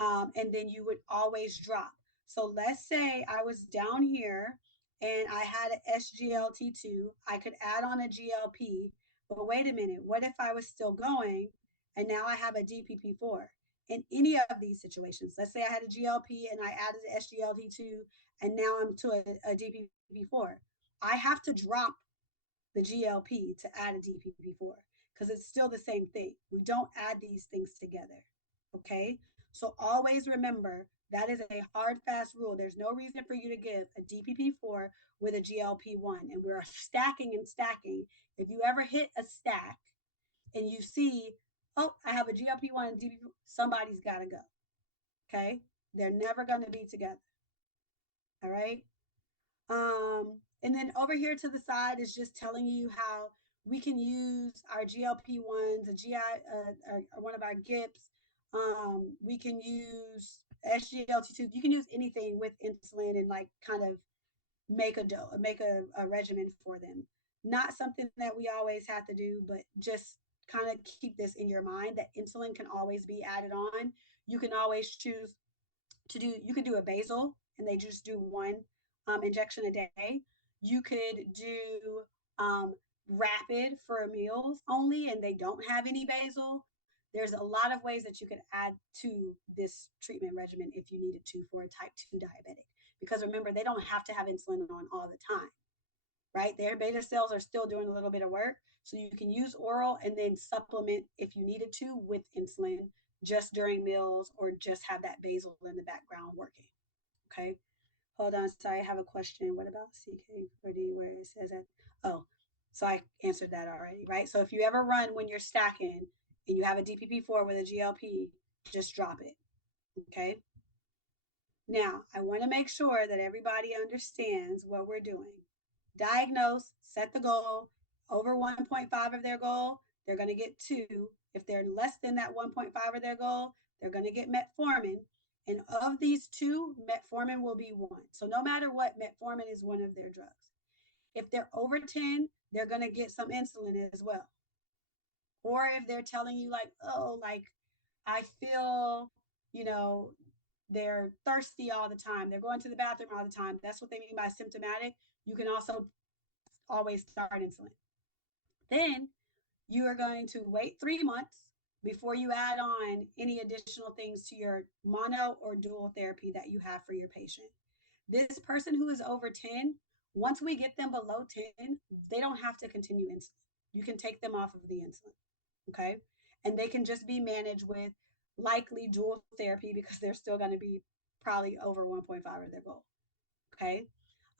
and then you would always drop. So let's say I was down here and I had an SGLT2, I could add on a GLP, but wait a minute, what if I was still going and now I have a DPP4? In any of these situations, let's say I had a GLP and I added the SGLT2 and now I'm to a DPP4, I have to drop the GLP to add a DPP4 because it's still the same thing. We don't add these things together. Okay. So always remember that is a hard, fast rule. There's no reason for you to give a DPP4 with a GLP1. And we're stacking and stacking. If you ever hit a stack and you see, oh, I have a GLP1 and DPP, somebody's got to go. Okay. They're never going to be together. All right. And then over here to the side is just telling you how we can use our GLP-1s, a GI, or one of our GIPs. We can use SGLT2. You can use anything with insulin and like kind of make a regimen for them. Not something that we always have to do, but just kind of keep this in your mind that insulin can always be added on. You can always choose to do, you could do a basal and they just do one injection a day. You could do rapid for meals only and they don't have any basal. There's a lot of ways that you could add to this treatment regimen if you needed to for a type 2 diabetic. Because remember, they don't have to have insulin on all the time, right? Their beta cells are still doing a little bit of work. So you can use oral and then supplement if you needed to with insulin just during meals or just have that basal in the background working. Okay. Hold on. Sorry, I have a question. What about CK4D where it says that? Oh, so I answered that already, right? So if you ever run when you're stacking and you have a DPP4 with a GLP, just drop it. Okay. Now, I want to make sure that everybody understands what we're doing. Diagnose, set the goal. Over 1.5 of their goal, they're going to get 2. If they're less than that 1.5 of their goal, they're going to get metformin. And of these 2, metformin will be 1. So no matter what, metformin is one of their drugs. If they're over 10, they're going to get some insulin as well. Or if they're telling you like, oh, like I feel, you know, they're thirsty all the time, they're going to the bathroom all the time, that's what they mean by symptomatic, you can also always start insulin. Then you are going to wait 3 months before you add on any additional things to your mono or dual therapy that you have for your patient. This person who is over 10, once we get them below 10, they don't have to continue insulin. You can take them off of the insulin. Okay. And they can just be managed with likely dual therapy because they're still going to be probably over 1.5 of their goal. Okay.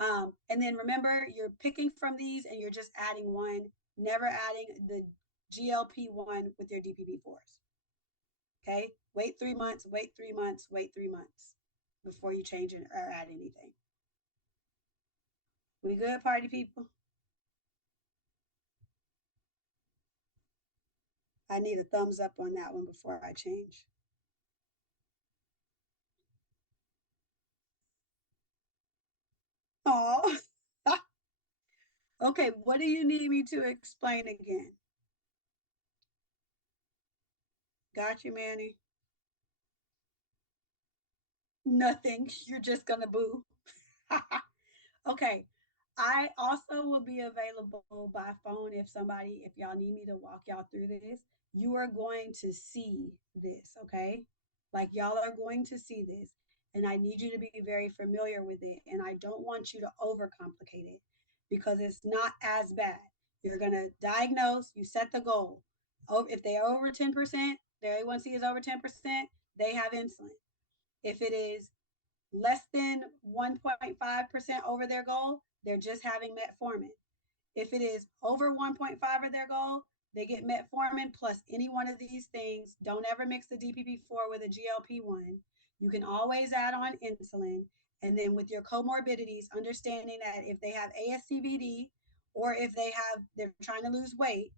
And then remember, you're picking from these and you're just adding one, never adding the GLP-1 with your DPP4s. Okay. Wait 3 months, wait 3 months, wait 3 months before you change it or add anything. We good, party people? I need a thumbs up on that one before I change. Oh, okay. What do you need me to explain again? Got you, Manny. Nothing. You're just gonna boo. Okay. I also will be available by phone if y'all need me to walk y'all through this. You are going to see this, okay? Like y'all are going to see this. And I need you to be very familiar with it. And I don't want you to overcomplicate it because it's not as bad. You're going to diagnose, you set the goal. If they are over 10%, their A1C is over 10%, they have insulin. If it is less than 1.5% over their goal, they're just having metformin. If it is over 1.5 of their goal, They get metformin plus any one of these things. Don't ever mix the DPP-4 with a GLP-1. You can always add on insulin. And then with your comorbidities, understanding that if they have ASCVD or if they're trying to lose weight,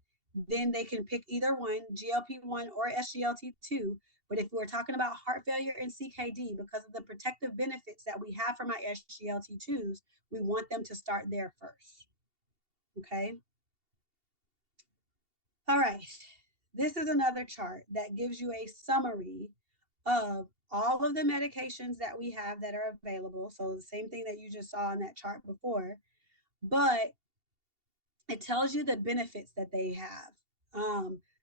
then they can pick either one, GLP-1 or SGLT2. But if we're talking about heart failure and CKD, because of the protective benefits that we have from our SGLT2s, we want them to start there first. Okay. All right. This is another chart that gives you a summary of all of the medications that we have that are available. So the same thing that you just saw on that chart before, but it tells you the benefits that they have.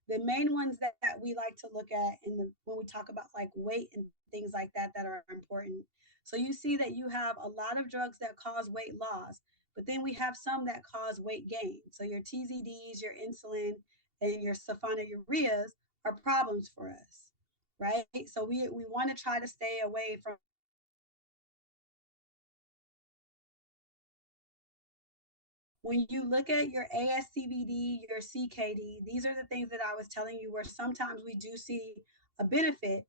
The main ones that we like to look at when we talk about like weight and things like that are important. So you see that you have a lot of drugs that cause weight loss, but then we have some that cause weight gain. So your TZDs, your insulin, and your sulfonylureas are problems for us, right? So we want to try to stay away from when you look at your ASCVD, your CKD, these are the things that I was telling you where sometimes we do see a benefit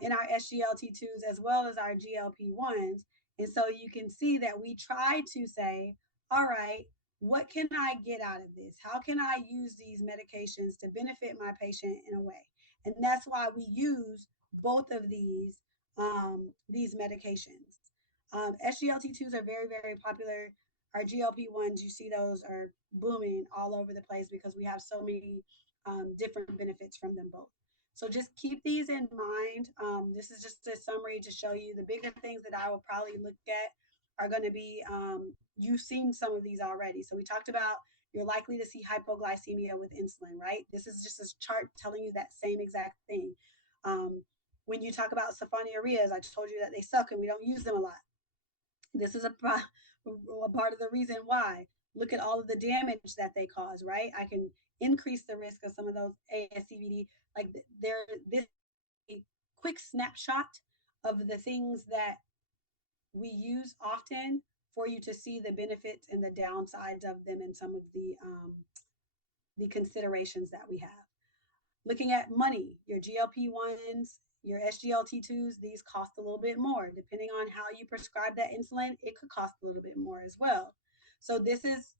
in our SGLT2s as well as our GLP-1s. And so you can see that we try to say, all right, what can I get out of this? How can I use these medications to benefit my patient in a way? And that's why we use both of these medications. SGLT2s are very, very popular. Our GLP-1s, you see those are booming all over the place because we have so many different benefits from them both. So just keep these in mind. This is just a summary to show you the bigger things that I will probably look at are going to be, you've seen some of these already. So we talked about you're likely to see hypoglycemia with insulin, right? This is just a chart telling you that same exact thing. When you talk about sulfonylureas, I told you that they suck and we don't use them a lot. This is a part of the reason why. Look at all of the damage that they cause, right? I can increase the risk of some of those ASCVD. Like this quick snapshot of the things that we use often for you to see the benefits and the downsides of them and some of the considerations that we have. Looking at money, your GLP-1s, your SGLT2s, these cost a little bit more. Depending on how you prescribe that insulin, it could cost a little bit more as well. So this is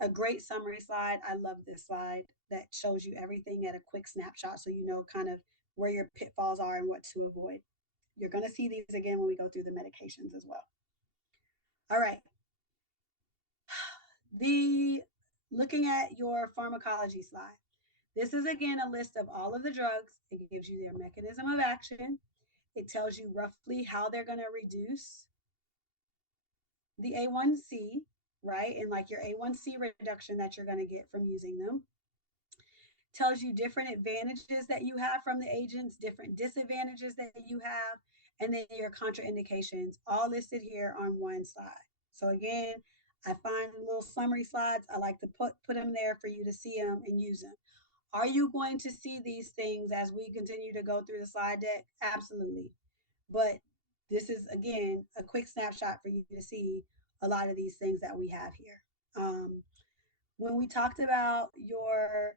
a great summary slide. I love this slide that shows you everything at a quick snapshot so you know kind of where your pitfalls are and what to avoid. You're going to see these again when we go through the medications as well. All right. The looking at your pharmacology slide. This is again a list of all of the drugs. It gives you their mechanism of action. It tells you roughly how they're going to reduce the A1C, right? And like your A1C reduction that you're going to get from using them. Tells you different advantages that you have from the agents, different disadvantages that you have, and then your contraindications, all listed here on one slide. So again, I find little summary slides. I like to put them there for you to see them and use them. Are you going to see these things as we continue to go through the slide deck? Absolutely. But this is, again, a quick snapshot for you to see a lot of these things that we have here. When we talked about your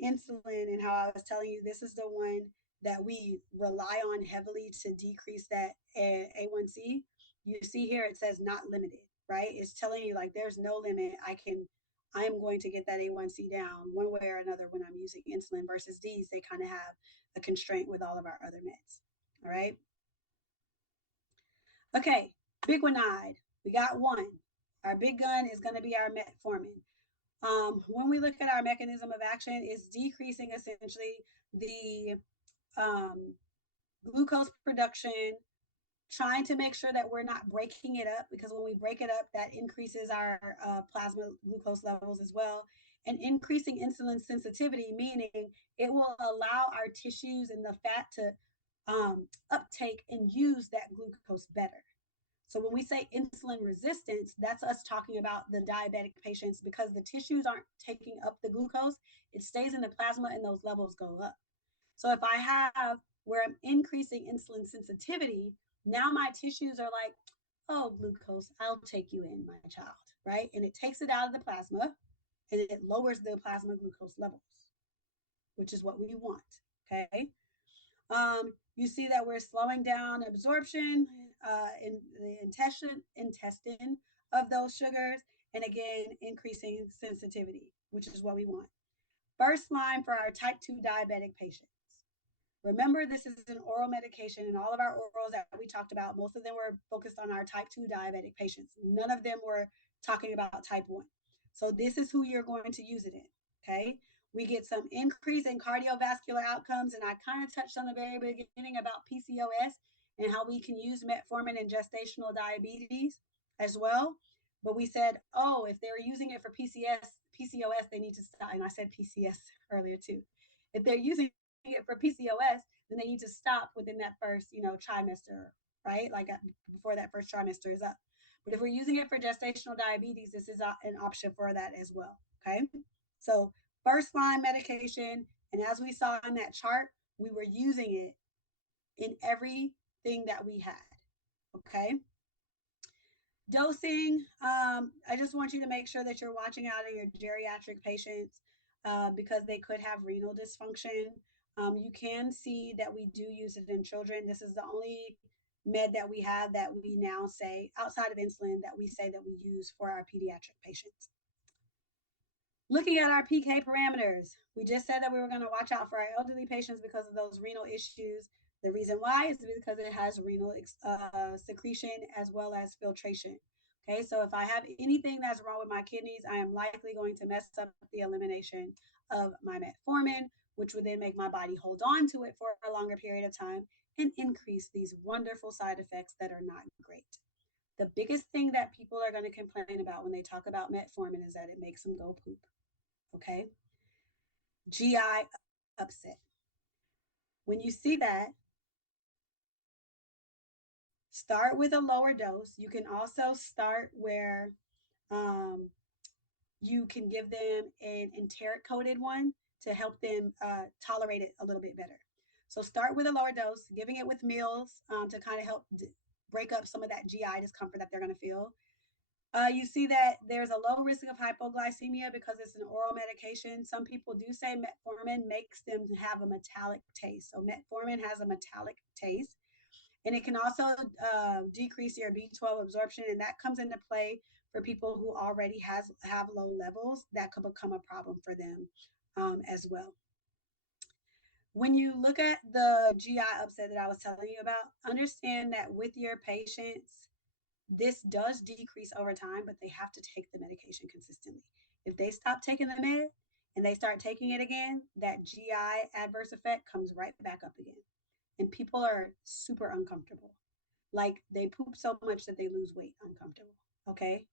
insulin and how I was telling you, this is the one that we rely on heavily to decrease that A1C. You see here, it says not limited, right? It's telling you like there's no limit. I am going to get that A1C down one way or another when I'm using insulin versus these. They kind of have a constraint with all of our other meds. All right. Okay. Big one eyed. We got one. Our big gun is going to be our metformin. When we look at our mechanism of action, it's decreasing essentially the glucose production, trying to make sure that we're not breaking it up because when we break it up, that increases our plasma glucose levels as well. And increasing insulin sensitivity, meaning it will allow our tissues and the fat to uptake and use that glucose better. So when we say insulin resistance, that's us talking about the diabetic patients because the tissues aren't taking up the glucose, it stays in the plasma and those levels go up. So if I have where I'm increasing insulin sensitivity, now my tissues are like, oh, glucose, I'll take you in, my child, right? And it takes it out of the plasma and it lowers the plasma glucose levels. which is what we want. Okay. You see that we're slowing down absorption in the intestine of those sugars, and again, increasing sensitivity, which is what we want. First line for our type 2 diabetic patients. Remember, this is an oral medication, and all of our orals that we talked about, most of them were focused on our type 2 diabetic patients. None of them were talking about type 1. So, this is who you're going to use it in. Okay. We get some increase in cardiovascular outcomes, and I kind of touched on the very beginning about PCOS and how we can use metformin in gestational diabetes as well. But we said, oh, if they're using it for PCOS, they need to stop. And I said PCS earlier too. If they're using it for PCOS, then they need to stop within that first, trimester, right? Like before that first trimester is up. But if we're using it for gestational diabetes, this is an option for that as well. Okay. So first line medication. And as we saw in that chart, we were using it in everything that we had. Okay. Dosing, I just want you to make sure that you're watching out on your geriatric patients because they could have renal dysfunction. You can see that we do use it in children. This is the only med that we have that we now say, outside of insulin, that we say that we use for our pediatric patients. Looking at our PK parameters, we just said that we were going to watch out for our elderly patients because of those renal issues. The reason why is because it has renal secretion as well as filtration. Okay, so if I have anything that's wrong with my kidneys, I am likely going to mess up the elimination of my metformin, which would then make my body hold on to it for a longer period of time and increase these wonderful side effects that are not great. The biggest thing that people are going to complain about when they talk about metformin is that it makes them go poop. Okay. GI upset. When you see that, start with a lower dose. You can also start where um, you can give them an enteric coated one to help them tolerate it a little bit better. So start with a lower dose, giving it with meals to kind of help break up some of that GI discomfort that they're going to feel. You see that there's a low risk of hypoglycemia because it's an oral medication. Some people do say metformin makes them have a metallic taste. So metformin has a metallic taste. And it can also decrease your B12 absorption, and that comes into play for people who already have low levels. That could become a problem for them as well. When you look at the GI upset that I was telling you about, understand that with your patients, this does decrease over time, but they have to take the medication consistently. If they stop taking the med and they start taking it again, that GI adverse effect comes right back up again. And people are super uncomfortable. Like they poop so much that they lose weight uncomfortable. Okay.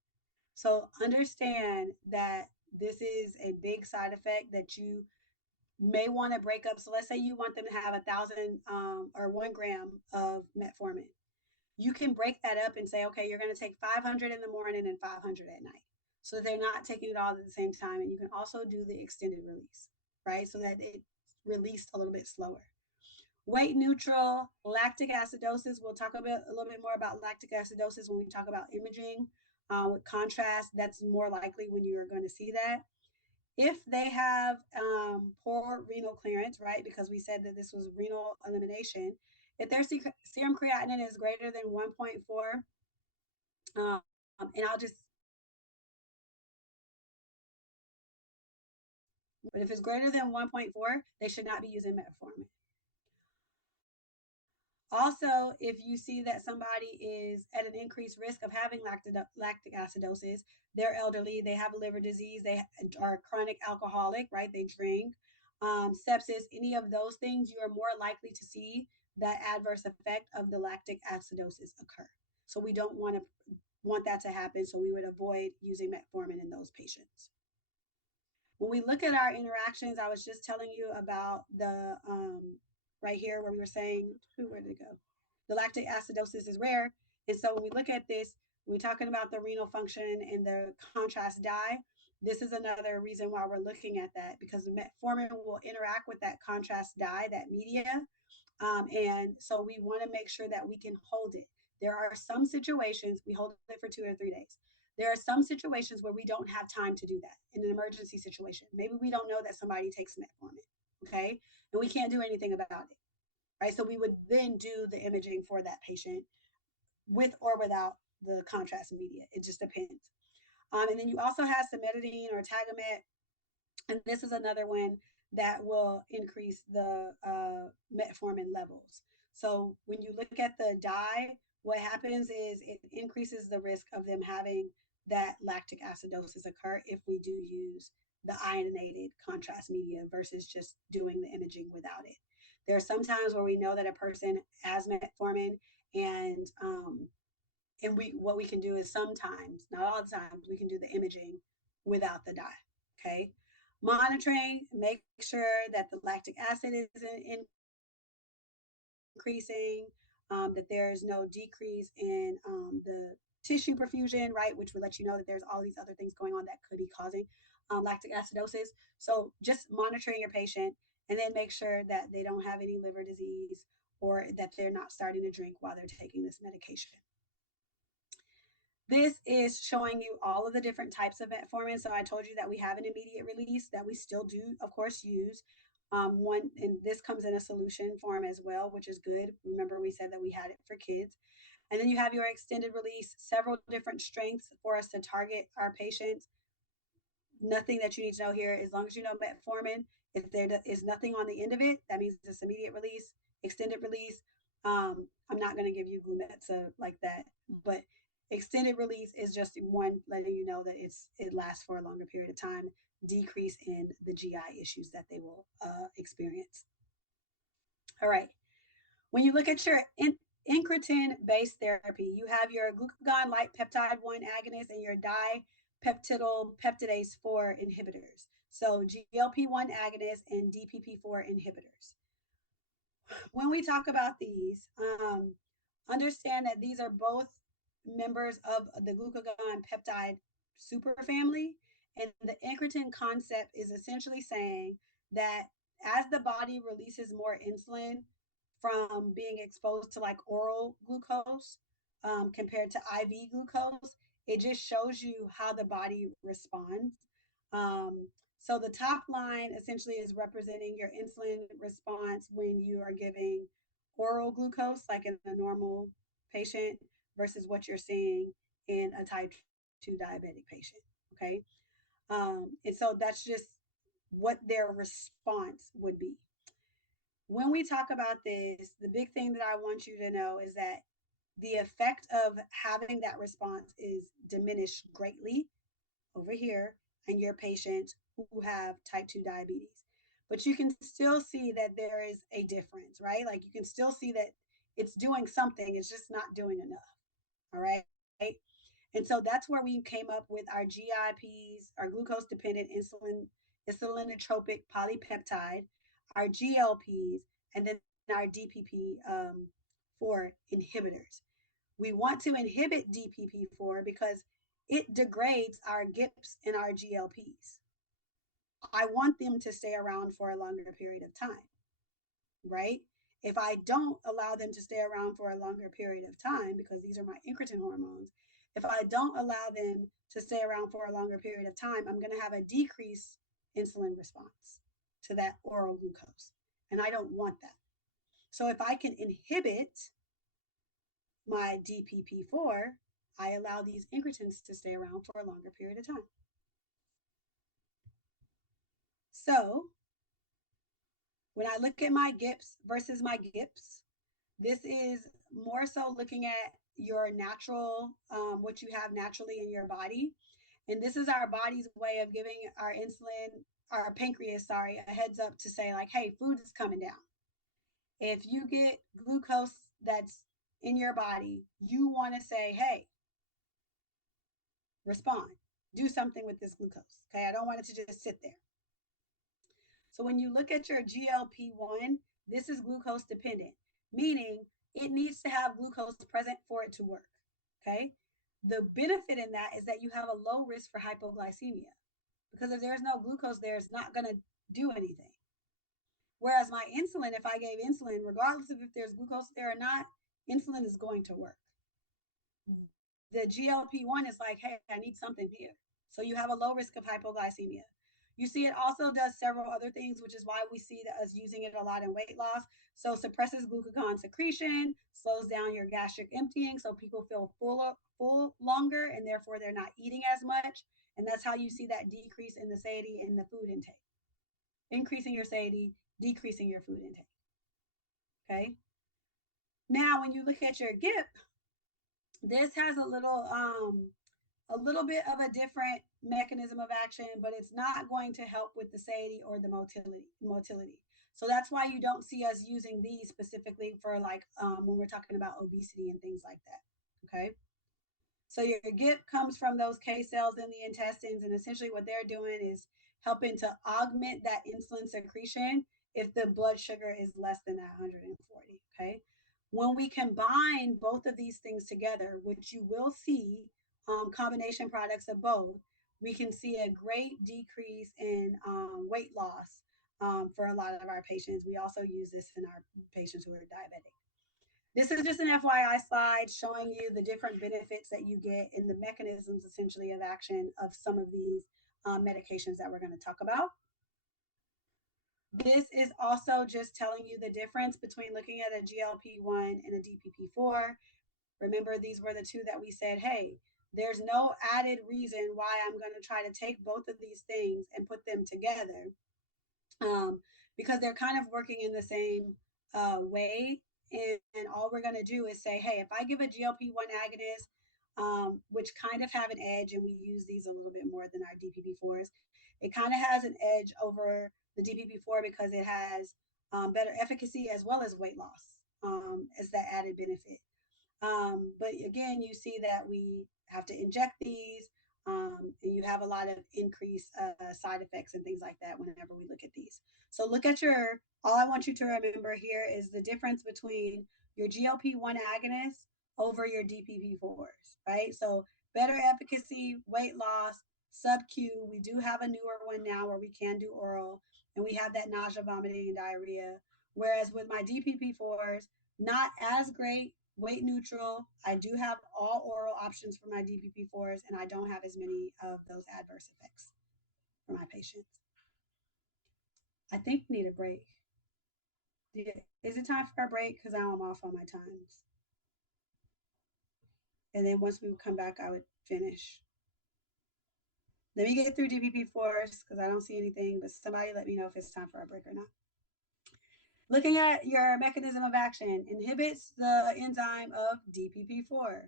So understand that this is a big side effect that you may want to break up. So let's say you want them to have 1,000 or 1 gram of metformin. You can break that up and say, okay, you're going to take 500 in the morning and 500 at night. So they're not taking it all at the same time. And you can also do the extended release, right? So that it's released a little bit slower. Weight neutral, lactic acidosis. We'll talk a little bit more about lactic acidosis when we talk about imaging with contrast. That's more likely when you're going to see that. If they have poor renal clearance, right, because we said that this was renal elimination, if their serum creatinine is greater than 1.4, and I'll just, but if it's greater than 1.4, they should not be using metformin. Also, if you see that somebody is at an increased risk of having lactic acidosis, they're elderly, they have liver disease, they are chronic alcoholic, right? They drink, sepsis, any of those things, you are more likely to see that adverse effect of the lactic acidosis occur. So we don't want that to happen. So we would avoid using metformin in those patients. When we look at our interactions, I was just telling you about the right here where we were saying, where did it go? The lactic acidosis is rare. And so when we look at this, we're talking about the renal function and the contrast dye. This is another reason why we're looking at that because the metformin will interact with that contrast dye, that media. And so we want to make sure that we can hold it. There are some situations we hold it for 2 or 3 days. There are some situations where we don't have time to do that in an emergency situation. Maybe we don't know that somebody takes metformin. Okay. And we can't do anything about it. Right. So we would then do the imaging for that patient with or without the contrast media. It just depends. And then you also have cimetidine or tagamet, and this is another one that will increase the metformin levels. So when you look at the dye, what happens is it increases the risk of them having that lactic acidosis occur if we do use the ionated contrast media versus just doing the imaging without it. There are some times where we know that a person has metformin, and we what we can do is sometimes, not all the times, we can do the imaging without the dye. Okay. Monitoring, make sure that the lactic acid is increasing, that there's no decrease in the tissue perfusion, right, which would let you know that there's all these other things going on that could be causing lactic acidosis. So just monitoring your patient, and then make sure that they don't have any liver disease or that they're not starting to drink while they're taking this medication. This is showing you all of the different types of metformin. So I told you that we have an immediate release that we still do, of course, use. One, and this comes in a solution form as well, which is good. Remember, we said that we had it for kids. And then you have your extended release, several different strengths for us to target our patients. Nothing that you need to know here. As long as you know metformin, if there is nothing on the end of it, that means it's immediate release, extended release. I'm not going to give you glumetza like that, but extended release is just one letting you know that it lasts for a longer period of time, decrease in the GI issues that they will experience. All right. When you look at your incretin-based therapy, you have your glucagon light peptide 1 agonist and your dipeptidyl peptidase 4 inhibitors. So GLP-1 agonist and DPP-4 inhibitors. When we talk about these, understand that these are both members of the glucagon peptide superfamily. And the incretin concept is essentially saying that as the body releases more insulin from being exposed to like oral glucose compared to IV glucose, it just shows you how the body responds. So the top line essentially is representing your insulin response when you are giving oral glucose, like in a normal patient, versus what you're seeing in a type 2 diabetic patient. Okay. And so that's just what their response would be. When we talk about this, the big thing that I want you to know is that the effect of having that response is diminished greatly over here in your patients who have type 2 diabetes. But you can still see that there is a difference, right? Like you can still see that it's doing something, it's just not doing enough. All right. And so that's where we came up with our GIPs, our glucose dependent insulinotropic polypeptide, our GLPs, and then our DPP4 inhibitors. We want to inhibit DPP4 because it degrades our GIPs and our GLPs. I want them to stay around for a longer period of time, right? If I don't allow them to stay around for a longer period of time, because these are my incretin hormones, if I don't allow them to stay around for a longer period of time, I'm going to have a decreased insulin response to that oral glucose. And I don't want that. So if I can inhibit my DPP4, I allow these incretins to stay around for a longer period of time. So when I look at my GIPs versus my GIPs, this is more so looking at your natural, what you have naturally in your body. And this is our body's way of giving our insulin, our pancreas, sorry, a heads up to say, like, hey, food is coming down. If you get glucose that's in your body, you want to say, hey, respond, do something with this glucose. Okay. I don't want it to just sit there. So when you look at your GLP-1, this is glucose dependent, meaning it needs to have glucose present for it to work. Okay. The benefit in that is that you have a low risk for hypoglycemia because if there's no glucose there, it's not going to do anything. Whereas my insulin, if I gave insulin, regardless of if there's glucose there or not, insulin is going to work. The GLP-1 is like, hey, I need something here. So you have a low risk of hypoglycemia. You see, it also does several other things, which is why we see us using it a lot in weight loss. So, suppresses glucagon secretion, slows down your gastric emptying, so people feel full longer, and therefore they're not eating as much. And that's how you see that decrease in the satiety in the food intake, increasing your satiety, decreasing your food intake. Okay. Now, when you look at your GIP, this has a little bit of a different mechanism of action, but it's not going to help with the satiety or the motility. So that's why you don't see us using these specifically for like when we're talking about obesity and things like that. Okay. So your GIP comes from those K cells in the intestines, and essentially what they're doing is helping to augment that insulin secretion if the blood sugar is less than that 140. Okay. When we combine both of these things together, which you will see combination products of both, we can see a great decrease in weight loss for a lot of our patients. We also use this in our patients who are diabetic. This is just an FYI slide showing you the different benefits that you get and the mechanisms essentially of action of some of these medications that we're going to talk about. This is also just telling you the difference between looking at a GLP-1 and a DPP-4. Remember, these were the two that we said, hey, there's no added reason why I'm going to try to take both of these things and put them together because they're kind of working in the same way. And all we're going to do is say, hey, if I give a GLP-1 agonist, which kind of have an edge, and we use these a little bit more than our DPP-4s, it kind of has an edge over the DPP-4 because it has better efficacy as well as weight loss as that added benefit. But again, you see that we have to inject these, and you have a lot of increased side effects and things like that whenever we look at these. So look at all I want you to remember here is the difference between your GLP-1 agonists over your DPP-4s, right? So better efficacy, weight loss, sub-Q. We do have a newer one now where we can do oral, and we have that nausea, vomiting, and diarrhea. Whereas with my DPP-4s, not as great, weight neutral. I do have all oral options for my DPP-4s, and I don't have as many of those adverse effects for my patients. I think need a break. Is it time for a break? Because now I'm off on my times. And then once we come back, I would finish. Let me get through DPP-4s because I don't see anything, but somebody let me know if it's time for a break or not. Looking at your mechanism of action, inhibits the enzyme of DPP-4.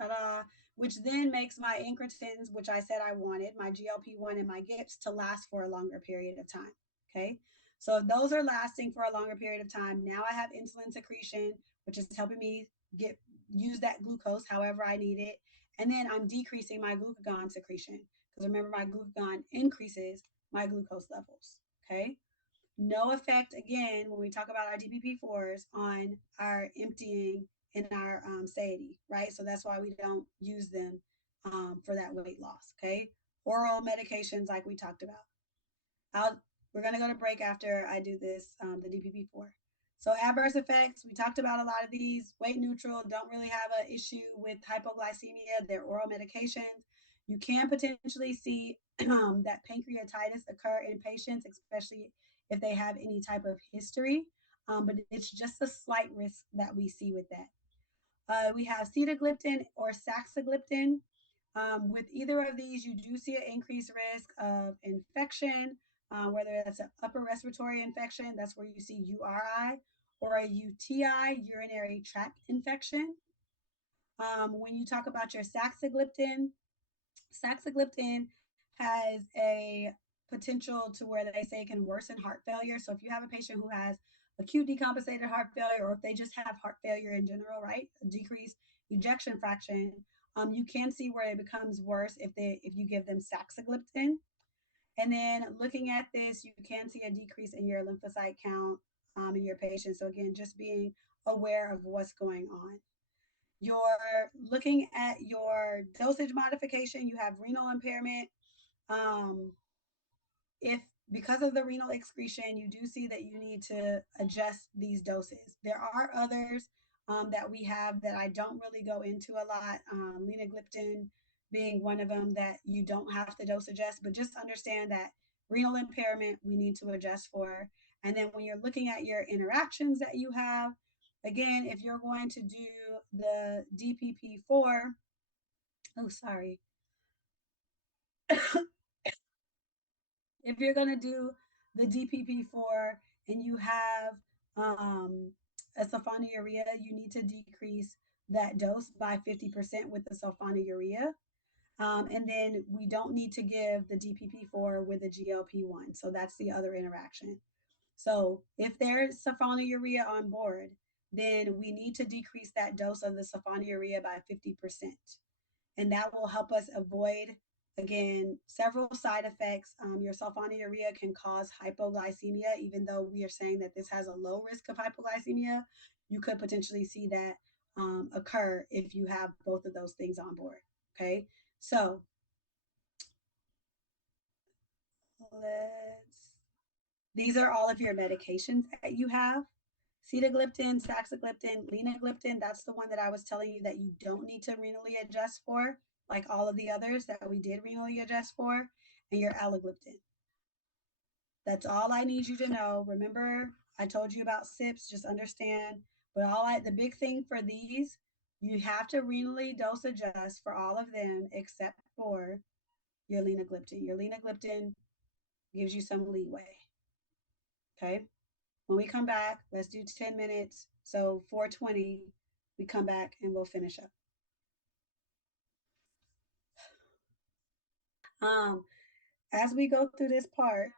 Ta-da! Which then makes my incretins, which I said I wanted, my GLP-1 and my GIPs to last for a longer period of time. Okay, so if those are lasting for a longer period of time, now I have insulin secretion, which is helping me use that glucose however I need it, and then I'm decreasing my glucagon secretion because remember my glucagon increases my glucose levels. Okay. No effect, again, when we talk about our DPP-4s on our emptying and our satiety, right? So that's why we don't use them for that weight loss, okay? Oral medications, like we talked about. We're going to go to break after I do this, the DPP-4. So adverse effects, we talked about a lot of these. Weight neutral, don't really have an issue with hypoglycemia. They're oral medications. You can potentially see that pancreatitis occur in patients, especially if they have any type of history, but it's just a slight risk that we see with that. We have sitagliptin or saxagliptin. With either of these, you do see an increased risk of infection, whether that's an upper respiratory infection, that's where you see URI, or a UTI, urinary tract infection. When you talk about your saxagliptin has a potential to where they say it can worsen heart failure. So if you have a patient who has acute decompensated heart failure, or if they just have heart failure in general, right, a decreased ejection fraction, you can see where it becomes worse if you give them saxagliptin. And then looking at this, you can see a decrease in your lymphocyte count in your patient. So again, just being aware of what's going on. You're looking at your dosage modification, you have renal impairment. If because of the renal excretion, you do see that you need to adjust these doses. There are others that we have that I don't really go into a lot, linagliptin being one of them that you don't have to dose adjust, but just understand that renal impairment we need to adjust for. And then when you're looking at your interactions that you have, again, if you're going to do the DPP4, oh, sorry, if you're going to do the DPP4 and you have a sulfonylurea, you need to decrease that dose by 50% with the sulfonylurea. And then we don't need to give the DPP4 with the GLP-1. So that's the other interaction. So if there's sulfonylurea on board, then we need to decrease that dose of the sulfonylurea by 50%. And that will help us avoid, again, several side effects. Your sulfonylurea can cause hypoglycemia, even though we are saying that this has a low risk of hypoglycemia. You could potentially see that occur if you have both of those things on board. Okay, so let's, these are all of your medications that you have. Sitagliptin, saxagliptin, linagliptin, that's the one that I was telling you that you don't need to renally adjust for, like all of the others that we did renally adjust for, and your alogliptin. That's all I need you to know. Remember, I told you about SIPs, just understand. But the big thing for these, you have to renally dose adjust for all of them except for your linagliptin. Your linagliptin gives you some leeway. Okay. When we come back, let's do 10 minutes. So 4:20, we come back and we'll finish up. Um, as we go through this part,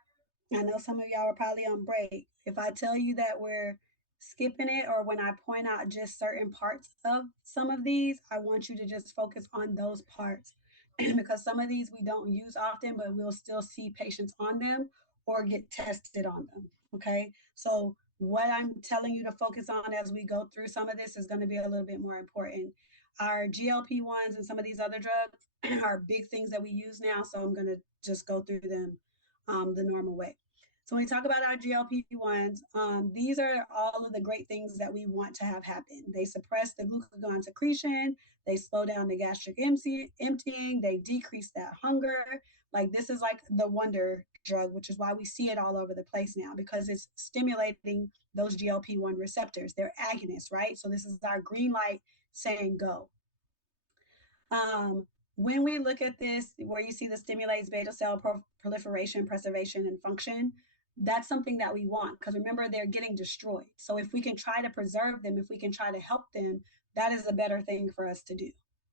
I know some of y'all are probably on break. If I tell you that we're skipping it, or when I point out just certain parts of some of these, I want you to just focus on those parts because some of these we don't use often, but we'll still see patients on them or get tested on them. Okay. So, what I'm telling you to focus on as we go through some of this is going to be a little bit more important. Our GLP-1s and some of these other drugs are big things that we use now. So, I'm going to just go through them the normal way. So when we talk about our GLP-1s, these are all of the great things that we want to have happen. They suppress the glucagon secretion, they slow down the gastric emptying, they decrease that hunger. Like this is like the wonder drug, which is why we see it all over the place now because it's stimulating those GLP-1 receptors. They're agonists, right? So this is our green light saying go. When we look at this, where you see the stimulates beta cell proliferation, preservation, and function, that's something that we want because remember, they're getting destroyed. So if we can try to preserve them, if we can try to help them, that is a better thing for us to do,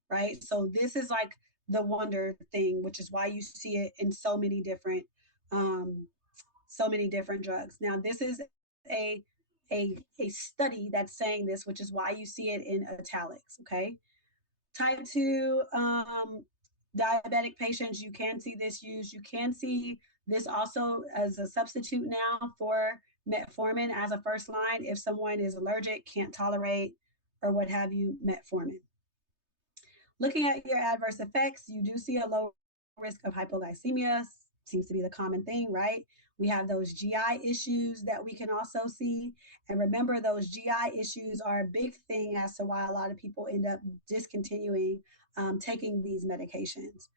right? So this is like the wonder thing, which is why you see it in um, so many different drugs. Now, this is a a study that's saying this, which is why you see it in italics. Okay, type 2 diabetic patients, you can see this used. You can see this also as a substitute now for metformin as a first line if someone is allergic, can't tolerate, or what have you, metformin. Looking at your adverse effects, you do see a low risk of hypoglycemia, seems to be the common thing, right? We have those GI issues that we can also see. And remember, those GI issues are a big thing as to why a lot of people end up discontinuing taking these medications.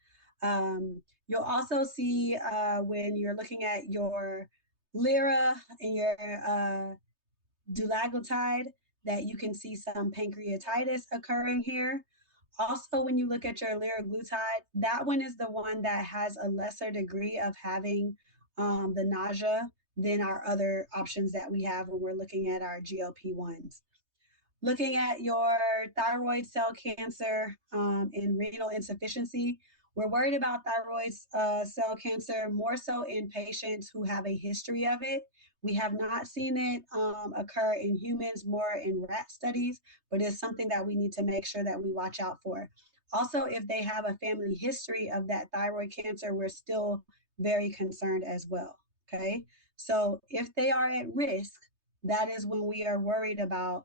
You'll also see when you're looking at your lira and your dulaglutide that you can see some pancreatitis occurring here. Also, when you look at your liraglutide, that one is the one that has a lesser degree of having the nausea than our other options that we have when we're looking at our GLP-1s. Looking at your thyroid cell cancer and renal insufficiency, we're worried about thyroid cell cancer more so in patients who have a history of it. We have not seen it occur in humans, more in rat studies, but it's something that we need to make sure that we watch out for. Also, if they have a family history of that thyroid cancer, we're still very concerned as well. Okay. So if they are at risk, that is when we are worried about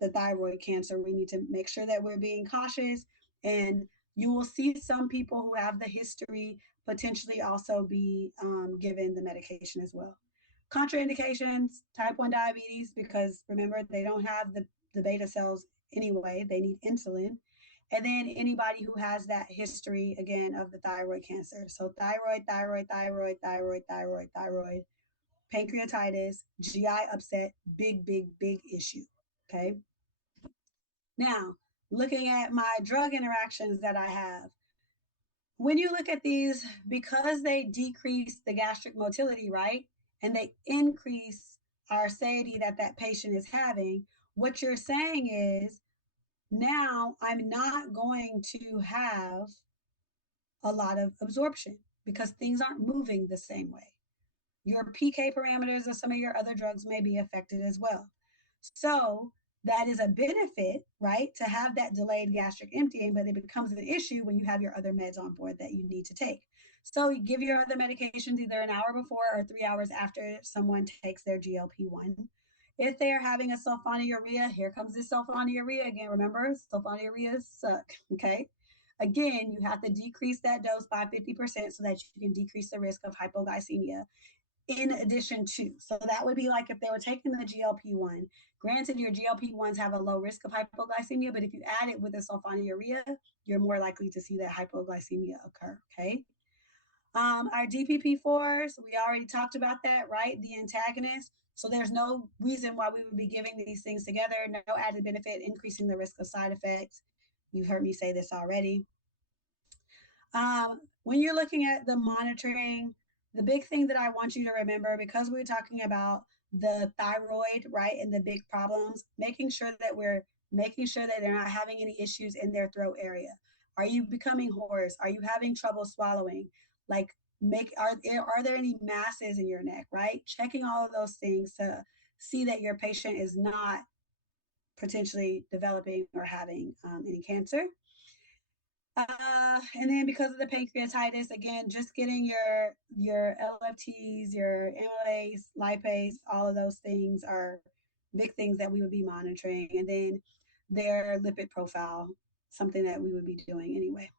the thyroid cancer. We need to make sure that we're being cautious. And you will see some people who have the history potentially also be given the medication as well. Contraindications, type 1 diabetes, because remember, they don't have the beta cells anyway, they need insulin. And then anybody who has that history again of the thyroid cancer. So thyroid, pancreatitis, GI upset, big issue. Okay. Now, looking at my drug interactions that I have, when you look at these, because they decrease the gastric motility, right? And they increase our satiety that that patient is having, what you're saying is now I'm not going to have a lot of absorption because things aren't moving the same way. Your PK parameters of some of your other drugs may be affected as well. So that is a benefit, right, to have that delayed gastric emptying, but it becomes an issue when you have your other meds on board that you need to take. So you give your other medications either an hour before or 3 hours after someone takes their GLP-1. If they are having a sulfonylurea, here comes this sulfonylurea again. Remember, sulfonylureas suck, okay? Again, you have to decrease that dose by 50% so that you can decrease the risk of hypoglycemia in addition to. So that would be like if they were taking the GLP-1. Granted, your GLP-1s have a low risk of hypoglycemia, but if you add it with a sulfonylurea, you're more likely to see that hypoglycemia occur. Okay. Our DPP4s, we already talked about that, right? The antagonist. So there's no reason why we would be giving these things together. No added benefit, increasing the risk of side effects. You've heard me say this already. When you're looking at the monitoring, the big thing that I want you to remember, because we're talking about the thyroid, right, and the big problems, making sure that they're not having any issues in their throat area. Are you becoming hoarse? Are you having trouble swallowing? Like, are there any masses in your neck, right? Checking all of those things to see that your patient is not potentially developing or having any cancer. And then because of the pancreatitis, again, just getting your LFTs, your amylase, lipase, all of those things are big things that we would be monitoring. And then their lipid profile, something that we would be doing anyway.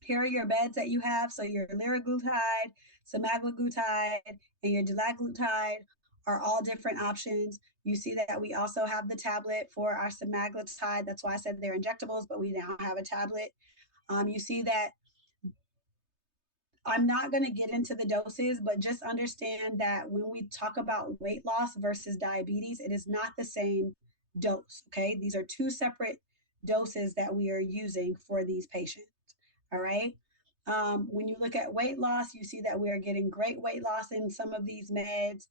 Here are your beds that you have. So your liraglutide, semaglutide, and your dulaglutide are all different options. You see that we also have the tablet for our semaglutide. That's why I said they're injectables, but we now have a tablet. You see that I'm not going to get into the doses, but just understand that when we talk about weight loss versus diabetes, it is not the same dose. Okay. These are two separate doses that we are using for these patients. All right. When you look at weight loss, you see that we are getting great weight loss in some of these meds,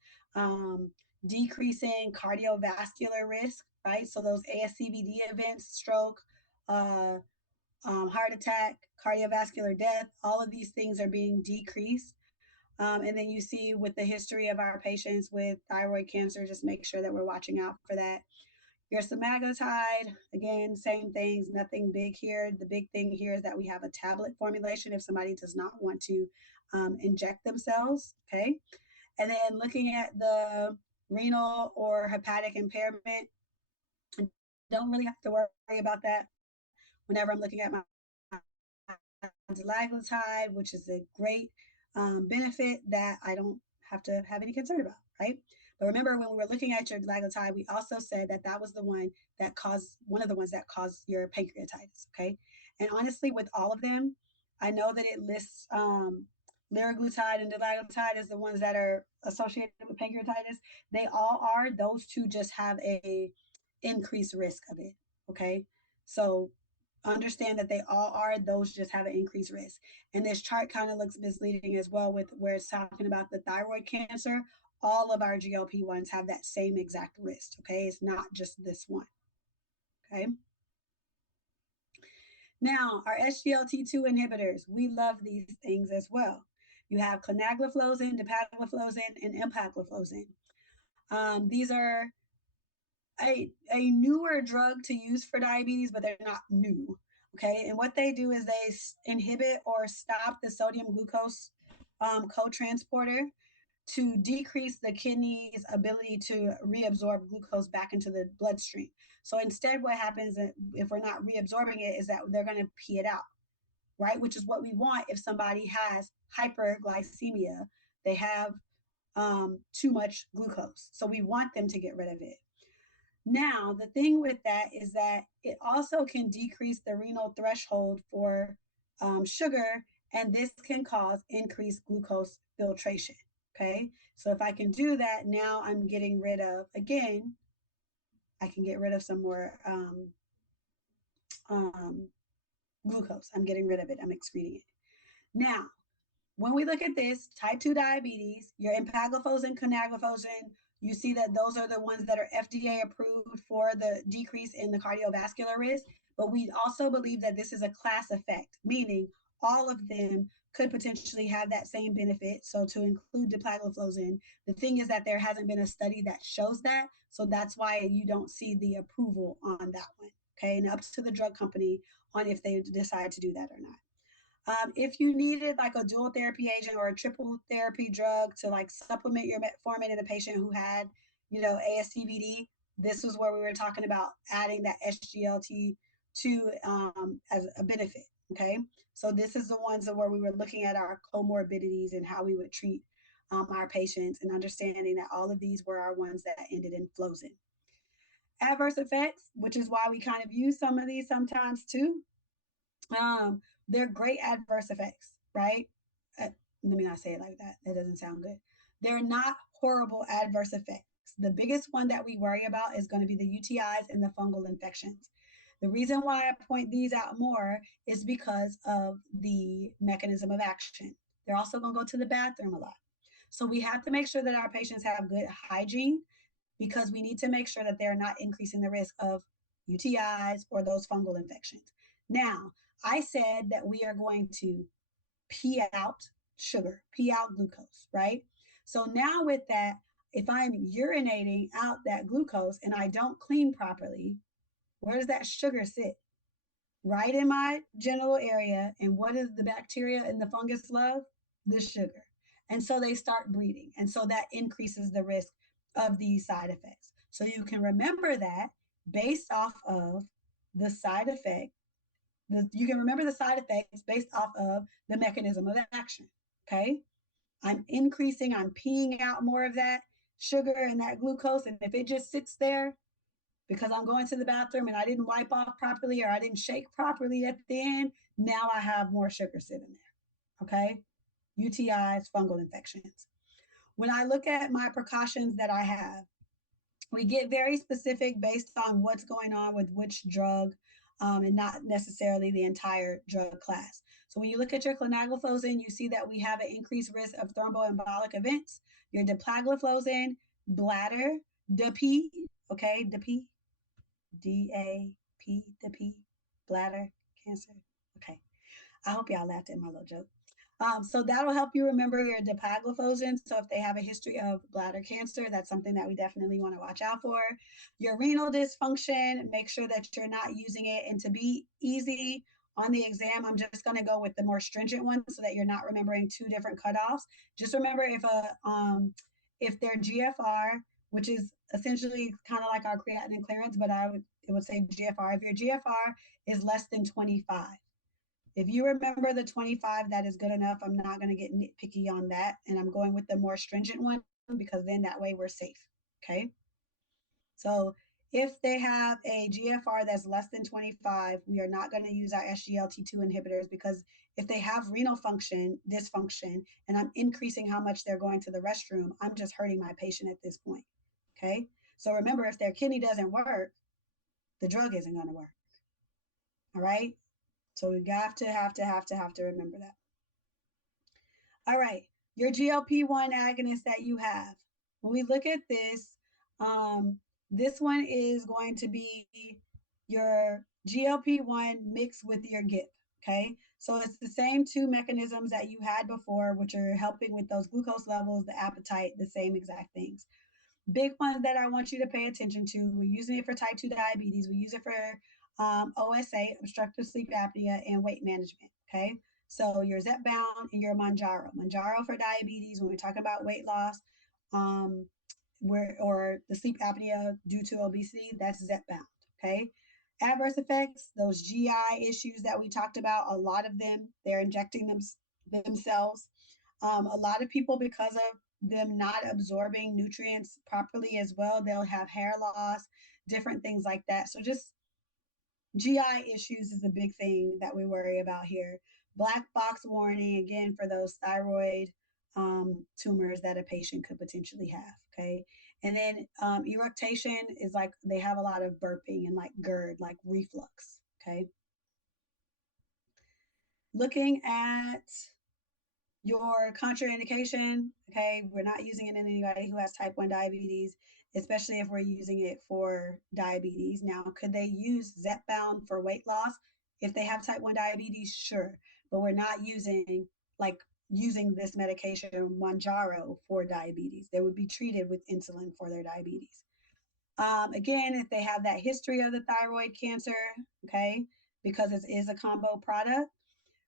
decreasing cardiovascular risk, right? So those ASCVD events, stroke, uh, heart attack, cardiovascular death, all of these things are being decreased. And then you see with the history of our patients with thyroid cancer, just make sure that we're watching out for that. Your semaglutide, again, same things, nothing big here. The big thing here is that we have a tablet formulation if somebody does not want to inject themselves, okay? And then looking at the renal or hepatic impairment, don't really have to worry about that whenever I'm looking at my dulaglutide, which is a great benefit that I don't have to have any concern about, right? But remember, when we were looking at your dulaglutide, we also said that that was the one that caused one of the ones that caused your pancreatitis, okay? And honestly, with all of them, I know that it lists liraglutide and dulaglutide as the ones that are associated with pancreatitis. They all are. Those two just have a increased risk of it, okay? So understand that they all are, those just have an increased risk. And this chart kind of looks misleading as well with where it's talking about the thyroid cancer. All of our GLP-1s have that same exact risk, okay? It's not just this one, okay? Now, our SGLT2 inhibitors, we love these things as well. You have canagliflozin, dapagliflozin, and empagliflozin. These are a newer drug to use for diabetes, but they're not new. Okay. And what they do is they inhibit or stop the sodium glucose co-transporter to decrease the kidney's ability to reabsorb glucose back into the bloodstream. So instead, what happens if we're not reabsorbing it is that they're going to pee it out, right? Which is what we want if somebody has hyperglycemia. They have too much glucose. So we want them to get rid of it. Now, the thing with that is that it also can decrease the renal threshold for sugar, and this can cause increased glucose filtration. Okay, so if I can do that, now I'm getting rid of, again, I can get rid of some more um, glucose. I'm getting rid of it, I'm excreting it. Now, when we look at this, type 2 diabetes, your empagliflozin, canagliflozin, you see that those are the ones that are FDA approved for the decrease in the cardiovascular risk. But we also believe that this is a class effect, meaning all of them could potentially have that same benefit. So to include dapagliflozin, the thing is that there hasn't been a study that shows that. So that's why you don't see the approval on that one. Okay, and up to the drug company on if they decide to do that or not. If you needed like a dual therapy agent or a triple therapy drug to like supplement your metformin in a patient who had, ASCVD, this was where we were talking about adding that SGLT2 as a benefit. Okay, so this is the ones where we were looking at our comorbidities and how we would treat our patients and understanding that all of these were our ones that ended in Flozin. Adverse effects, which is why we kind of use some of these sometimes too. Um, they're great adverse effects, right? Let me not say it like that. That doesn't sound good. They're not horrible adverse effects. The biggest one that we worry about is going to be the UTIs and the fungal infections. The reason why I point these out more is because of the mechanism of action. They're also going to go to the bathroom a lot. So we have to make sure that our patients have good hygiene because we need to make sure that they're not increasing the risk of UTIs or those fungal infections. Now, I said that we are going to pee out sugar, pee out glucose, right? So now with that, if I'm urinating out that glucose and I don't clean properly, where does that sugar sit? Right in my genital area. And what does the bacteria and the fungus love? The sugar. And so they start breeding. And so that increases the risk of these side effects. So you can remember that based off of the side effect. You can remember the side effects based off of the mechanism of action. Okay. I'm increasing, I'm peeing out more of that sugar and that glucose. And if it just sits there, because I'm going to the bathroom and I didn't wipe off properly or I didn't shake properly at the end, now I have more sugar sitting there. Okay. UTIs, fungal infections. When I look at my precautions that I have, we get very specific based on what's going on with which drug and not necessarily the entire drug class. So when you look at your clonaglophlosin, you see that we have an increased risk of thromboembolic events. Your dapagliflozin, bladder, DP, okay, DP, DAP, DP, bladder cancer. Okay, I hope y'all laughed at my little joke. So that'll help you remember your dapagliflozin. So if they have a history of bladder cancer, that's something that we definitely want to watch out for. Your renal dysfunction, make sure that you're not using it. And to be easy on the exam, I'm just going to go with the more stringent one so that you're not remembering two different cutoffs. Just remember if their GFR, which is essentially kind of like our creatinine clearance, but it would say GFR. If your GFR is less than 25, if you remember the 25, that is good enough. I'm not going to get nitpicky on that. And I'm going with the more stringent one because then that way we're safe. Okay. So if they have a GFR that's less than 25, we are not going to use our SGLT2 inhibitors because if they have renal function dysfunction and I'm increasing how much they're going to the restroom, I'm just hurting my patient at this point. Okay. So remember, if their kidney doesn't work, the drug isn't going to work. All right. So we have to remember that. All right, your GLP-1 agonist that you have. When we look at this, this one is going to be your GLP-1 mixed with your GIP. Okay, so it's the same two mechanisms that you had before, which are helping with those glucose levels, the appetite, the same exact things. Big ones that I want you to pay attention to. We're using it for type 2 diabetes. We use it for OSA, obstructive sleep apnea, and weight management. Okay. So your Zepbound and your Manjaro. Manjaro for diabetes, when we're talking about weight loss, or the sleep apnea due to obesity, that's Zepbound. Okay. Adverse effects, those GI issues that we talked about, a lot of them, they're injecting themselves. A lot of people, because of them not absorbing nutrients properly as well, they'll have hair loss, different things like that. So just GI issues is a big thing that we worry about here. Black box warning, again, for those thyroid tumors that a patient could potentially have. Okay. And then eructation is like they have a lot of burping and like GERD, like reflux. Okay. Looking at your contraindication, okay, we're not using it in anybody who has type 1 diabetes, especially if we're using it for diabetes. Now, could they use Zepbound for weight loss if they have type 1 diabetes? Sure, but we're not using this medication, Manjaro, for diabetes. They would be treated with insulin for their diabetes. Again, if they have that history of the thyroid cancer, okay, because it is a combo product.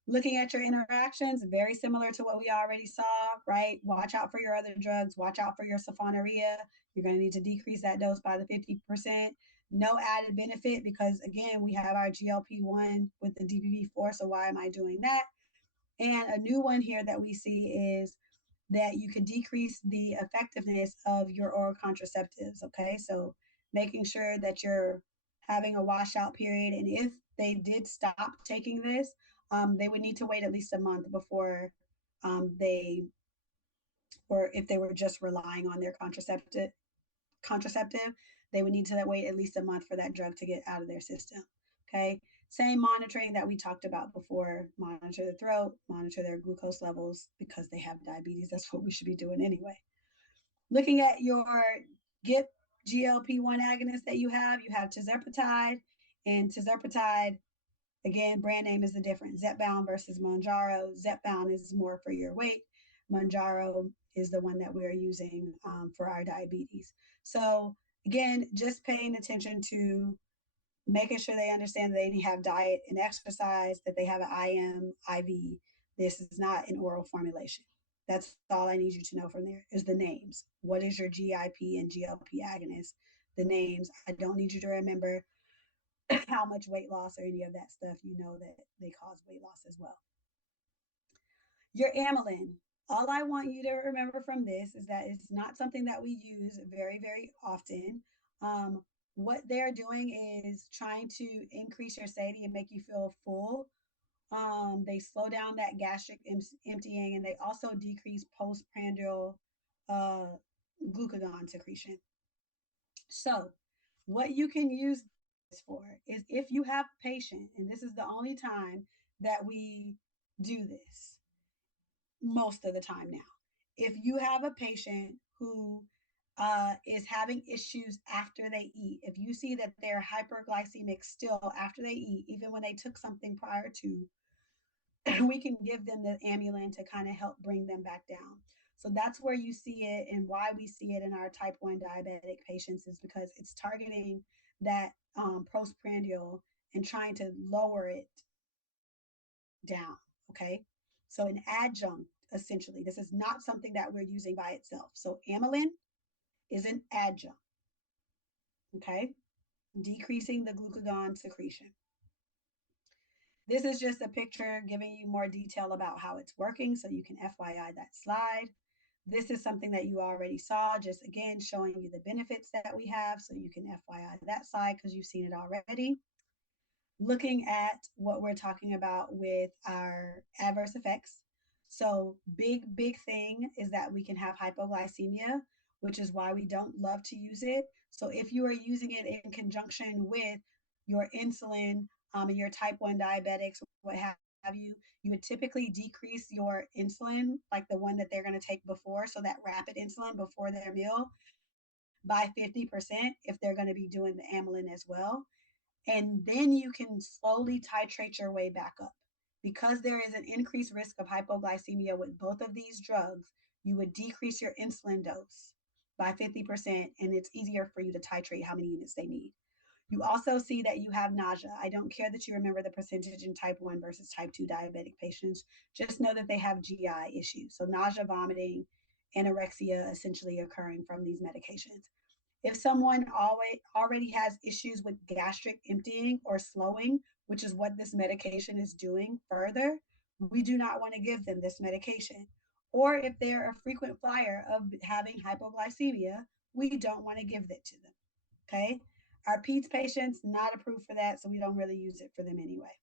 Looking at your interactions, very similar to what we already saw, right? Watch out for your other drugs, watch out for your sulfonylurea. You're going to need to decrease that dose by the 50%. No added benefit because, again, we have our GLP-1 with the DPP-4, so why am I doing that? And a new one here that we see is that you can decrease the effectiveness of your oral contraceptives. Okay, so making sure that you're having a washout period, and if they did stop taking this, they would need to wait at least a month before they or if they were just relying on their contraceptive, they would need to wait at least a month for that drug to get out of their system. Okay. Same monitoring that we talked about before. Monitor the throat, monitor their glucose levels because they have diabetes. That's what we should be doing anyway. Looking at your GLP-1 agonist that you have tirzepatide, and tirzepatide, again, brand name is the difference. Zepbound versus Mounjaro. Zepbound is more for your weight. Mounjaro is the one that we're using for our diabetes. So again, just paying attention to making sure they understand that they have diet and exercise, that they have an IM, IV. This is not an oral formulation. That's all I need you to know from there is the names. What is your GIP and GLP agonist? The names. I don't need you to remember how much weight loss or any of that stuff. You know that they cause weight loss as well. Your amylin. All I want you to remember from this is that it's not something that we use very, very often. Um, what they're doing is trying to increase your satiety and make you feel full. They slow down that gastric emptying, and they also decrease postprandial uh, glucagon secretion. So, what you can use this for is if you have a patient, and this is the only time that we do this, most of the time now. If you have a patient who is having issues after they eat, if you see that they're hyperglycemic still after they eat, even when they took something prior to, we can give them the amulin to kind of help bring them back down. So that's where you see it, and why we see it in our type 1 diabetic patients is because it's targeting that postprandial and trying to lower it down. Okay. So an adjunct, essentially, this is not something that we're using by itself. So amylin is an adjunct. Okay. Decreasing the glucagon secretion. This is just a picture giving you more detail about how it's working, so you can FYI that slide. This is something that you already saw, just again showing you the benefits that we have, so you can FYI that slide because you've seen it already. Looking at what we're talking about with our adverse effects. So, big thing is that we can have hypoglycemia, which is why we don't love to use it. So, if you are using it in conjunction with your insulin and your type 1 diabetics, what have you, you would typically decrease your insulin, like the one that they're going to take before, so that rapid insulin before their meal, by 50% if they're going to be doing the amylin as well. And then you can slowly titrate your way back up. Because there is an increased risk of hypoglycemia with both of these drugs, you would decrease your insulin dose by 50%, and it's easier for you to titrate how many units they need. You also see that you have nausea. I don't care that you remember the percentage in type 1 versus type 2 diabetic patients. Just know that they have GI issues. So, nausea, vomiting, anorexia essentially occurring from these medications. If someone already has issues with gastric emptying or slowing, which is what this medication is doing further, we do not want to give them this medication. Or if they're a frequent flyer of having hypoglycemia, we don't want to give that to them. Okay. Our peds patients, not approved for that, so we don't really use it for them anyway.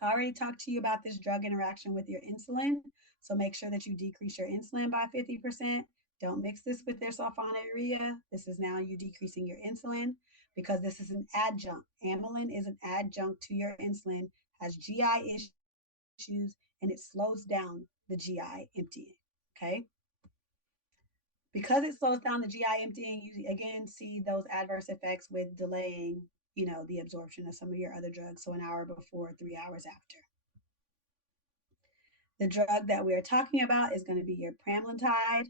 I already talked to you about this drug interaction with your insulin, so make sure that you decrease your insulin by 50%. Don't mix this with their sulfonylurea. This is now you decreasing your insulin because this is an adjunct. Amylin is an adjunct to your insulin, has GI issues, and it slows down the GI emptying. Okay. Because it slows down the GI emptying, you again see those adverse effects with delaying, the absorption of some of your other drugs. So an hour before, 3 hours after. The drug that we're talking about is going to be your pramlintide.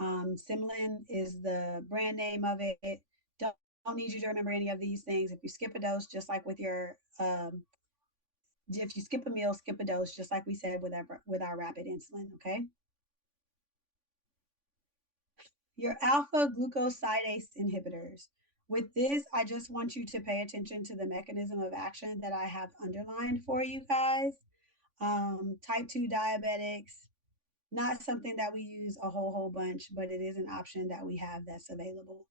Simlin is the brand name of it. Don't need you to remember any of these things. If you skip a dose, just like with your, if you skip a meal, skip a dose, just like we said with our rapid insulin. Okay. Your alpha glucosidase inhibitors. With this, I just want you to pay attention to the mechanism of action that I have underlined for you guys. Type 2 diabetics, not something that we use a whole bunch, but it is an option that we have that's available.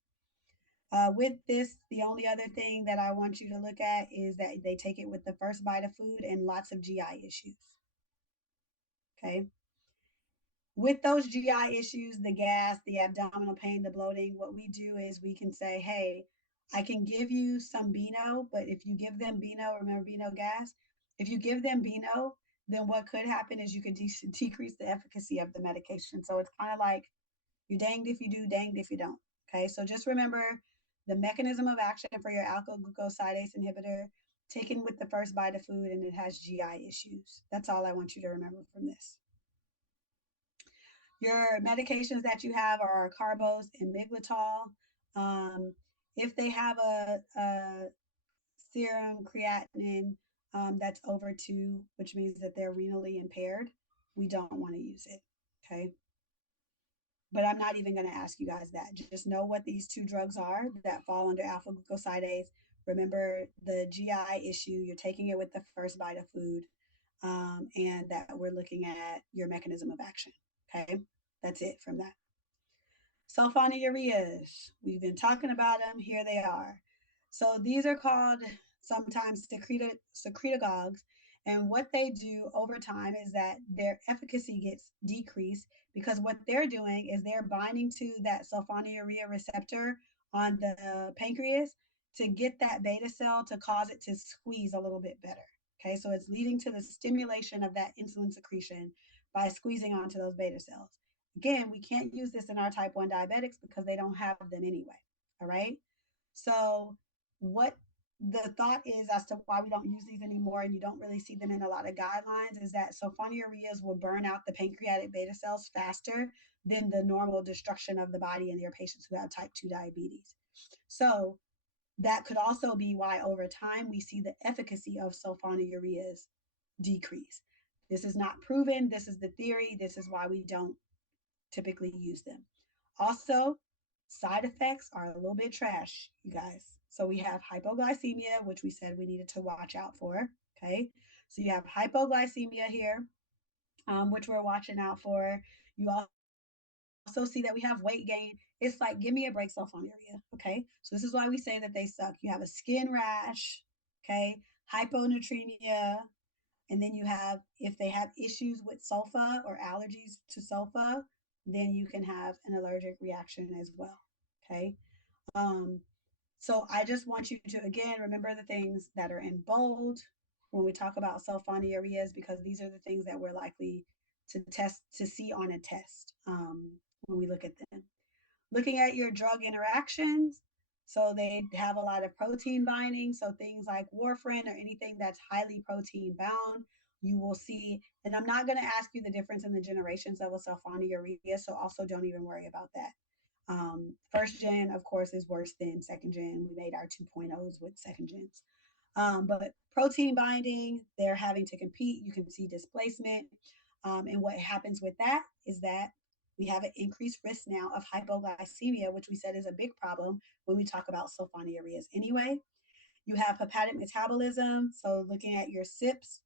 With this, the only other thing that I want you to look at is that they take it with the first bite of food and lots of GI issues. Okay. With those GI issues, the gas, the abdominal pain, the bloating, what we do is we can say, hey, I can give you some Beano, but if you give them Beano, remember Beano gas? If you give them Beano, then what could happen is you could decrease the efficacy of the medication. So it's kind of like you're danged if you do, danged if you don't. Okay, so just remember the mechanism of action for your alpha glucosidase inhibitor taken with the first bite of food and it has GI issues. That's all I want you to remember from this. Your medications that you have are carbos and miglatol. If they have a serum creatinine that's over 2, which means that they're renally impaired, we don't want to use it. Okay. But I'm not even going to ask you guys that. Just know what these 2 drugs are that fall under alpha glucosidase. Remember the GI issue, you're taking it with the first bite of food, and that we're looking at your mechanism of action. Okay. That's it from that. Sulfonylureas, we've been talking about them. Here they are. So these are called sometimes secretagogues. And what they do over time is that their efficacy gets decreased because what they're doing is they're binding to that sulfonylurea receptor on the pancreas to get that beta cell to cause it to squeeze a little bit better. Okay, so it's leading to the stimulation of that insulin secretion by squeezing onto those beta cells. Again, we can't use this in our type 1 diabetics because they don't have them anyway. All right. So, what the thought is as to why we don't use these anymore and you don't really see them in a lot of guidelines is that sulfonylureas will burn out the pancreatic beta cells faster than the normal destruction of the body in your patients who have type 2 diabetes. So, that could also be why over time we see the efficacy of sulfonylureas decrease. This is not proven. This is the theory. This is why we don't typically use them. Also, side effects are a little bit trash, you guys. So we have hypoglycemia, which we said we needed to watch out for. Okay. So you have hypoglycemia here, which we're watching out for. You also see that we have weight gain. It's like, give me a break, sulfonylurea. Okay. So this is why we say that they suck. You have a skin rash. Okay. Hyponatremia. And then you have, if they have issues with sulfa or allergies to sulfa, then you can have an allergic reaction as well. Okay. Um, so I just want you to, again, remember the things that are in bold when we talk about sulfonylureas, because these are the things that we're likely to see on a test when we look at them. Looking at your drug interactions, so they have a lot of protein binding. So things like warfarin or anything that's highly protein bound, you will see. And I'm not going to ask you the difference in the generations of a sulfonylurea, so also don't even worry about that. First gen, of course, is worse than second gen. We made our 2.0s with second gens. But protein binding, they're having to compete. You can see displacement. And what happens with that is that we have an increased risk now of hypoglycemia, which we said is a big problem when we talk about sulfonylureas anyway. You have hepatic metabolism. So looking at your SIPs,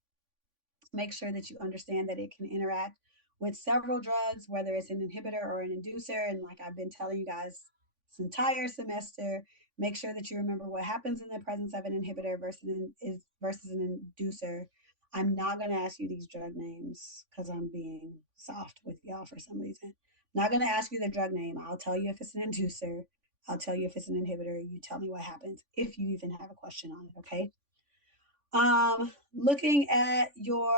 make sure that you understand that it can interact with several drugs, whether it's an inhibitor or an inducer. And like I've been telling you guys this entire semester, Make sure that you remember what happens in the presence of an inhibitor versus an inducer. I'm not going to ask you these drug names because I'm being soft with y'all for some reason. I'm not going to ask you the drug name. I'll tell you if it's an inducer. I'll tell you if it's an inhibitor. You tell me what happens if you even have a question on it, okay? Looking at your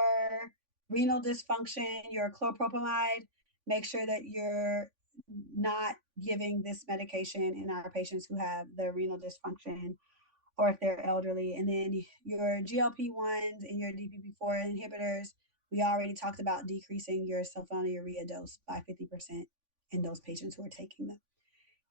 renal dysfunction, your chlorpropamide, make sure that you're not giving this medication in our patients who have the renal dysfunction or if they're elderly. And then your GLP-1s and your DPP-4 inhibitors, we already talked about decreasing your sulfonylurea dose by 50% in those patients who are taking them.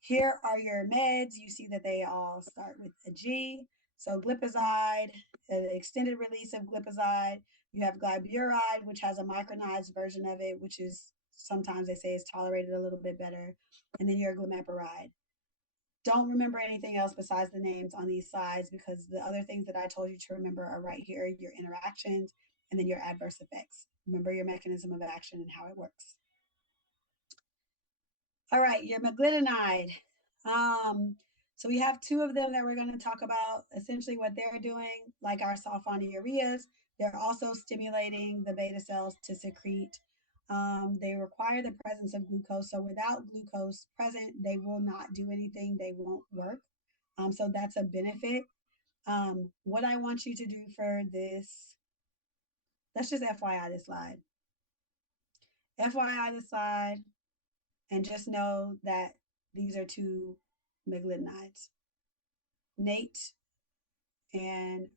Here are your meds. You see that they all start with a G. So glipizide, extended release of glipizide. You have glyburide, which has a micronized version of it, which is sometimes they say is tolerated a little bit better. And then your glimepiride. Don't remember anything else besides the names on these slides because the other things that I told you to remember are right here, your interactions and then your adverse effects. Remember your mechanism of action and how it works. All right, your meglitidine. So we have two of them that we're going to talk about. Essentially, what they're doing, like our sulfonylureas, they're also stimulating the beta cells to secrete. They require the presence of glucose. So without glucose present, they will not do anything. They won't work. So that's a benefit. What I want you to do for this, let's just FYI this slide. FYI this slide, and just know that these are two meglitinides, Nate and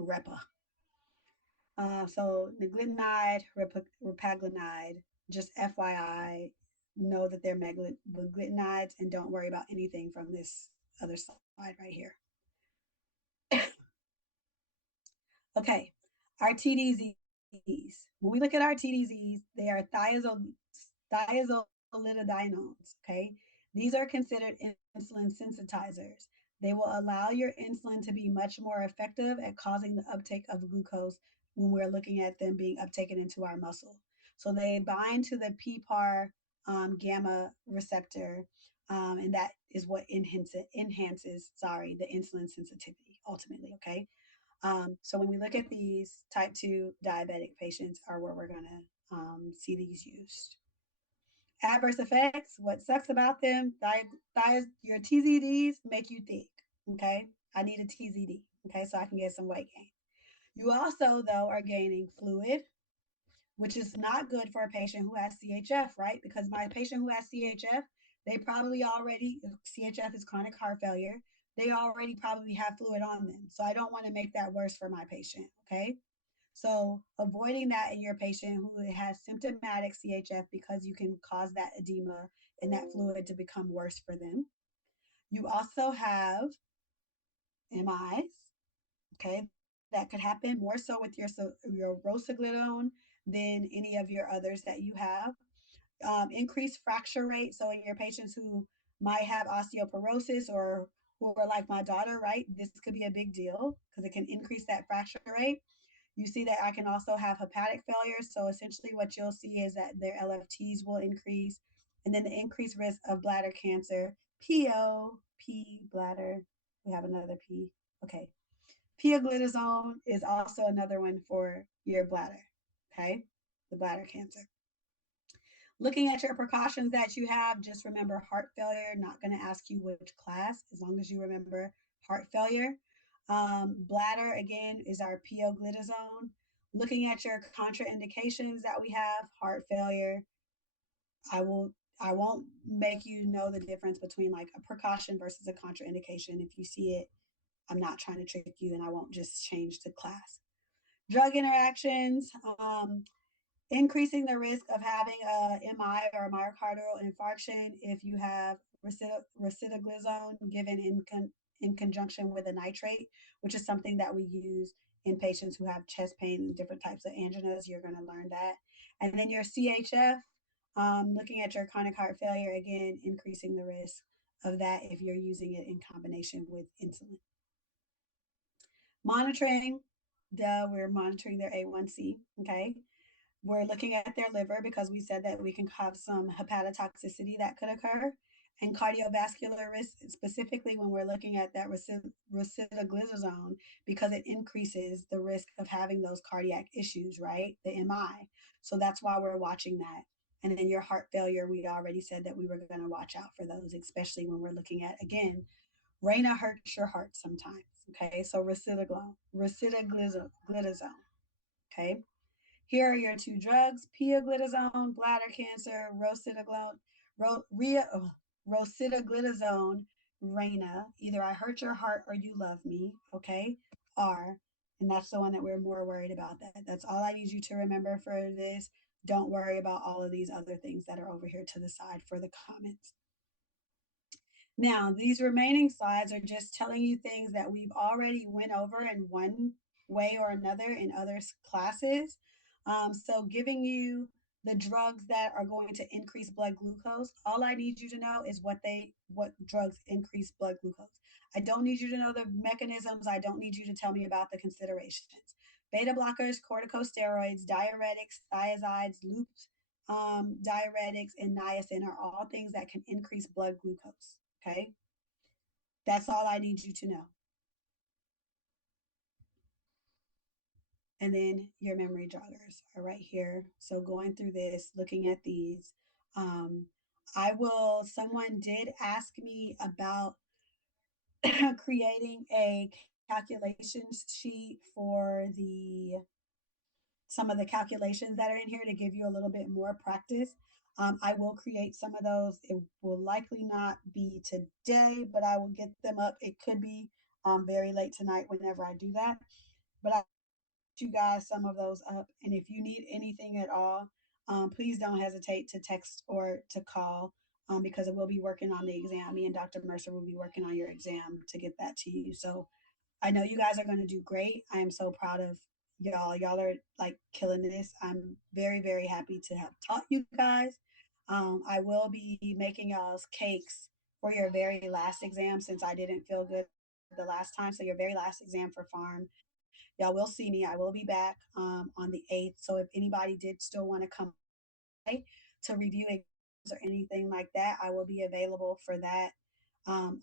Repa. So meglitinide, repaglinide, just FYI, know that they're meglitinides and don't worry about anything from this other slide right here. Okay, our TDZs. When we look at our TDZs, they are thiazolidinones, okay? These are considered insulin sensitizers. They will allow your insulin to be much more effective at causing the uptake of glucose when we're looking at them being uptaken into our muscle. So they bind to the PPAR gamma receptor, and that is what enhances the insulin sensitivity ultimately, okay? So when we look at these type 2 diabetic patients are where we're going to see these used. Adverse effects, what sucks about them, your TZDs make you thick, okay? I need a TZD, okay, so I can get some weight gain. You also, though, are gaining fluid, which is not good for a patient who has CHF, right? Because my patient who has CHF, they probably already, CHF is chronic heart failure, they already probably have fluid on them. So I don't want to make that worse for my patient, okay? So avoiding that in your patient who has symptomatic CHF because you can cause that edema and that fluid to become worse for them. You also have MIs, okay? That could happen more so with your rosiglitone than any of your others that you have. Increased fracture rate. So in your patients who might have osteoporosis or who are like my daughter, right? This could be a big deal because it can increase that fracture rate. You see that I can also have hepatic failure. So essentially what you'll see is that their LFTs will increase and then the increased risk of bladder cancer, P bladder. We have another P. Okay. Pioglitazone is also another one for your bladder. Okay. The bladder cancer. Looking at your precautions that you have, just remember heart failure. Not going to ask you which class, as long as you remember heart failure. Bladder, again, is our pioglitazone. Looking at your contraindications that we have, heart failure, I won't make you know the difference between like a precaution versus a contraindication. If you see it, I'm not trying to trick you and I won't just change the class. Drug interactions, increasing the risk of having a MI or a myocardial infarction if you have rosiglitazone given in conjunction with a nitrate, which is something that we use in patients who have chest pain and different types of anginas. You're going to learn that. And then your CHF, looking at your chronic heart failure, again, increasing the risk of that if you're using it in combination with insulin. Monitoring, we're monitoring their A1C, okay? We're looking at their liver because we said that we can have some hepatotoxicity that could occur. and cardiovascular risk, specifically when we're looking at that rosiglitazone, because it increases the risk of having those cardiac issues, right? The MI. So that's why we're watching that. And then your heart failure, we already said that we were going to watch out for those, especially when we're looking at, again, Rana hurts your heart sometimes. Okay, so rosiglitazone. Okay, here are your two drugs: pioglitazone, bladder cancer; rosiglitazone, Rana. Either I hurt your heart or you love me. Okay, R, and that's the one that we're more worried about. That's all I need you to remember for this. Don't worry about all of these other things that are over here to the side for the comments. Now, these remaining slides are just telling you things that we've already went over in one way or another in other classes. So giving you the drugs that are going to increase blood glucose, all I need you to know is what drugs increase blood glucose. I don't need you to know the mechanisms. I don't need you to tell me about the considerations. Beta blockers, corticosteroids, diuretics, thiazides, loops, diuretics, and niacin are all things that can increase blood glucose. Okay, that's all I need you to know. And then your memory joggers are right here. So going through this, looking at these, um, someone did ask me about creating a calculation sheet for some of the calculations that are in here to give you a little bit more practice. I will create some of those. It will likely not be today, but I will get them up. It could be very late tonight whenever I do that. But I you guys some of those up. And if you need anything at all, please don't hesitate to text or to call because we'll be working on the exam. Me and Dr. Mercer will be working on your exam to get that to you. So I know you guys are going to do great. I am so proud of y'all. Y'all are like killing this. I'm very, very happy to have taught you guys. I will be making y'all's cakes for your very last exam since I didn't feel good the last time. So your very last exam for Pharm, y'all will see me. I will be back on the 8th. So if anybody did still want to come to review exams or anything like that, I will be available for that.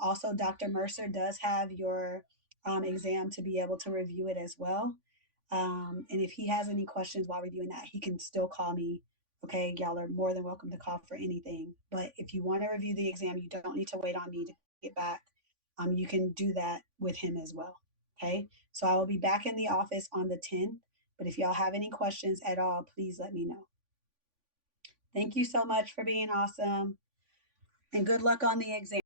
Also, Dr. Mercer does have your exam to be able to review it as well. And if he has any questions while reviewing that, he can still call me. Okay, y'all are more than welcome to call for anything. But if you want to review the exam, you don't need to wait on me to get back. You can do that with him as well. Okay, so I will be back in the office on the 10th. But if y'all have any questions at all, please let me know. Thank you so much for being awesome and good luck on the exam.